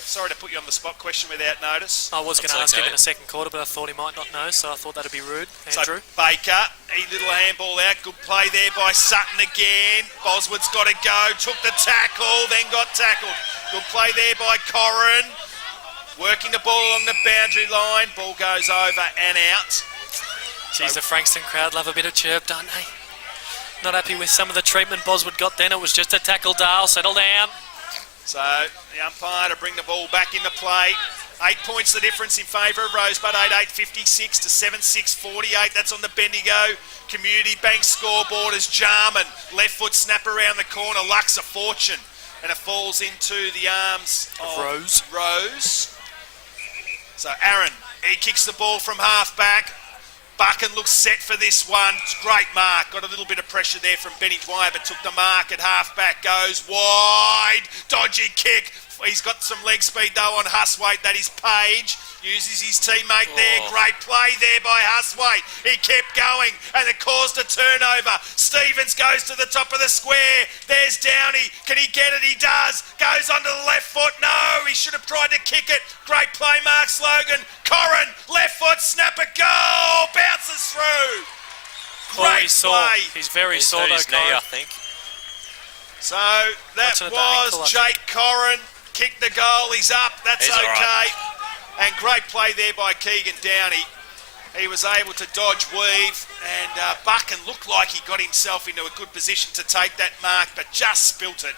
Sorry to put you on the spot. Question without notice. I was going to ask him in the second quarter, but I thought he might not know, so I thought that'd be rude. Andrew. So Baker, a little handball out. Good play there by Sutton again. Boswood's got to go. Took the tackle, then got tackled. Good play there by Corrin. Working the ball along the boundary line. Ball goes over and out. Geez, the Frankston crowd love a bit of chirp, don't they? Not happy with some of the treatment Boswood got then. It was just a tackle, Dale. Settle down. So the umpire to bring the ball back into play. 8 points the difference in favour of Rosebud. 8-8-56 to 7-6-48. That's on the Bendigo Community Bank scoreboard as Jarman. Left foot snap around the corner. Lucks a fortune. And it falls into the arms of Rose. So Aaron, he kicks the ball from half back. Buchan looks set for this one. Great mark. Got a little bit of pressure there from Benny Dwyer, but took the mark at half back. Goes wide. Dodgy kick. He's got some leg speed though on Huswaite. That is Page. Uses his teammate there. Great play there by Huswaite. He kept going and it caused a turnover. Stevens goes to the top of the square. There's Downey. Can he get it? He does. Goes onto the left foot. No, he should have tried to kick it. Great play, Mark Slogan. Corrin, left foot, snap a goal. Bounces through. Great play. He's very sore though, knee, I think. So that was Jake Corrin. Kicked the goal. He's up. That's okay. Right. And great play there by Keegan Downey. He was able to dodge, weave, and Buchan looked like he got himself into a good position to take that mark, but just spilt it.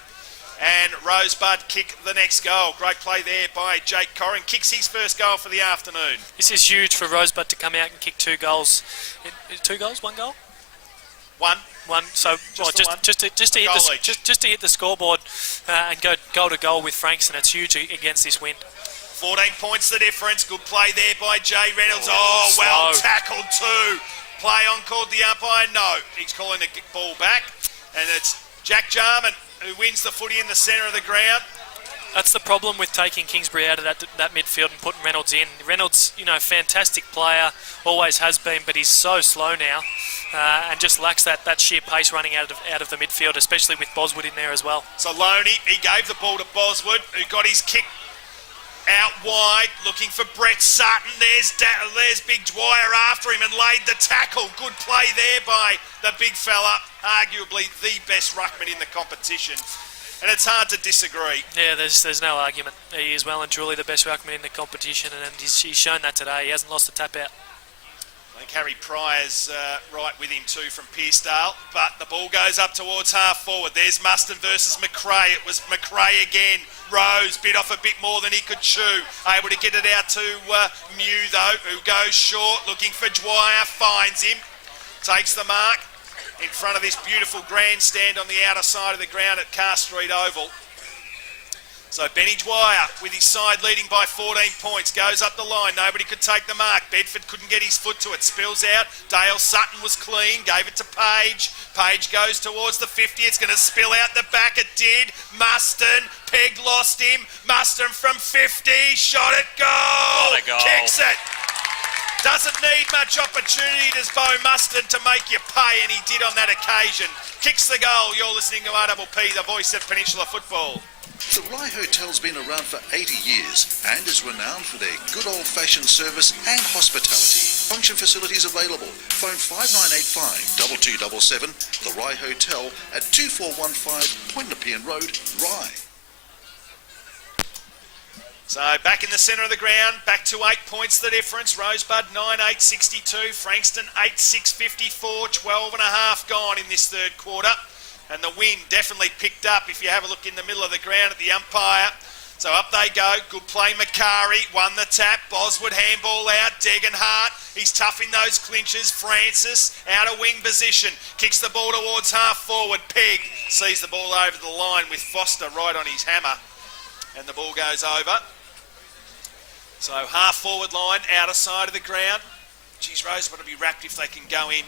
And Rosebud kick the next goal. Great play there by Jake Corrin. Kicks his first goal for the afternoon. This is huge for Rosebud to come out and kick 2 goals. 2 goals? 1 goal? One. So just to hit the scoreboard and go goal to goal with Frankston. It's huge against this wind. 14 points the difference. Good play there by Jay Reynolds. Oh, well tackled too. Play on called the umpire. No, he's calling the ball back. And it's Jack Jarman who wins the footy in the centre of the ground. That's the problem with taking Kingsbury out of that midfield and putting Reynolds in. Reynolds, fantastic player, always has been, but he's so slow now and just lacks that sheer pace running out of the midfield, especially with Boswood in there as well. So Loney, he gave the ball to Boswood, who got his kick out wide, looking for Brett Sutton. There's Big Dwyer after him and laid the tackle. Good play there by the big fella, arguably the best ruckman in the competition. And it's hard to disagree. Yeah, there's no argument. He is well and truly the best ruckman in the competition, and he's shown that today. He hasn't lost a tap out. I think Harry Pryor's right with him too from Pearcedale, but the ball goes up towards half forward. There's Muston versus McRae. It was McRae again. Rose bit off a bit more than he could chew. Able to get it out to Mew though, who goes short, looking for Dwyer, finds him, takes the mark in front of this beautiful grandstand on the outer side of the ground at Carr Street Oval. So Benny Dwyer with his side leading by 14 points, goes up the line, nobody could take the mark. Bedford couldn't get his foot to it, spills out. Dale Sutton was clean, gave it to Page. Page goes towards the 50, it's going to spill out the back, it did. Muston, Peg lost him. Muston from 50, shot it, goal! What a goal. Kicks it. Doesn't need much opportunity, does Bo Muston, to make you pay, and he did on that occasion. Kicks the goal. You're listening to RPP, the voice of Peninsula football. The Rye Hotel's been around for 80 years and is renowned for their good old-fashioned service and hospitality. Function facilities available. Phone 5985 2277, The Rye Hotel at 2415 Point Nepean Road, Rye. So back in the centre of the ground, back to 8 points the difference. Rosebud 9-8-62, Frankston 8-6-54, 12 and a half gone in this third quarter. And the wind definitely picked up if you have a look in the middle of the ground at the umpire. So up they go, good play Macari, won the tap, Boswood handball out, Degenhart, he's tough in those clinches, Francis out of wing position, kicks the ball towards half forward, Pegg sees the ball over the line with Foster right on his hammer, and the ball goes over. So half forward line, outer side of the ground. Geez, Rosebud will be wrapped if they can go in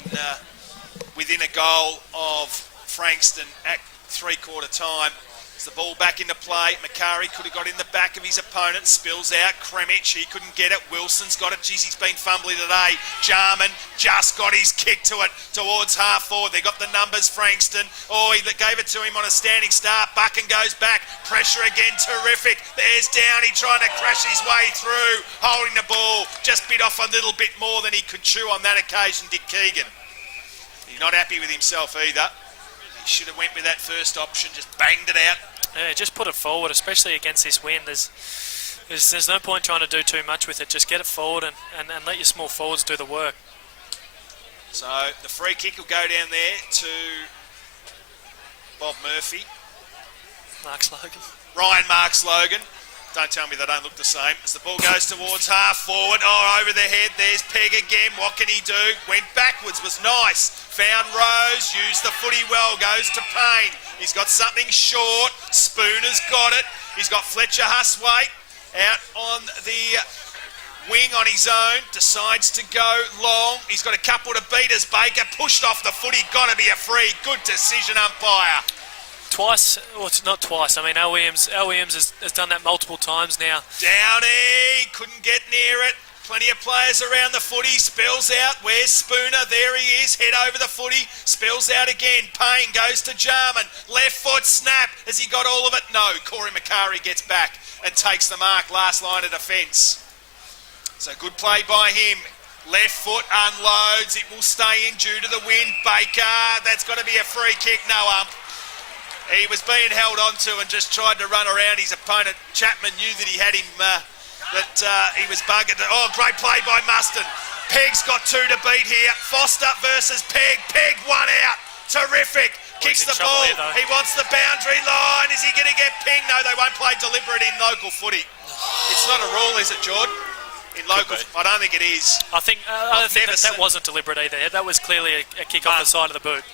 within a goal of Frankston at three-quarter time. As the ball back into play, Macari could have got in the back of his opponent, spills out, Kremich, he couldn't get it, Wilson's got it, geez, he's been fumbly today, Jarman just got his kick to it towards half forward, they got the numbers, Frankston, he gave it to him on a standing start, Buchan goes back, pressure again, terrific, there's Downey trying to crash his way through, holding the ball, just bit off a little bit more than he could chew on that occasion, Dick Keegan. He's not happy with himself either. Should have went with that first option, just banged it out. Yeah, just put it forward, especially against this wind. There's no point trying to do too much with it. Just get it forward and let your small forwards do the work. So the free kick will go down there to Bob Murphy. Mark Slogan. Ryan Marks Logan. Don't tell me they don't look the same. As the ball goes towards half forward. Over the head. There's Pegg again. What can he do? Went backwards. Was nice. Found Rose. Used the footy well. Goes to Payne. He's got something short. Spooner's got it. He's got Fletcher Huswaite out on the wing on his own. Decides to go long. He's got a couple to beat as Baker pushed off the footy. Got to be a free. Good decision, umpire. Twice, or it's not twice. I mean, Al Williams has done that multiple times now. Downey couldn't get near it. Plenty of players around the footy. Spills out. Where's Spooner? There he is. Head over the footy. Spills out again. Payne goes to Jarman. Left foot snap. Has he got all of it? No. Corey Macari gets back and takes the mark. Last line of defence. So good play by him. Left foot unloads. It will stay in due to the wind. Baker. That's got to be a free kick. No ump. He was being held onto and just tried to run around his opponent. Chapman knew that he had him, he was buggered. Great play by Muston. Pegg's got two to beat here. Foster versus Pegg. Pegg one out. Terrific. Kicks the ball. He wants the boundary line. Is he going to get pinged? No, they won't play deliberate in local footy. It's not a rule, is it, Jordan? In local, I don't think it is. I think that wasn't deliberate either. That was clearly a kick off the side of the boot.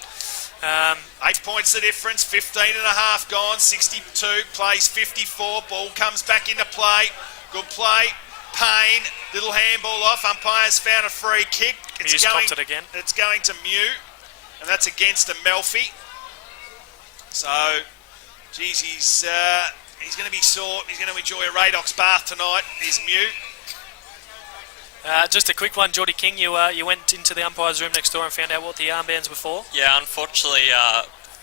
8 points the difference, 15 and a half gone, 62, plays 54, ball comes back into play, good play, Payne, little handball off, umpire's found a free kick. Mew's copped it again. It's going to Mew, and that's against a Melfi. So, Geez, he's going to be sore. He's going to enjoy a Radox bath tonight. Is Mew. Just a quick one, Geordie King. You went into the umpire's room next door and found out what the armbands were for. Yeah, unfortunately,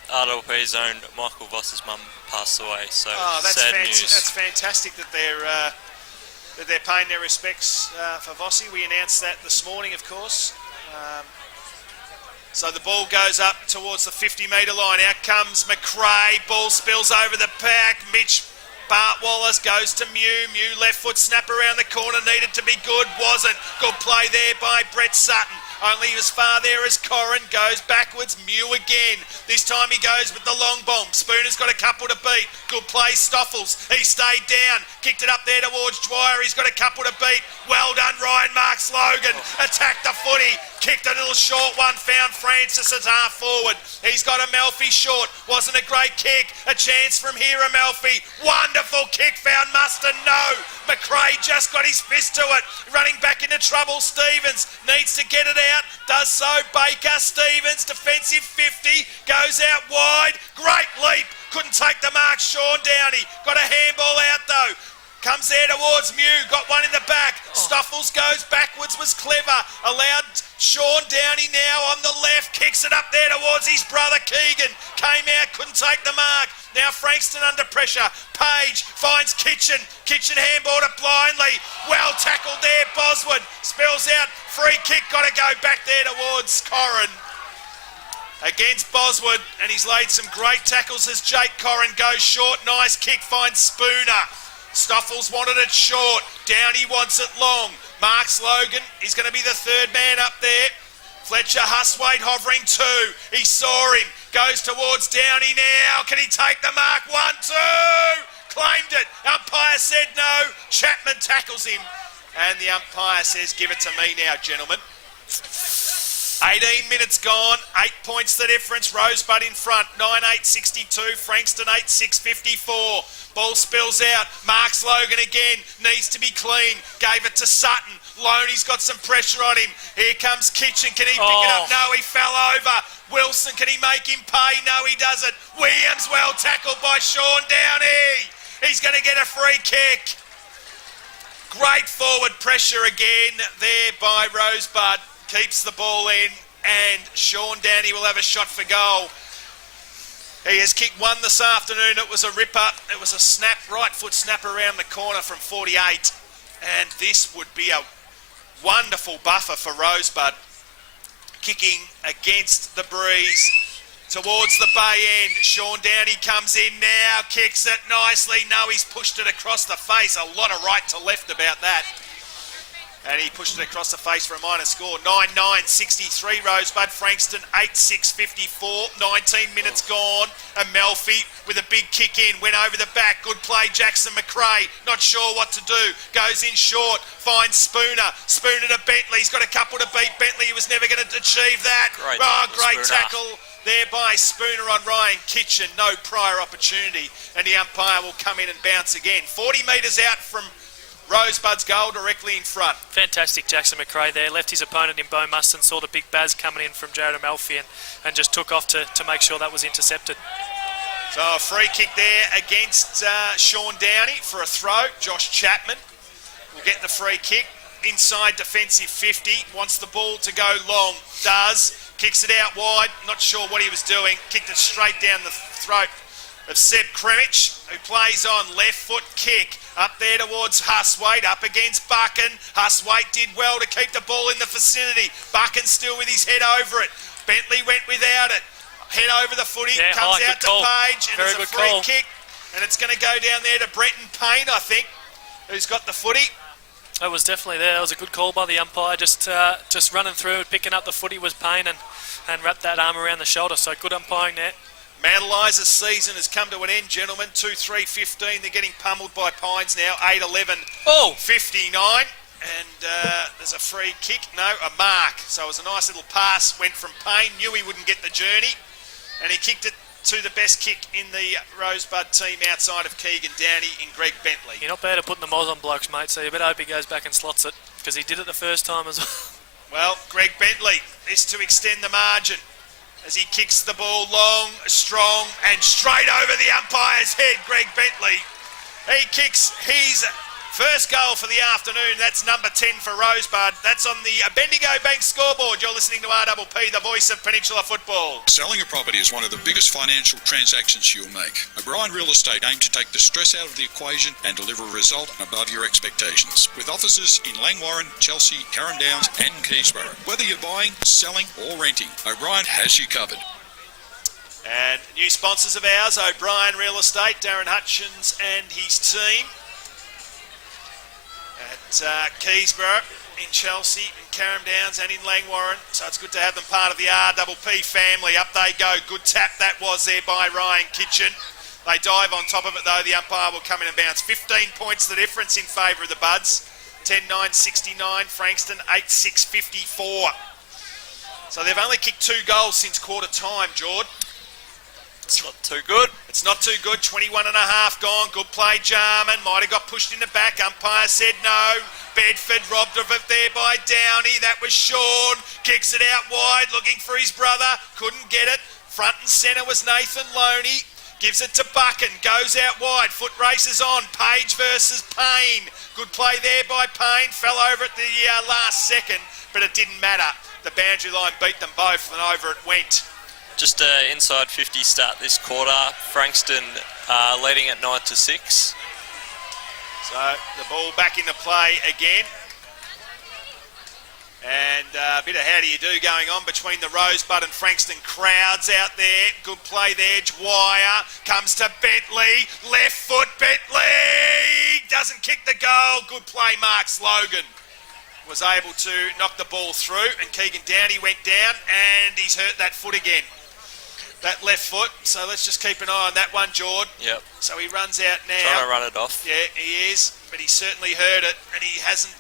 RWP's own Michael Voss's mum passed away. So sad news. That's fantastic that they're paying their respects for Vossi. We announced that this morning, of course. So the ball goes up towards the 50-metre line. Out comes McRae. Ball spills over the pack. Mitch Bart Wallace goes to Mew. Mew left foot snap around the corner. Needed to be good. Wasn't. Good play there by Brett Sutton. Only as far there as Corrin. Goes backwards. Mew again. This time he goes with the long bomb. Spooner's got a couple to beat. Good play, Stoffels. He stayed down. Kicked it up there towards Dwyer. He's got a couple to beat. Well done, Ryan Marks Logan. Attacked the footy. Kicked a little short one. Found Francis as half forward. He's got Amalfi short. Wasn't a great kick. A chance from here, Amalfi. Wonderful kick. Found Mustin. No. McRae just got his fist to it. Running back into trouble. Stevens needs to get it out. Does so. Baker. Stevens. Defensive 50. Goes out wide. Great leap. Couldn't take the mark. Sean Downey. Got a handball out though. Comes there towards Mew. Got one in the back. Stoffels goes backwards. Was clever. Allowed Sean Downey now on the left. Kicks it up there towards his brother Keegan. Came out. Couldn't take the mark. Now Frankston under pressure. Page finds Kitchen. Kitchen handballed it blindly. Well tackled there. Boswood spills out. Free kick. Got to go back there towards Corrin. Against Boswood. And he's laid some great tackles as Jake Corrin goes short. Nice kick. Finds Spooner. Stoffels wanted it short. Downey wants it long. Marks Logan is going to be the third man up there. Fletcher Huswaite hovering two. He saw him. Goes towards Downey now. Can he take the mark? 1, 2. Claimed it. Umpire said no. Chapman tackles him. And the umpire says, give it to me now, gentlemen. 18 minutes gone. 8 points the difference. Rosebud in front. 9-8-62. Frankston 8-6-54. Ball spills out. Marks Logan again. Needs to be clean. Gave it to Sutton. Loney's got some pressure on him. Here comes Kitchen. Can he pick it up? No, he fell over. Wilson, can he make him pay? No, he doesn't. Williams well tackled by Sean Downey. He's going to get a free kick. Great forward pressure again there by Rosebud. Keeps the ball in, and Sean Downey will have a shot for goal. He has kicked one this afternoon. It was a ripper. It was a snap, right foot snap around the corner from 48. And this would be a wonderful buffer for Rosebud. Kicking against the breeze towards the bay end. Sean Downey comes in now, kicks it nicely. No, he's pushed it across the face. A lot of right to left about that. And he pushed it across the face for a minor score. 9-9-63 Rosebud. Frankston 8-6-54. 19 minutes gone. Amalfi with a big kick in. Went over the back. Good play. Jackson McRae. Not sure what to do. Goes in short. Finds Spooner. Spooner to Bentley. He's got a couple to beat. Bentley was never going to achieve that. Great tackle there by Spooner on Ryan Kitchen. No prior opportunity. And the umpire will come in and bounce again. 40 metres out from Rosebud's goal, directly in front. Fantastic Jackson McRae there. Left his opponent in Bo Mustin, saw the big Baz coming in from Jared Amalfi and just took off to make sure that was intercepted. So a free kick there against Sean Downey for a throw. Josh Chapman will get the free kick. Inside defensive 50. Wants the ball to go long. Does. Kicks it out wide. Not sure what he was doing. Kicked it straight down the throat of Seb Kremich, who plays on left foot kick. Up there towards Huswaite, up against Buchan. Huswaite did well to keep the ball in the vicinity. Buchan still with his head over it. Bentley went without it. Head over the footy, comes out to Page, and it's a free kick. And it's going to go down there to Brenton Payne, I think, who's got the footy. It was definitely there. It was a good call by the umpire. Just running through, picking up the footy was Payne and wrapped that arm around the shoulder. So good umpiring there. Mantaliser's season has come to an end, gentlemen. 2-3-15. They're getting pummeled by Pines now. 8-11-59. And there's a free kick. No, a mark. So it was a nice little pass. Went from Payne. Knew he wouldn't get the journey. And he kicked it to the best kick in the Rosebud team outside of Keegan Downey in Greg Bentley. You're not bad at putting the moz on blokes, mate. So you better hope he goes back and slots it. Because he did it the first time as well. Well, Greg Bentley is to extend the margin. as he kicks the ball long, strong, and straight over the umpire's head, Greg Bentley. He kicks his first goal for the afternoon. That's number 10 for Rosebud. That's on the Bendigo Bank scoreboard. You're listening to RPP, the voice of Peninsula football. Selling a property is one of the biggest financial transactions you'll make. O'Brien Real Estate aim to take the stress out of the equation and deliver a result above your expectations. With offices in Langwarrin, Chelsea, Carrum Downs and Keysborough. Whether you're buying, selling or renting, O'Brien has you covered. And new sponsors of ours, O'Brien Real Estate, Darren Hutchins and his team. At Keysborough, in Chelsea, in Carrum Downs and in Langwarrin. So it's good to have them part of the RPP family. Up they go. Good tap that was there by Ryan Kitchen. They dive on top of it though. The umpire will come in and bounce. 15 points the difference in favour of the Buds. 10-9-69, Frankston 8-6-54. So they've only kicked 2 goals since quarter time, Jord. It's not too good. It's not too good. 21 and a half gone. Good play, Jarman. Might have got pushed in the back. Umpire said no. Bedford robbed of it there by Downey. That was Sean. Kicks it out wide, looking for his brother. Couldn't get it. Front and centre was Nathan Loney. Gives it to Buchan. Goes out wide. Foot races on. Page versus Payne. Good play there by Payne. Fell over at the last second, but it didn't matter. The boundary line beat them both, and over it went. Just an inside 50 start this quarter. Frankston leading at 9-6. So the ball back into play again. And a bit of how do you do going on between the Rosebud and Frankston crowds out there. Good play there. Dwyer comes to Bentley. Left foot, Bentley. Doesn't kick the goal. Good play, Mark Slogan. Was able to knock the ball through. And Keegan Downey went down and he's hurt that foot again. That left foot, so let's just keep an eye on that one, Jord. Yep. So he runs out now. Trying to run it off. Yeah, he is, but he certainly heard it, and he hasn't,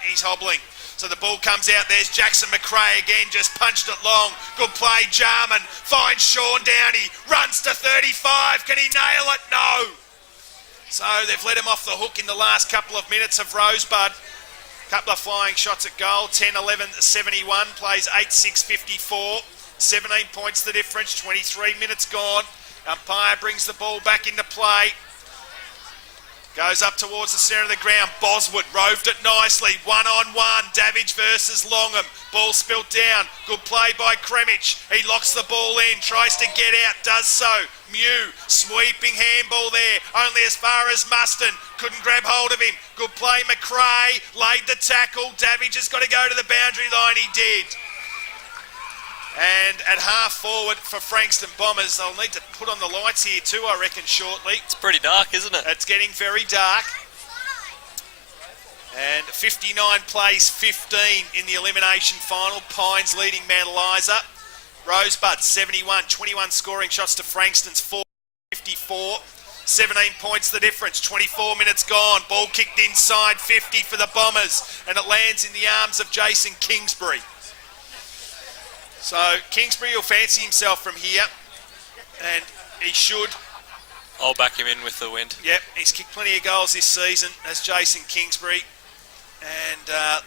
he's hobbling. So the ball comes out, there's Jackson McRae again, just punched it long. Good play, Jarman, finds Sean Downey, runs to 35, can he nail it? No. So they've let him off the hook in the last couple of minutes of Rosebud. Couple of flying shots at goal, 10-11-71, plays 8-6-54. 17 points the difference, 23 minutes gone. Umpire brings the ball back into play. Goes up towards the centre of the ground. Boswood roved it nicely. 1-on-1. Davidge versus Longham. Ball spilt down. Good play by Kremich. He locks the ball in. Tries to get out. Does so. Mew. Sweeping handball there. Only as far as Muston. Couldn't grab hold of him. Good play McRae. Laid the tackle. Davidge has got to go to the boundary line. He did. And at half forward for Frankston Bombers, they'll need to put on the lights here too, I reckon, shortly. It's pretty dark, isn't it? It's getting very dark. And 59 plays 15 in the elimination final. Pines leading Mount Eliza. Rosebud 71, 21 scoring shots to Frankston's 54. 17 points the difference, 24 minutes gone. Ball kicked inside 50 for the Bombers, and it lands in the arms of Jason Kingsbury. So Kingsbury will fancy himself from here, and he should. I'll back him in with the wind. Yep, he's kicked plenty of goals this season as Jason Kingsbury, and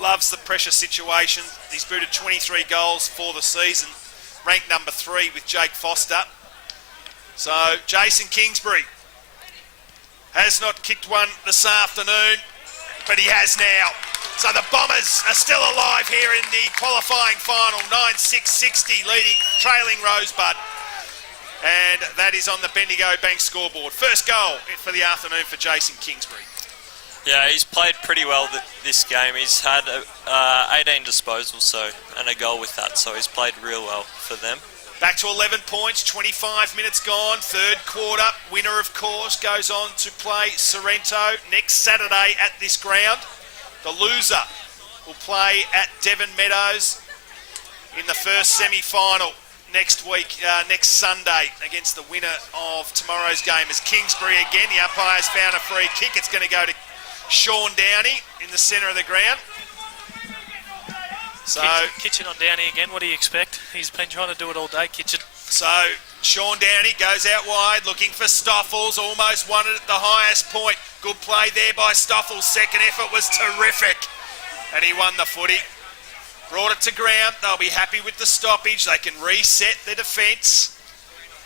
loves the pressure situation. He's booted 23 goals for the season, ranked number 3 with Jake Foster. So Jason Kingsbury has not kicked one this afternoon, but he has now. So the Bombers are still alive here in the qualifying final, 9-6-60, trailing Rosebud. And that is on the Bendigo Bank scoreboard. First goal for the afternoon for Jason Kingsbury. Yeah, he's played pretty well this game. He's had 18 disposals and a goal with that, so he's played real well for them. Back to 11 points, 25 minutes gone, third quarter. Winner, of course, goes on to play Sorrento next Saturday at this ground. The loser will play at Devon Meadows in the first semi-final next week, next Sunday, against the winner of tomorrow's game. As Kingsbury again, the umpire's found a free kick. It's going to go to Sean Downey in the centre of the ground. So Kitchen on Downey again. What do you expect? He's been trying to do it all day, Kitchen. So Sean Downey goes out wide, looking for Stoffels. Almost won it at the highest point. Good play there by Stoffels. Second effort was terrific, and he won the footy. Brought it to ground. They'll be happy with the stoppage. They can reset their defence.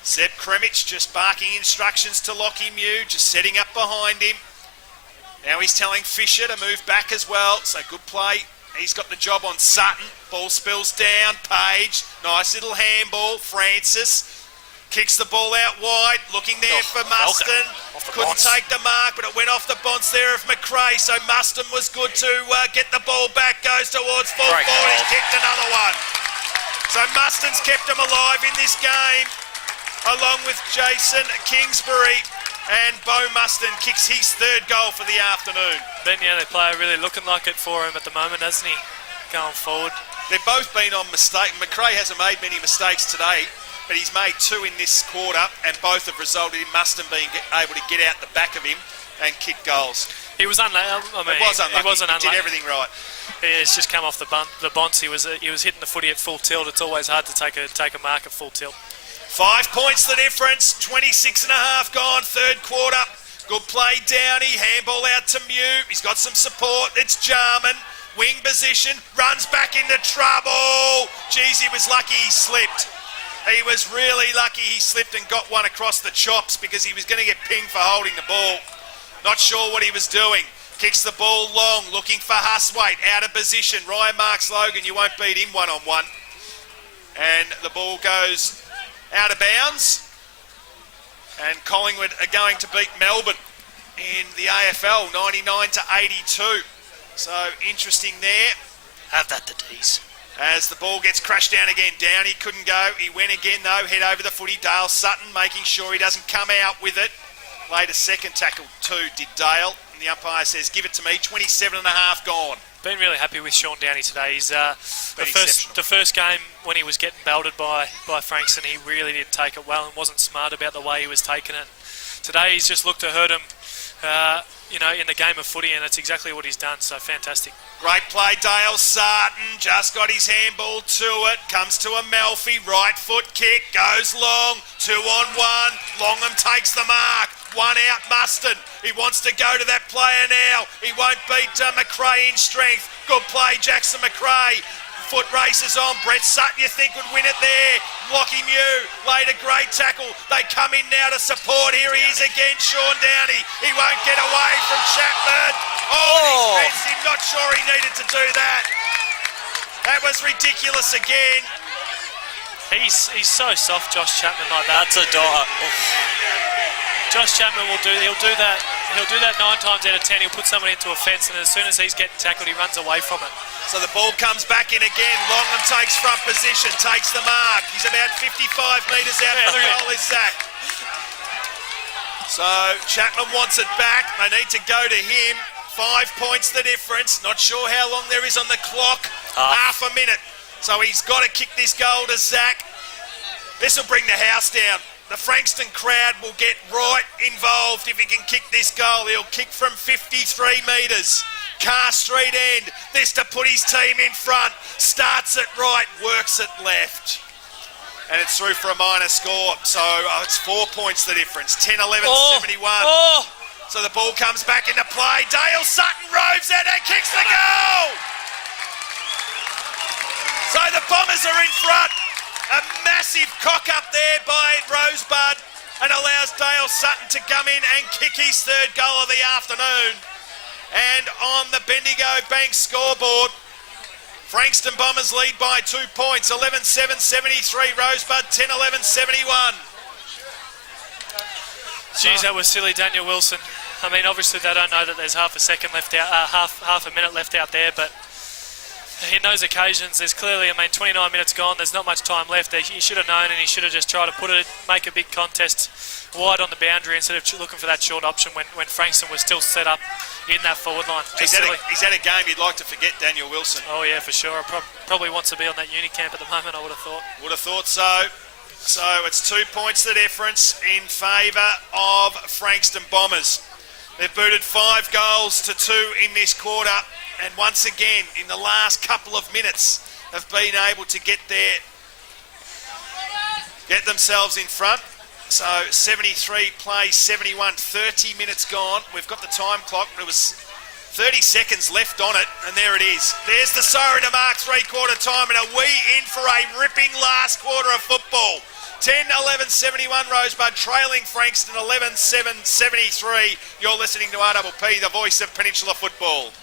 Seb Kremich just barking instructions to Lockie Mew, just setting up behind him. Now he's telling Fisher to move back as well, so good play. He's got the job on Sutton. Ball spills down. Page, nice little handball. Francis kicks the ball out wide, looking there for Muston. Couldn't take the mark, but it went off the bonce there of McRae, so Muston was good to get the ball back, goes towards full forward. He's kicked another one. So Muston's kept him alive in this game, along with Jason Kingsbury, and Bo Muston kicks his third goal for the afternoon. Ben, yeah, the player really looking like it for him at the moment, hasn't he? Going forward. They've both been on mistake. McRae hasn't made many mistakes today, but he's made 2 in this quarter, and both have resulted in Muston being able to get out the back of him and kick goals. He was unlucky. He wasn't unlucky. He did everything right. It's just come off the bonce. He was hitting the footy at full tilt. It's always hard to take a mark at full tilt. 5 points the difference. 26 and a half gone. Third quarter. Good play, Downey. Handball out to Mew. He's got some support. It's Jarman. Wing position. Runs back into trouble. Geez, he was lucky he slipped. He was really lucky he slipped and got one across the chops because he was going to get pinged for holding the ball. Not sure what he was doing. Kicks the ball long, looking for Huswaite. Out of position. Ryan Marks Logan, you won't beat him one-on-one. And the ball goes out of bounds. And Collingwood are going to beat Melbourne in the AFL, 99-82. So interesting there. Have that the D's. As the ball gets crashed down again, Downey couldn't go. He went again though, head over the footy. Dale Sutton making sure he doesn't come out with it. Played a second tackle too, did Dale. And the umpire says, give it to me, 27 and a half gone. Been really happy with Sean Downey today. He's the first game when he was getting belted by Frankston, he really did take it well and wasn't smart about the way he was taking it. Today he's just looked to hurt him, in the game of footy, and that's exactly what he's done, so fantastic. Great play, Dale Sutton, just got his handball to it, comes to Amalfi, right foot kick, goes long, 2-on-1, Longham takes the mark, 1 out Muston, he wants to go to that player now, he won't beat McRae in strength, good play Jackson McRae. Foot races on. Brett Sutton, you think, would win it there. Lockie Mew laid a great tackle. They come in now to support. Here he is again, Sean Downey. He won't get away from Chapman. Oh, and he's fenced him. Not sure he needed to do that. That was ridiculous again. He's so soft, Josh Chapman, like that. That's a dot. Josh Chapman he'll do that 9 times out of 10. He'll put someone into a fence, and as soon as he's getting tackled, he runs away from it. So the ball comes back in again. Longham takes front position, takes the mark. He's about 55 metres out of the goal, is Zach. So Chapman wants it back. They need to go to him. 5 points the difference. Not sure how long there is on the clock. Half a minute. So he's got to kick this goal to Zach. This will bring the house down. The Frankston crowd will get right involved if he can kick this goal. He'll kick from 53 metres. Carr Street end. This to put his team in front. Starts it right, works it left. And it's through for a minor score. So it's 4 points the difference. 10-11, 71. So the ball comes back into play. Dale Sutton roves it and kicks the goal. So the Bombers are in front. A massive cock up there by Rosebud and allows Dale Sutton to come in and kick his third goal of the afternoon. And on the Bendigo Bank scoreboard, Frankston Bombers lead by 2 points, 11-7, 73. Rosebud, 10-11, 71. Geez, that was silly, Daniel Wilson. I mean, obviously they don't know that there's half a minute left out there, but in those occasions, there's clearly, 29 minutes gone, there's not much time left. He should have known, and he should have just tried to make a big contest wide on the boundary instead of looking for that short option when Frankston was still set up in that forward line. He's had a game you'd like to forget, Daniel Wilson. Oh yeah, for sure. Probably wants to be on that uni camp at the moment, I would have thought. Would have thought so. So it's 2 points the difference in favour of Frankston Bombers. They've booted 5 goals to 2 in this quarter, and once again in the last couple of minutes have been able to get themselves in front. So 73 plays 71, 30 minutes gone. We've got the time clock, but it was 30 seconds left on it, and there it is. There's the siren to mark three-quarter time, and are we in for a ripping last quarter of football? 10-11-71 Rosebud trailing Frankston 11-7-73. You're listening to RPP, the voice of Peninsula football.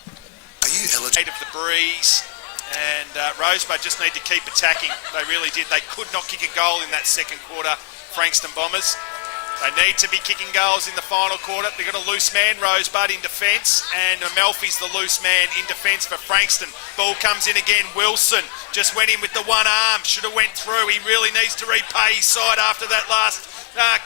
Are you eligible? Of the breeze, and Rosebud just need to keep attacking. They really did. They could not kick a goal in that second quarter, Frankston Bombers. They need to be kicking goals in the final quarter. They've got a loose man, Rosebud, in defence, and Melfi's the loose man in defence for Frankston. Ball comes in again. Wilson just went in with the one arm. Should have went through. He really needs to repay his side after that last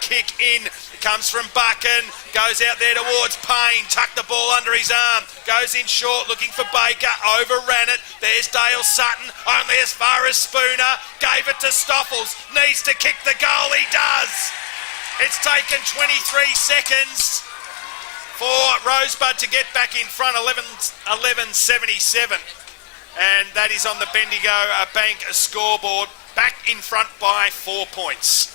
kick in. It comes from Buchan. Goes out there towards Payne. Tucked the ball under his arm. Goes in short looking for Baker. Overran it. There's Dale Sutton. Only as far as Spooner. Gave it to Stoffels. Needs to kick the goal. He does. It's taken 23 seconds for Rosebud to get back in front, 11-77. And that is on the Bendigo Bank scoreboard, back in front by 4 points.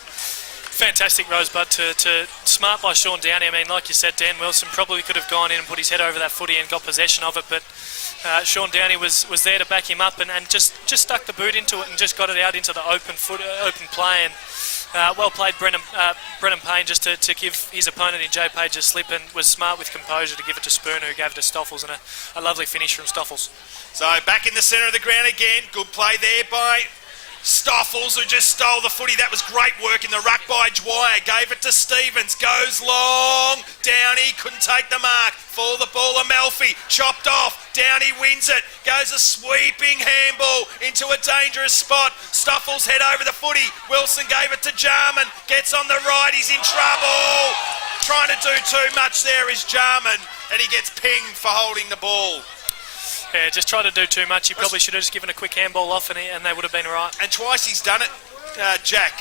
Fantastic Rosebud to smart by Sean Downey. I mean, like you said, Dan Wilson probably could have gone in and put his head over that footy and got possession of it, but Sean Downey was there to back him up and just stuck the boot into it and just got it out into the open play. And well played Brennan Payne just to give his opponent in Jay Page a slip, and was smart with composure to give it to Spooner, who gave it to Stoffels, and a lovely finish from Stoffels. So back in the centre of the ground again. Good play there by Stoffels, who just stole the footy. That was great work in the ruck by Dwyer. Gave it to Stevens. Goes long. Downey couldn't take the mark. For the ball, Amalfi. Chopped off. Downey wins it. Goes a sweeping handball into a dangerous spot. Stoffels head over the footy. Wilson gave it to Jarman. Gets on the right. He's in trouble. Trying to do too much there is Jarman, and he gets pinged for holding the ball. Yeah, just tried to do too much. He probably should have just given a quick handball off, and they would have been right. And twice he's done it, Jack.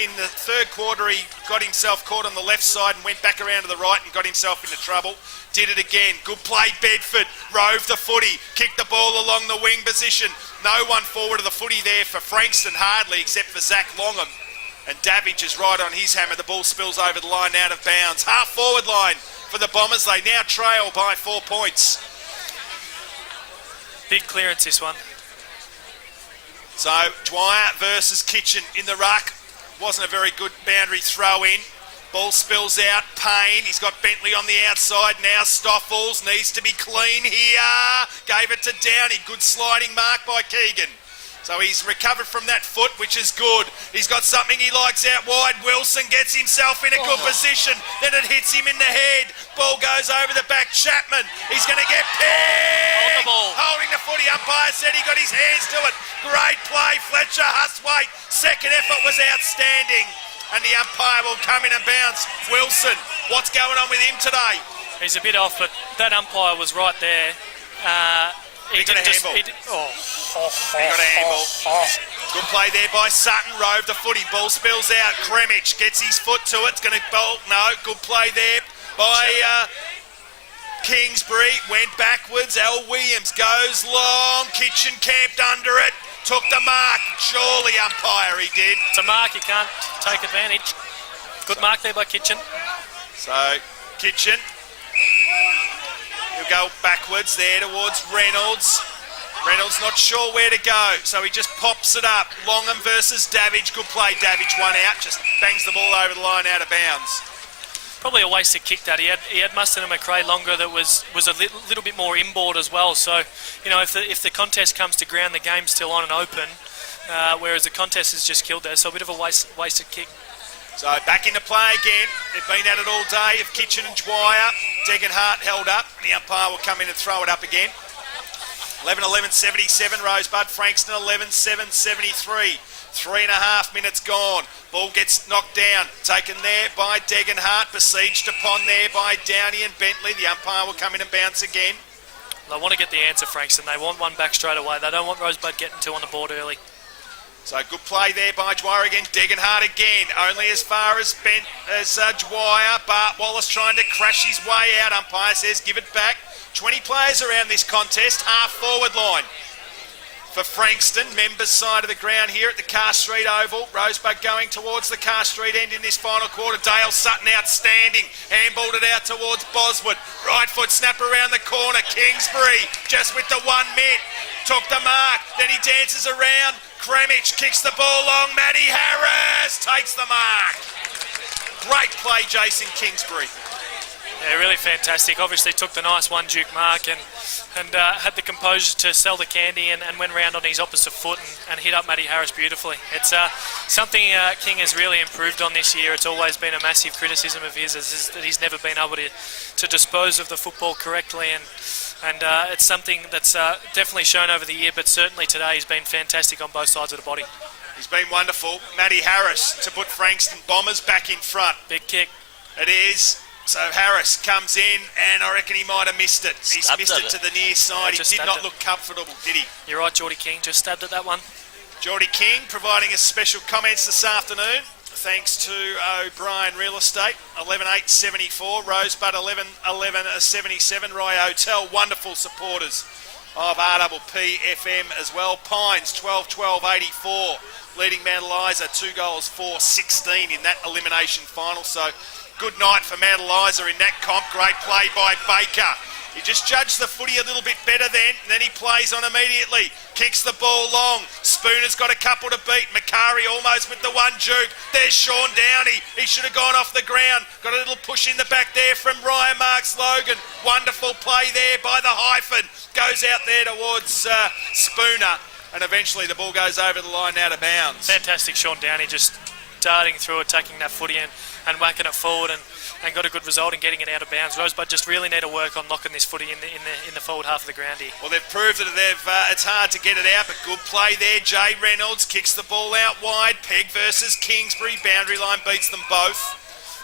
In the third quarter, he got himself caught on the left side and went back around to the right and got himself into trouble. Did it again. Good play, Bedford. Rove the footy. Kicked the ball along the wing position. No one forward of the footy there for Frankston, hardly, except for Zach Longham. And Davidge is right on his hammer. The ball spills over the line, out of bounds. Half forward line for the Bombers. They now trail by 4 points. Big clearance, this one. So, Dwyer versus Kitchen in the ruck. Wasn't a very good boundary throw in. Ball spills out. Payne. He's got Bentley on the outside. Now Stoffels needs to be clean here. Gave it to Downey. Good sliding mark by Keegan. So he's recovered from that foot, which is good. He's got something he likes out wide. Wilson gets himself in a good position. Then it hits him in the head. Ball goes over the back. Chapman. He's going to get pinned. On the ball. Holding the footy. Umpire said he got his hands to it. Great play, Fletcher. Hustwaite. Second effort was outstanding. And the umpire will come in and bounce. Wilson, what's going on with him today? He's a bit off, but that umpire was right there. He got a handball. He got a handball. Good play there by Sutton. Rove the footy. Ball spills out. Kremich gets his foot to it. It's going to bolt. No. Good play there by Kingsbury. Went backwards. Al Williams goes long. Kitchen camped under it. Took the mark. Surely, umpire, he did. It's a mark. You can't take advantage. Good mark there by Kitchen. So, Kitchen. He'll go backwards there towards Reynolds. Reynolds not sure where to go, so he just pops it up. Longham versus Davidge. Good play, Davidge. One out. Just bangs the ball over the line out of bounds. Probably a wasted kick that. He had Mustin and McRae longer that was a little bit more inboard as well. So, you know, if the contest comes to ground, the game's still on and open, whereas the contest is just killed there. So a bit of a wasted kick. So back into play again. They've been at it all day of Kitchen and Dwyer. Degenhart held up. The umpire will come in and throw it up again. 11-11-77 Rosebud. Frankston 11-7-73. 3.5 minutes gone. Ball gets knocked down. Taken there by Degenhart. Besieged upon there by Downey and Bentley. The umpire will come in and bounce again. They want to get the answer, Frankston. They want one back straight away. They don't want Rosebud getting two on the board early. So good play there by Dwyer again. Degenhart again. Only as far as Dwyer. Bart Wallace trying to crash his way out. Umpire says give it back. 20 players around this contest. Half forward line. for Frankston. Members side of the ground here at the Carr Street Oval. Rosebud going towards the Carr Street end in this final quarter. Dale Sutton outstanding. Handballed it out towards Boswood. Right foot snap around the corner. Kingsbury just with the 1 mid. Took the mark. Then he dances around. Kremich kicks the ball long. Matty Harris takes the mark. Great play, Jason Kingsbury. Yeah, really fantastic. Obviously took the nice one Duke mark and had the composure to sell the candy and went round on his opposite foot and hit up Matty Harris beautifully. It's something King has really improved on this year. It's always been a massive criticism of his is that he's never been able to dispose of the football correctly, and it's something that's definitely shown over the year, but certainly today he's been fantastic on both sides of the body. He's been wonderful. Matty Harris to put Frankston Bombers back in front. Big kick. It is. So Harris comes in, and I reckon he might have missed it. He's missed it to the near side. He did not look comfortable, did he? You're right, Geordie King just stabbed at that one. Geordie King providing us special comments this afternoon, thanks to O'Brien Real Estate. 11.874, Rosebud 11.11.77, Roy Hotel. Wonderful supporters of RPP FM as well. Pines 12.12.84, leading Mount Eliza 2 goals 4-16 in that elimination final. So good night for Mount Eliza in that comp. Great play by Baker. He just judged the footy a little bit better then, and then he plays on immediately. Kicks the ball long. Spooner's got a couple to beat. Macari almost with the 1 juke. There's Sean Downey. He should have gone off the ground. Got a little push in the back there from Ryan Marks Logan. Wonderful play there by the hyphen. Goes out there towards Spooner, and eventually the ball goes over the line out of bounds. Fantastic Sean Downey just darting through, attacking that footy and whacking it forward and got a good result in getting it out of bounds. Rosebud just really need to work on knocking this footy in the forward half of the ground here. Well, they've proved that it's hard to get it out, but good play there. Jay Reynolds kicks the ball out wide. Peg versus Kingsbury. Boundary line beats them both.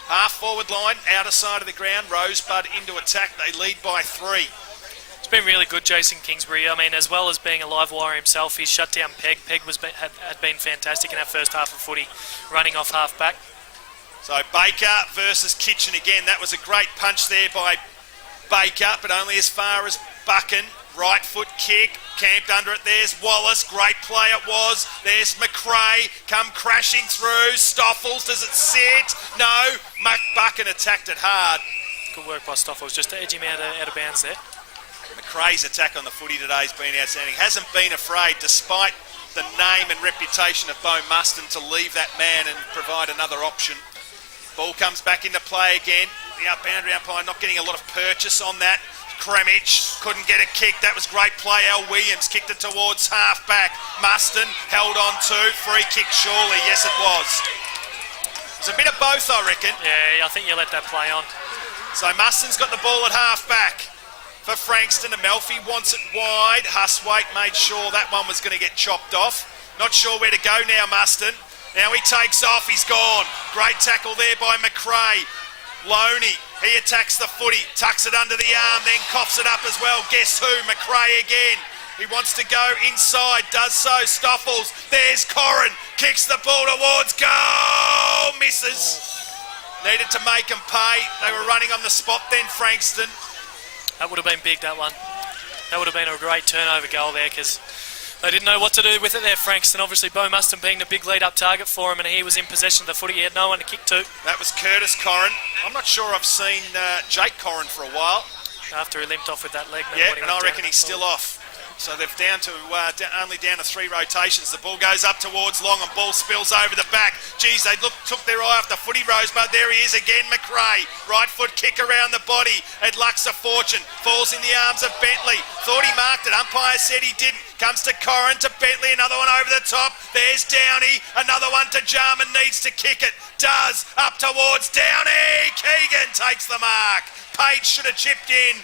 Half forward line, outer side of the ground. Rosebud into attack. They lead by 3. It's been really good, Jason Kingsbury. I mean, as well as being a live wire himself, he's shut down Peg. Peg had been fantastic in that first half of footy, running off half back. So Baker versus Kitchen again. That was a great punch there by Baker, but only as far as Buchan. Right foot kick, camped under it. There's Wallace. Great play it was. There's McRae, come crashing through. Stoffels, does it sit? No. Buchan attacked it hard. Good work by Stoffels, just to edge him out of bounds there. McRae's attack on the footy today has been outstanding. Hasn't been afraid, despite the name and reputation of Bo Muston, to leave that man and provide another option. Ball comes back into play again. The boundary umpire not getting a lot of purchase on that. Kremich couldn't get a kick. That was great play. Al Williams kicked it towards half back. Muston held on to. Free kick surely. Yes, it was. It was a bit of both, I reckon. Yeah, I think you let that play on. So Muston's got the ball at half back for Frankston. Amalfi wants it wide. Huswaite made sure that one was going to get chopped off. Not sure where to go now, Muston. Now he takes off, he's gone. Great tackle there by McRae. Loney, he attacks the footy, tucks it under the arm, then coughs it up as well. Guess who? McRae again. He wants to go inside, does so. Stoffels, there's Corrin, kicks the ball towards goal, misses. Needed to make them pay. They were running on the spot then, Frankston. That would have been big, that one. That would have been a great turnover goal there, because they didn't know what to do with it there, Frankston. Obviously, Bo Muston being the big lead-up target for him, and he was in possession of the footy. He had no one to kick to. That was Curtis Corrin. I'm not sure I've seen Jake Corrin for a while. After he limped off with that leg. Yeah, and I reckon he's still off. So they've only down to 3 rotations. The ball goes up towards Long and ball spills over the back. Geez, they took their eye off the footy, Rosebud. There he is again, McRae. Right foot kick around the body. It lucks a fortune. Falls in the arms of Bentley. Thought he marked it. Umpire said he didn't. Comes to Corrin, to Bentley. Another one over the top. There's Downey. Another one to Jarman. Needs to kick it. Does. Up towards Downey. Keegan takes the mark. Page should have chipped in.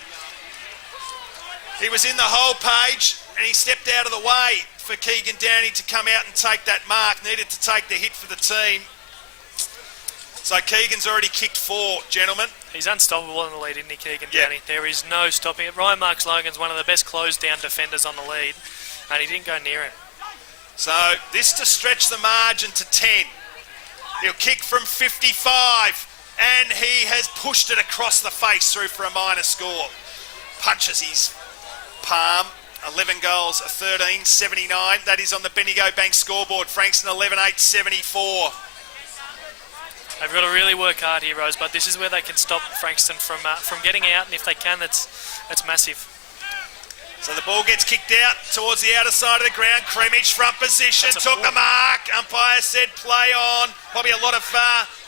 He was in the hole, Page, and he stepped out of the way for Keegan Downey to come out and take that mark. Needed to take the hit for the team. So Keegan's already kicked 4, gentlemen. He's unstoppable in the lead, isn't he, Keegan Downey? There is no stopping it. Ryan Marks Logan's one of the best closed-down defenders on the lead, and he didn't go near him. So this to stretch the margin to 10. He'll kick from 55, and he has pushed it across the face through for a minor score. Punches his palm 11 goals, 13, 79. That is on the Bendigo Bank scoreboard. Frankston 11, 8, 74. They've got to really work hard here, Rosebud. This is where they can stop Frankston from getting out, and if they can, that's massive. So the ball gets kicked out towards the outer side of the ground. Kremich front position, took the mark. Umpire said play on. Probably a lot of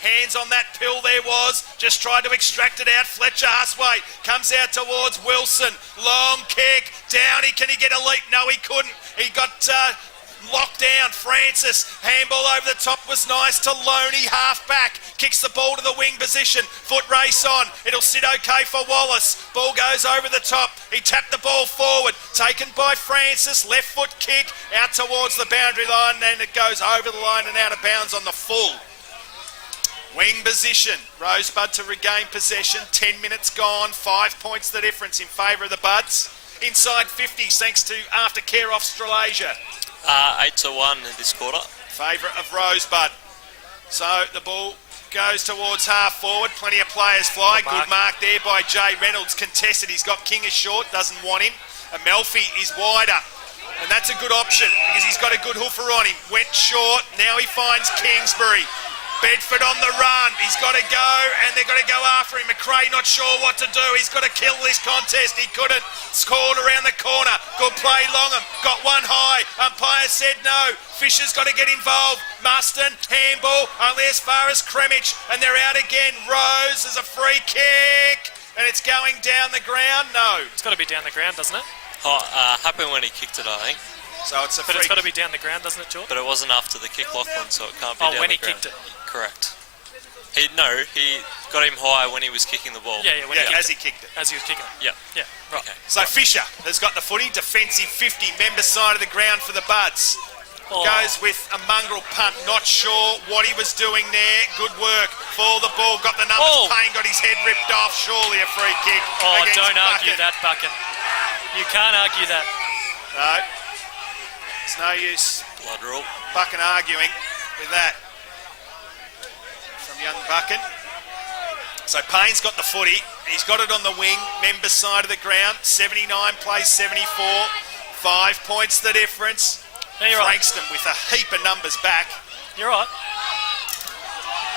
hands on that pill there was. Just tried to extract it out. Fletcher Husway comes out towards Wilson. Long kick. Downey, can he get a leap? No, he couldn't. He got locked down. Francis, handball over the top was nice to Loney, half back. Kicks the ball to the wing position. Foot race on. It'll sit okay for Wallace. Ball goes over the top. He tapped the ball forward. Taken by Francis. Left foot kick out towards the boundary line, and it goes over the line and out of bounds on the full. Wing position. Rosebud to regain possession. 10 minutes gone. 5 points the difference in favour of the Buds. Inside 50s thanks to Aftercare Australasia. 8-1 in this quarter. Favourite of Rosebud. So the ball goes towards half forward. Plenty of players fly. Good mark there by Jay Reynolds. Contested. He's got King as short. Doesn't want him. Amelfi is wider. And that's a good option because he's got a good hoofer on him. Went short. Now he finds Kingsbury. Bedford on the run. He's got to go, and they're going to go after him. McRae not sure what to do. He's got to kill this contest. He couldn't. Scored around the corner. Good play, Longham. Got one high. Umpire said no. Fisher's got to get involved. Muston, handball, only as far as Kremich, and they're out again. Rose is a free kick, and it's going down the ground. No. It's got to be down the ground, doesn't it? Happened when he kicked it, I think. So it's a But free it's got to be down the ground, doesn't it, George? But it wasn't after the kick, Lachlan, so it can't be down when the he ground. kicked it. Correct. He got him high when he was kicking the ball. Yeah, as he kicked it. As he was kicking it. Yeah. Yeah, right. Okay. So Fisher has got the footy. Defensive 50, member side of the ground for the Buds. Oh. Goes with a mongrel punt. Not sure what he was doing there. Good work for the ball. Got the numbers. Oh. Payne got his head ripped off. Surely a free kick. Oh, against don't argue Buchan. that, Buchan. You can't argue that. No. It's no use Blood rule. Buchan arguing with that. From young Buchan. So Payne's got the footy. He's got it on the wing. Member side of the ground. 79 plays 74. 5 points the difference. No, you're right. Frankston with a heap of numbers back. You're right.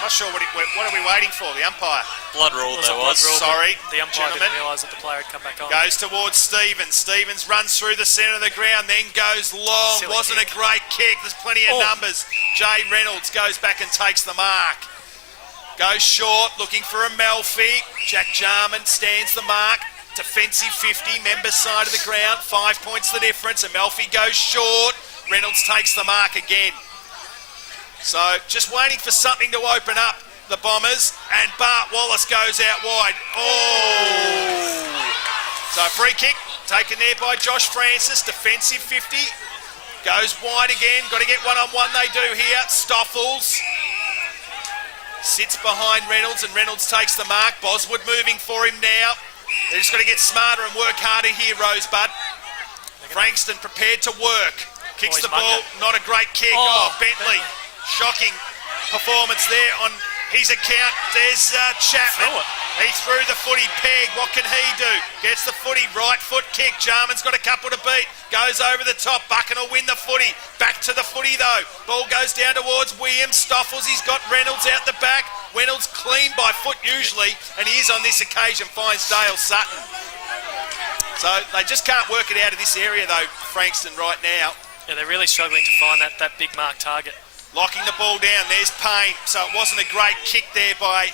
Not sure what are we waiting for? The umpire. Blood rule there blood was. rule, Sorry, The umpire gentlemen. didn't realise that the player had come back on. Goes towards Stevens. Stevens runs through the centre of the ground, then goes long. Silly Wasn't kick. a great kick. There's plenty of numbers. Jay Reynolds goes back and takes the mark. Goes short, looking for a Melfi. Jack Jarman stands the mark. Defensive 50, member side of the ground. 5 points the difference. Amelfi goes short. Reynolds takes the mark again. So just waiting for something to open up the Bombers, and Bart Wallace goes out wide. Oh! So a free kick taken there by Josh Francis. Defensive 50. Goes wide again. Got to get one-on-one they do here. Stoffels sits behind Reynolds, and Reynolds takes the mark. Boswood moving for him now. They're just got to get smarter and work harder here, Rosebud. Frankston prepared to work. Kicks the ball. Not a great kick. Oh, Bentley. Shocking performance there on his account. There's Chapman. He threw the footy. Peg, what can he do? Gets the footy. Right foot kick. Jarman's got a couple to beat. Goes over the top. Buchan will win the footy. Back to the footy though. Ball goes down towards Williams. Stoffels. He's got Reynolds out the back. Reynolds clean by foot usually, and he is on this occasion. Finds Dale Sutton. So they just can't work it out of this area though, Frankston, right now. Yeah, they're really struggling to find that big mark target. Locking the ball down. There's Payne. So it wasn't a great kick there by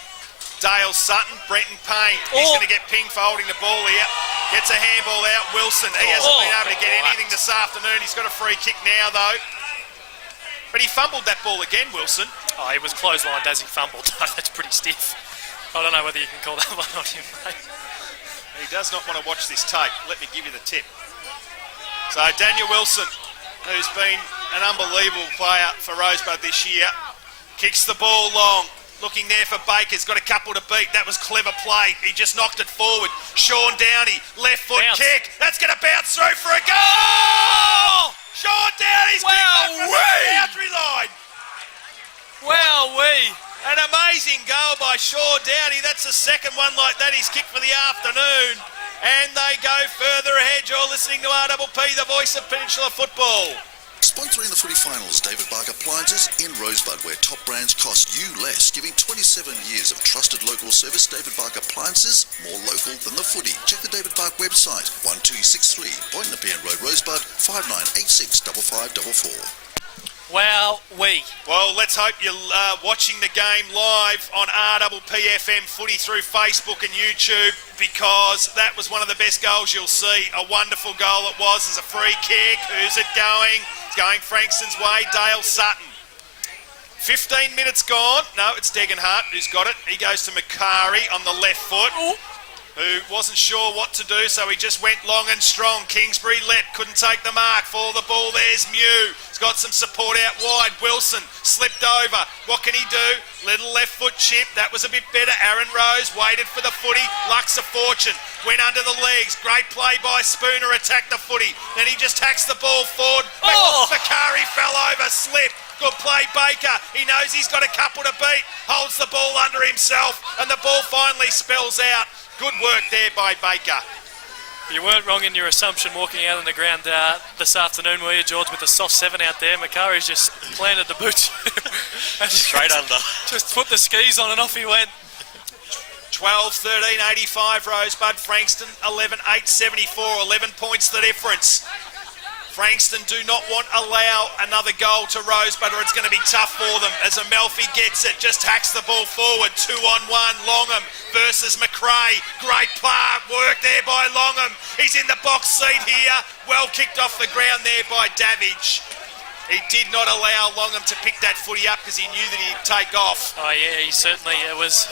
Dale Sutton. Brenton Payne. He's going to get pinged for holding the ball here. Gets a handball out. Wilson. He hasn't been able to get anything this afternoon. He's got a free kick now, though. But he fumbled that ball again, Wilson. Oh, he was clotheslined as he fumbled. That's pretty stiff. I don't know whether you can call that one on him, mate. He does not want to watch this tape. Let me give you the tip. So Daniel Wilson, who's been an unbelievable player for Rosebud this year, kicks the ball long. Looking there for Baker's got a couple to beat. That was clever play. He just knocked it forward. Sean Downey, left foot kick. That's going to bounce through for a goal! Sean Downey's kicked it from the boundary line. Wow-wee. An amazing goal by Sean Downey. That's the second one like that he's kicked for the afternoon. And they go further ahead. You're listening to RPP, the voice of Peninsula football. Sponsoring the footy finals, David Bark Appliances in Rosebud, where top brands cost you less. Giving 27 years of trusted local service, David Bark Appliances, more local than the footy. Check the David Bark website, 1263 Boynton Road, Rosebud, 5986 5544. Well, let's hope you're watching the game live on RPPFM footy through Facebook and YouTube, because that was one of the best goals you'll see. A wonderful goal it was as a free kick. Who's it going? It's going Frankston's way, Dale Sutton. 15 minutes gone. No, it's Degenhart who's got it. He goes to Macari on the left foot. Who wasn't sure what to do, so he just went long and strong. Kingsbury leapt, couldn't take the mark. For the ball, there's Mew. He's got some support out wide. Wilson slipped over. What can he do? Little left foot chip. That was a bit better. Aaron Rose waited for the footy. Luck's a fortune. Went under the legs. Great play by Spooner. Attacked the footy. Then he just hacks the ball forward. Macari fell over. Slipped. Good play, Baker. He knows he's got a couple to beat. Holds the ball under himself. And the ball finally spells out. Good work there by Baker. you weren't wrong in your assumption walking out on the ground this afternoon, were you, George, with the soft 7 out there. Macari's just planted the boot. Straight under. Just put the skis on and off he went. 12-13-85 Rosebud. Frankston 11-8-74. 11 points the difference. Frankston do not want to allow another goal to Rosebud, or it's going to be tough for them as Amalfi gets it, just hacks the ball forward, 2-on-1, Longham versus McRae. Great work there by Longham. He's in the box seat here, well kicked off the ground there by Davidge. He did not allow Longham to pick that footy up because he knew that he'd take off. Oh yeah, he certainly, it was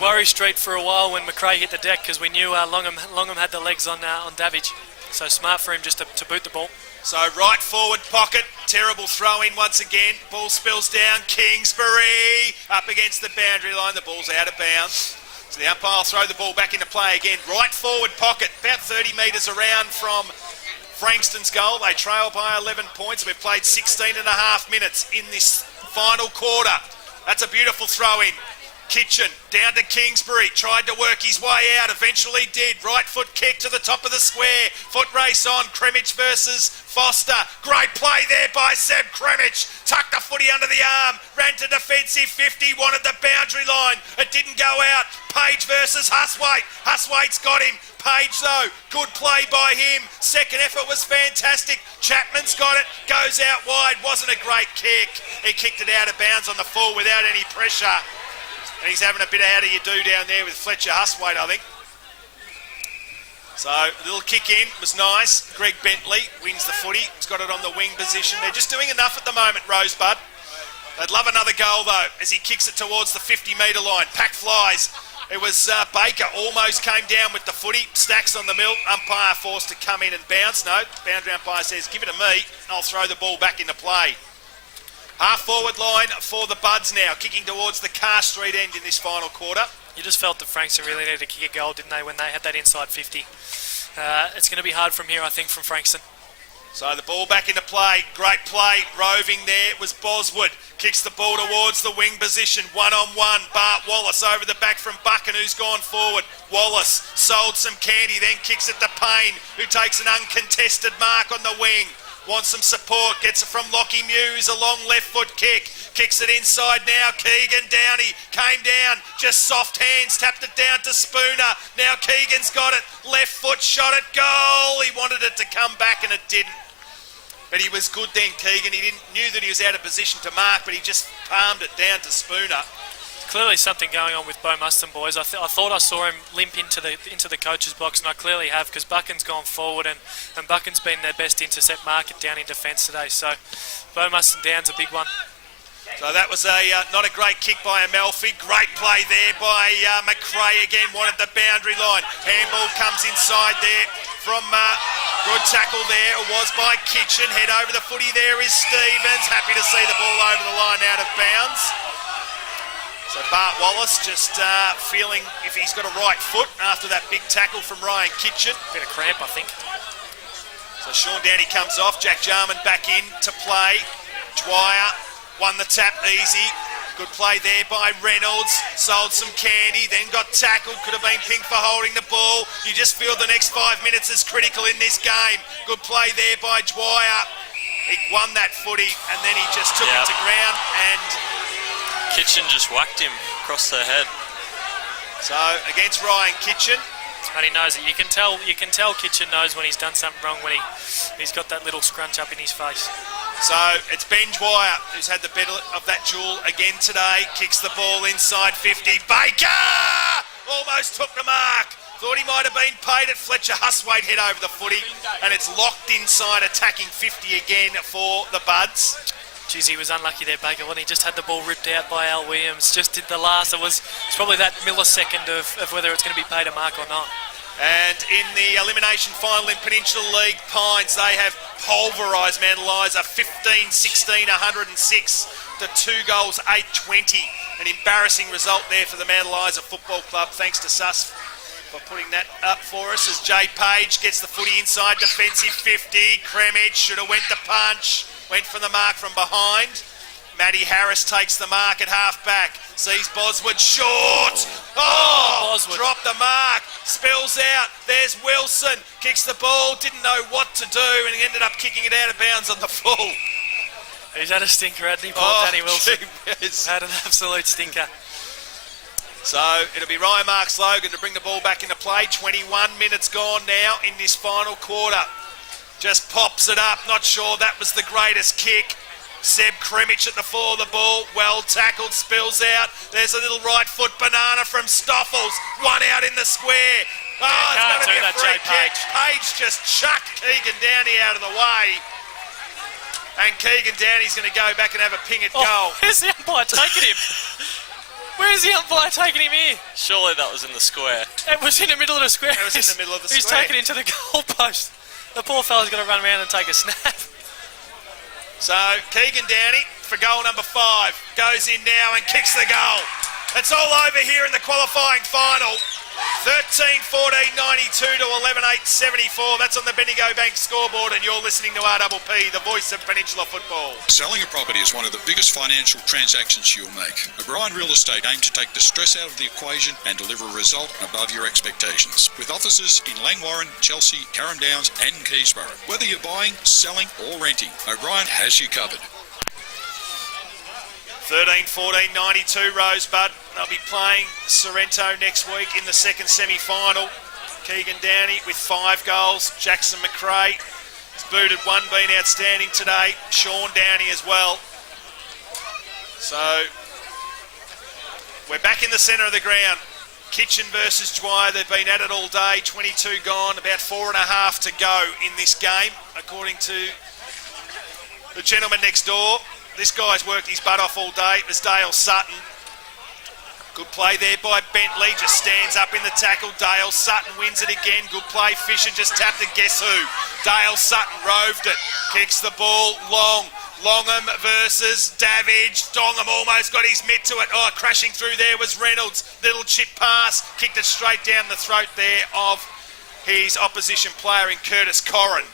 worry street for a while when McRae hit the deck, because we knew Longham had the legs on Davidge. So smart for him just to boot the ball. So right forward pocket, terrible throw in once again. Ball spills down, Kingsbury up against the boundary line. The ball's out of bounds. So the umpire will throw the ball back into play again. Right forward pocket, about 30 metres around from Frankston's goal. They trail by 11 points. We've played 16 and a half minutes in this final quarter. That's a beautiful throw in. Kitchen down to Kingsbury, tried to work his way out, eventually did. Right foot kick to the top of the square, foot race on, Kremich versus Foster. Great play there by Seb Kremich, tucked the footy under the arm, ran to defensive 50, wanted the boundary line, it didn't go out. Page versus Huswaite, Huswaite's got him. Page though, good play by him, second effort was fantastic. Chapman's got it, goes out wide, wasn't a great kick. He kicked it out of bounds on the full without any pressure. And he's having a bit of how do you do down there with Fletcher Huswaite, I think. So, a little kick in was nice. Greg Bentley wins the footy. He's got it on the wing position. They're just doing enough at the moment, Rosebud. They'd love another goal, though, as he kicks it towards the 50-metre line. Pack flies. It was Baker almost came down with the footy. Stacks on the mill. Umpire forced to come in and bounce. No, boundary umpire says, give it to me. I'll throw the ball back into play. Half forward line for the Buds now, kicking towards the Carr Street end in this final quarter. You just felt that Frankston really needed to kick a goal, didn't they, when they had that inside 50. It's going to be hard from here, I think, from Frankston. So the ball back into play. Great play. Roving there. It was Boswood. Kicks the ball towards the wing position. 1-on-1. Bart Wallace over the back from Buchan, who's gone forward. Wallace sold some candy, then kicks it to Payne, who takes an uncontested mark on the wing. Wants some support, gets it from Lockie Muse, a long left foot kick, kicks it inside now, Keegan Downey came down, just soft hands, tapped it down to Spooner, now Keegan's got it, left foot shot at goal, he wanted it to come back and it didn't. But he was good then, Keegan, knew that he was out of position to mark, but he just palmed it down to Spooner. Clearly something going on with Beau Muston, boys. I thought I saw him limp into the coach's box, and I clearly have, because Buchan's gone forward, and Buchan's been their best intercept market down in defence today. So Beau Muston down's a big one. So that was not a great kick by Amalfi. Great play there by McRae again, wanted the boundary line. Handball comes inside there from good tackle there. It was by Kitchen. Head over the footy there is Stevens. Happy to see the ball over the line out of bounds. So Bart Wallace just feeling if he's got a right foot after that big tackle from Ryan Kitchen. Bit of cramp, I think. So Sean Downey comes off. Jack Jarman back in to play. Dwyer won the tap easy. Good play there by Reynolds. Sold some candy, then got tackled. Could have been pinged for holding the ball. You just feel the next 5 minutes is critical in this game. Good play there by Dwyer. He won that footy and then he just took it to ground and... Kitchen just whacked him across the head. So, against Ryan Kitchen. And he knows it. You can tell Kitchen knows when he's done something wrong, when he's got that little scrunch up in his face. So it's Ben Dwyer who's had the better of that duel again today. Kicks the ball inside 50. Baker! Almost took the mark. Thought he might have been paid at Fletcher. Huswaite head over the footy. And it's locked inside, attacking 50 again for the Buds. Jeez, he was unlucky there, Baker, when he just had the ball ripped out by Al Williams. Just did the last. It's probably that millisecond of whether it's going to be paid a mark or not. And in the elimination final in Peninsula League, Pines, they have pulverised Mount Eliza 15-16, 106 to 2 goals, 8-20. An embarrassing result there for the Mount Eliza Football Club. Thanks to Sus for putting that up for us as Jay Page gets the footy inside defensive 50. Kremich should have went the punch. Went for the mark from behind. Matty Harris takes the mark at half-back. Sees Boswood short. Boswood. Dropped the mark. Spills out. There's Wilson. Kicks the ball. Didn't know what to do and he ended up kicking it out of bounds on the full. He's had a stinker, hasn't he, poor Danny Wilson? Yes. Had an absolute stinker. So it'll be Ryan Marks Logan to bring the ball back into play. 21 minutes gone now in this final quarter. Just pops it up. Not sure that was the greatest kick. Seb Kremich at the fore of the ball. Well tackled. Spills out. There's a little right foot banana from Stoffels. One out in the square. Oh, it's going to be a free kick. Page just chucked Keegan Downey out of the way. And Keegan Downey's going to go back and have a ping at goal. Where's the umpire taking him? Where's the umpire taking him here? Surely that was in the square. It was in the middle of the square. It was in the middle of the He's square. taken him to the goalpost. The poor fella's got to run around and take a snap. So Keegan Downey for goal number 5 goes in now and kicks the goal. It's all over here in the qualifying final. 13-14-92 to 11-8-74. That's on the Bendigo Bank scoreboard and you're listening to RPP, the voice of Peninsula football. Selling a property is one of the biggest financial transactions you'll make. O'Brien Real Estate aim to take the stress out of the equation and deliver a result above your expectations. With offices in Langwarrin, Chelsea, Carrum Downs and Keysborough. Whether you're buying, selling or renting, O'Brien has you covered. 13-14-92 Rosebud. They'll be playing Sorrento next week in the second semi-final. Keegan Downey with 5 goals. Jackson McRae has booted one, been outstanding today. Sean Downey as well. So we're back in the centre of the ground. Kitchen versus Dwyer. They've been at it all day. 22 gone, about 4.5 to go in this game, according to the gentleman next door. This guy's worked his butt off all day. It was Dale Sutton. Good play there by Bentley. Just stands up in the tackle. Dale Sutton wins it again. Good play. Fisher just tapped it. Guess who? Dale Sutton roved it. Kicks the ball long. Longham versus Davidge. Dongham almost got his mitt to it. Oh, crashing through there was Reynolds. Little chip pass. Kicked it straight down the throat there of his opposition player in Curtis Corrin.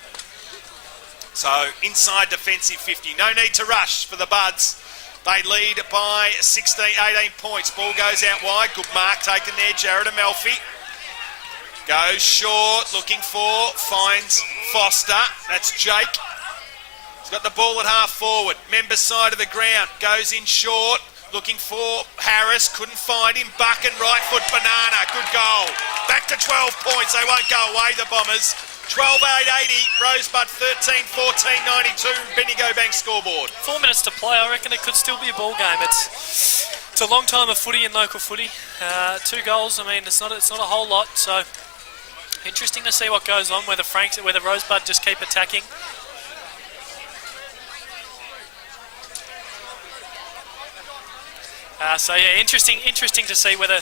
So inside defensive 50. No need to rush for the Buds. They lead by 18 points. Ball goes out wide. Good mark taken there. Jared Amalfi goes short. Looking for. Finds Foster. That's Jake. He's got the ball at half forward. Member side of the ground. Goes in short. Looking for Harris. Couldn't find him. Buchan right foot banana. Good goal. Back to 12 points. They won't go away, the Bombers. 12-8-80, Rosebud 13-14-92, Bendigo Bank scoreboard. 4 minutes to play. I reckon it could still be a ball game. It's a long time of footy in local footy. 2 goals. I mean, it's not a whole lot. So interesting to see what goes on. Whether Rosebud just keep attacking. So yeah, interesting to see whether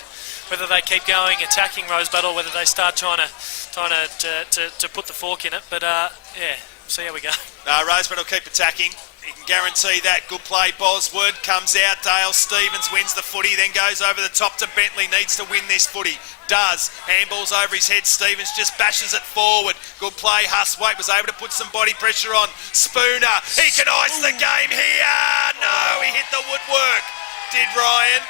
they keep going attacking Rosebud or whether they start trying to put the fork in it. But yeah, see how we go. No, Rosebud will keep attacking. You can guarantee that. Good play. Boswood comes out. Dale Stevens wins the footy, then goes over the top to Bentley. Needs to win this footy. Does. Handballs over his head. Stevens just bashes it forward. Good play. Huswaite was able to put some body pressure on. Spooner. He can ice the game here. No, he hit the woodwork. did Ryan.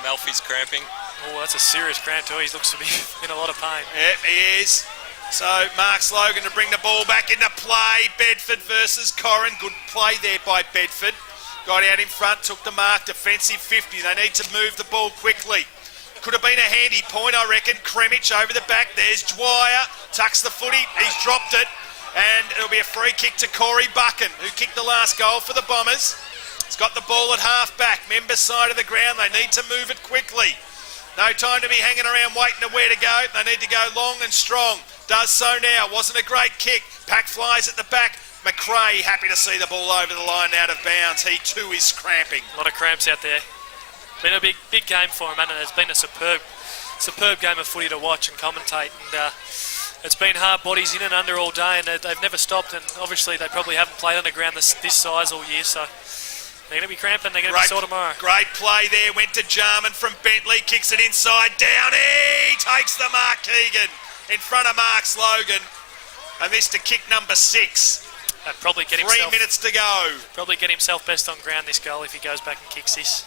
Amalfi's cramping. Oh, that's a serious cramp too. He looks to be in a lot of pain. Yep, he is. So Mark Slogan to bring the ball back into play. Bedford versus Corrin. Good play there by Bedford. Got out in front, took the mark. Defensive 50. They need to move the ball quickly. Could have been a handy point, I reckon. Kremich over the back. There's Dwyer. Tucks the footy. He's dropped it. And it'll be a free kick to Corey Buchan, who kicked the last goal for the Bombers. He's got the ball at half-back. Member side of the ground. They need to move it quickly. No time to be hanging around waiting to where to go. They need to go long and strong. Does so now. Wasn't a great kick. Pack flies at the back. McRae happy to see the ball over the line out of bounds. He too is cramping. A lot of cramps out there. Been a big game for him, and it's been a superb game of footy to watch and commentate. And it's been hard bodies in and under all day, and they've never stopped. And obviously they probably haven't played on the ground this size all year, so they're going to be cramping. They're going to be sore tomorrow. Great play there. Went to Jarman from Bentley. Kicks it inside. Downey takes the mark. Keegan in front of Mark Slogan. And this to kick number 6. Probably get 3 minutes to go. Probably get himself best on ground this goal if he goes back and kicks this.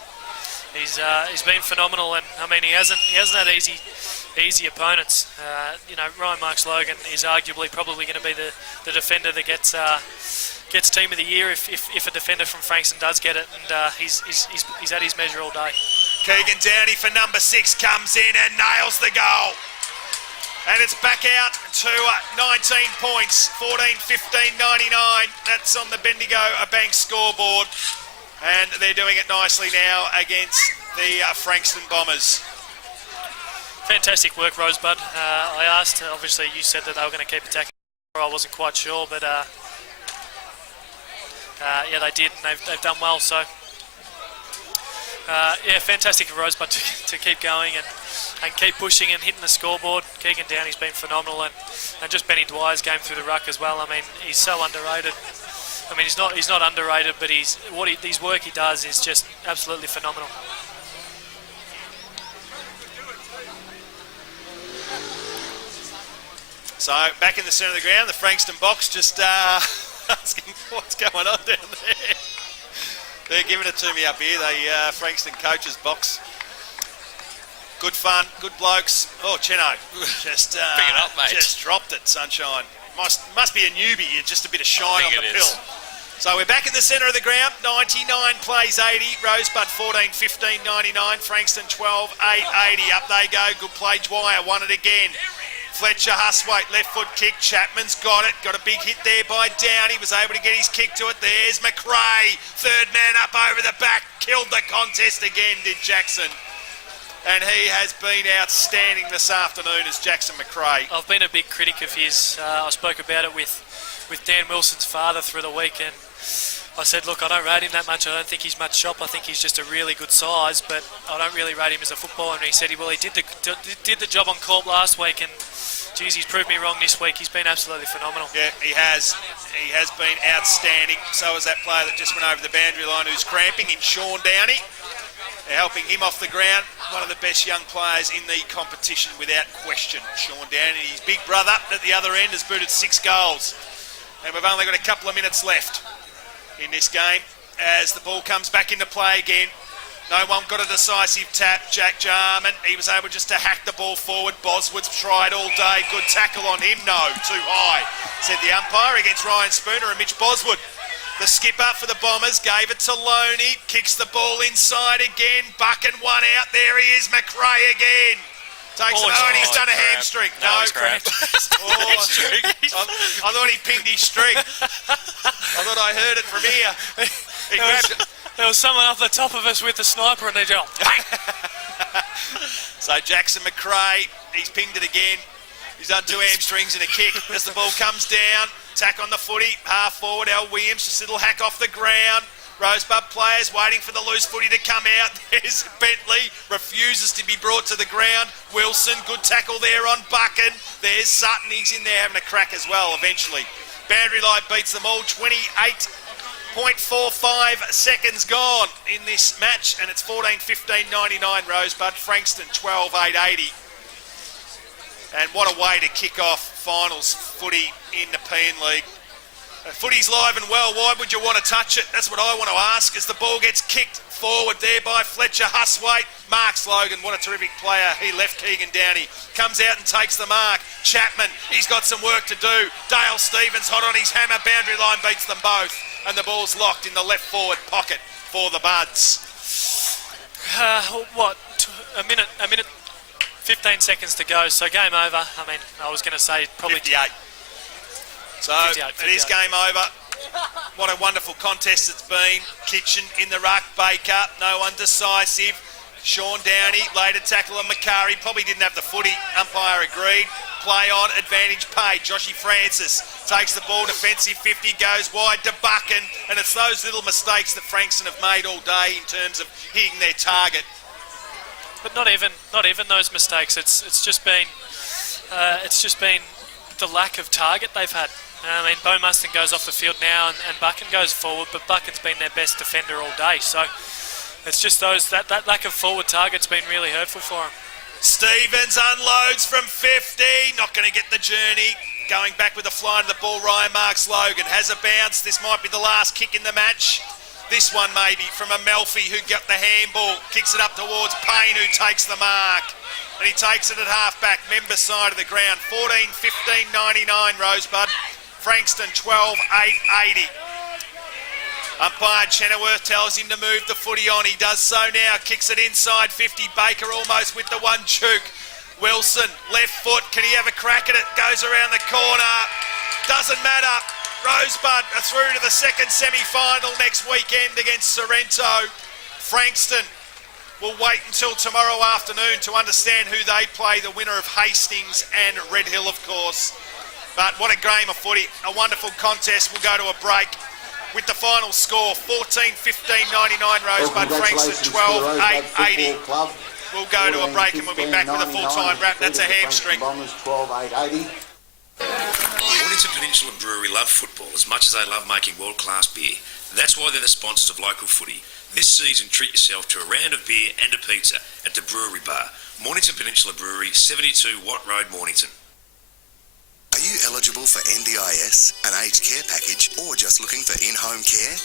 He's been phenomenal, and I mean he hasn't had easy opponents. Ryan Mark Slogan is arguably probably going to be the defender that gets team of the year if a defender from Frankston does get it, and he's at his measure all day. Keegan Downey for number 6 comes in and nails the goal. And it's back out to 19 points, 14-15-99. That's on the Bendigo Bank scoreboard. And they're doing it nicely now against the Frankston Bombers. Fantastic work, Rosebud. I asked, obviously you said that they were going to keep attacking. I wasn't quite sure, but yeah, they did, and they've done well. So, yeah, fantastic of Rosebud to keep going and keep pushing and hitting the scoreboard. Keegan Downey's been phenomenal, and just Benny Dwyer's game through the ruck as well. I mean, he's so underrated. I mean, he's not underrated, but his work he does is just absolutely phenomenal. So back in the centre of the ground, the Frankston box just asking what's going on down there. They're giving it to me up here, the Frankston coaches box. Good fun, good blokes. Oh, Cheno, just Bring it up, mate. Just dropped it, sunshine. Must be a newbie, just a bit of shine on the pill. So we're back in the centre of the ground. 99 plays 80. Rosebud 14-15-99. Frankston 12-8-80. Up they go. Good play. Dwyer won it again. Fletcher Huswaite, left foot kick. Chapman's got it. Got a big hit there by Downey. Was able to get his kick to it. There's McRae. Third man up over the back. Killed the contest again, did Jackson. And he has been outstanding this afternoon as Jackson McRae. I've been a big critic of his. I spoke about it with Dan Wilson's father through the week, and I said, look, I don't rate him that much. I don't think he's much shop. I think he's just a really good size, but I don't really rate him as a footballer. And he said, well, he did the job on Corp last week, and geez, he's proved me wrong this week. He's been absolutely phenomenal. Yeah, he has. He has been outstanding. So is that player that just went over the boundary line who's cramping in Sean Downey. They're helping him off the ground. One of the best young players in the competition without question. Sean Downey, his big brother at the other end, has booted 6 goals. And we've only got a couple of minutes left in this game as the ball comes back into play again. No one got a decisive tap. Jack Jarman, he was able just to hack the ball forward. Boswood's tried all day. Good tackle on him. No, too high, said the umpire against Ryan Spooner and Mitch Boswood. The skipper for the Bombers gave it to Loney. Kicks the ball inside again. Buchan one out. There he is. McRae again. Takes it. Oh, and he's done a hamstring. No, he's cramped. I thought he pinned his string. I thought I heard it from here. There was someone up the top of us with the sniper, and they just So Jackson McRae, he's pinged it again. He's done 2 hamstrings and a kick as the ball comes down. Tack on the footy, half forward. Al Williams, just a little hack off the ground. Rosebud players waiting for the loose footy to come out. There's Bentley, refuses to be brought to the ground. Wilson, good tackle there on Buchan. There's Sutton, he's in there having a crack as well eventually. Boundary line beats them all, 28.45 seconds gone in this match, and it's 14-15-99 Rosebud, Frankston 12-8-80. And what a way to kick off finals footy in the Pean League. Footy's live and well. Why would you want to touch it? That's what I want to ask as the ball gets kicked forward there by Fletcher Huswaite. Mark Slogan, what a terrific player. He left Keegan Downey. Comes out and takes the mark. Chapman, he's got some work to do. Dale Stevens hot on his hammer. Boundary line beats them both. And the ball's locked in the left forward pocket for the Buds. A minute, 15 seconds to go. So game over. I mean, I was going to say probably 58. So 58. It is game over. What a wonderful contest it's been. Kitchen in the ruck, Baker, no one decisive. Sean Downey, later tackle on Macari, probably didn't have the footy. Umpire agreed. Play on, advantage paid. Joshy Francis takes the ball, defensive 50, goes wide to Buchan, and it's those little mistakes that Frankston have made all day in terms of hitting their target. But not even those mistakes. It's just been the lack of target they've had. I mean, Bo Mustin goes off the field now and Buchan goes forward, but Buchan's been their best defender all day. So it's just that lack of forward target's been really hurtful for them. Stevens unloads from 50, not going to get the journey. Going back with a fly to the ball, Ryan Marks Logan has a bounce. This might be the last kick in the match. This one maybe from Amalfi, who got the handball, kicks it up towards Payne, who takes the mark. And he takes it at half-back, member side of the ground. 14-15-99, Rosebud. Frankston 12-8-80. Umpire Chenoweth tells him to move the footy on. He does so now. Kicks it inside 50. Baker almost with the one chook. Wilson, left foot. Can he have a crack at it? Goes around the corner. Doesn't matter. Rosebud are through to the second semi-final next weekend against Sorrento. Frankston will wait until tomorrow afternoon to understand who they play, the winner of Hastings and Red Hill, of course. But what a game of footy. A wonderful contest. We'll go to a break with the final score, 14-15-99 Rosebud, Frankston 12-8-80. We'll go to a break and we'll be back with a full-time wrap. That's a hamstring. Mornington Peninsula Brewery love football as much as they love making world-class beer. That's why they're the sponsors of local footy. This season, treat yourself to a round of beer and a pizza at the Brewery Bar. Mornington Peninsula Brewery, 72 Watt Road, Mornington. Are you eligible for NDIS, an aged care package, or just looking for in-home care?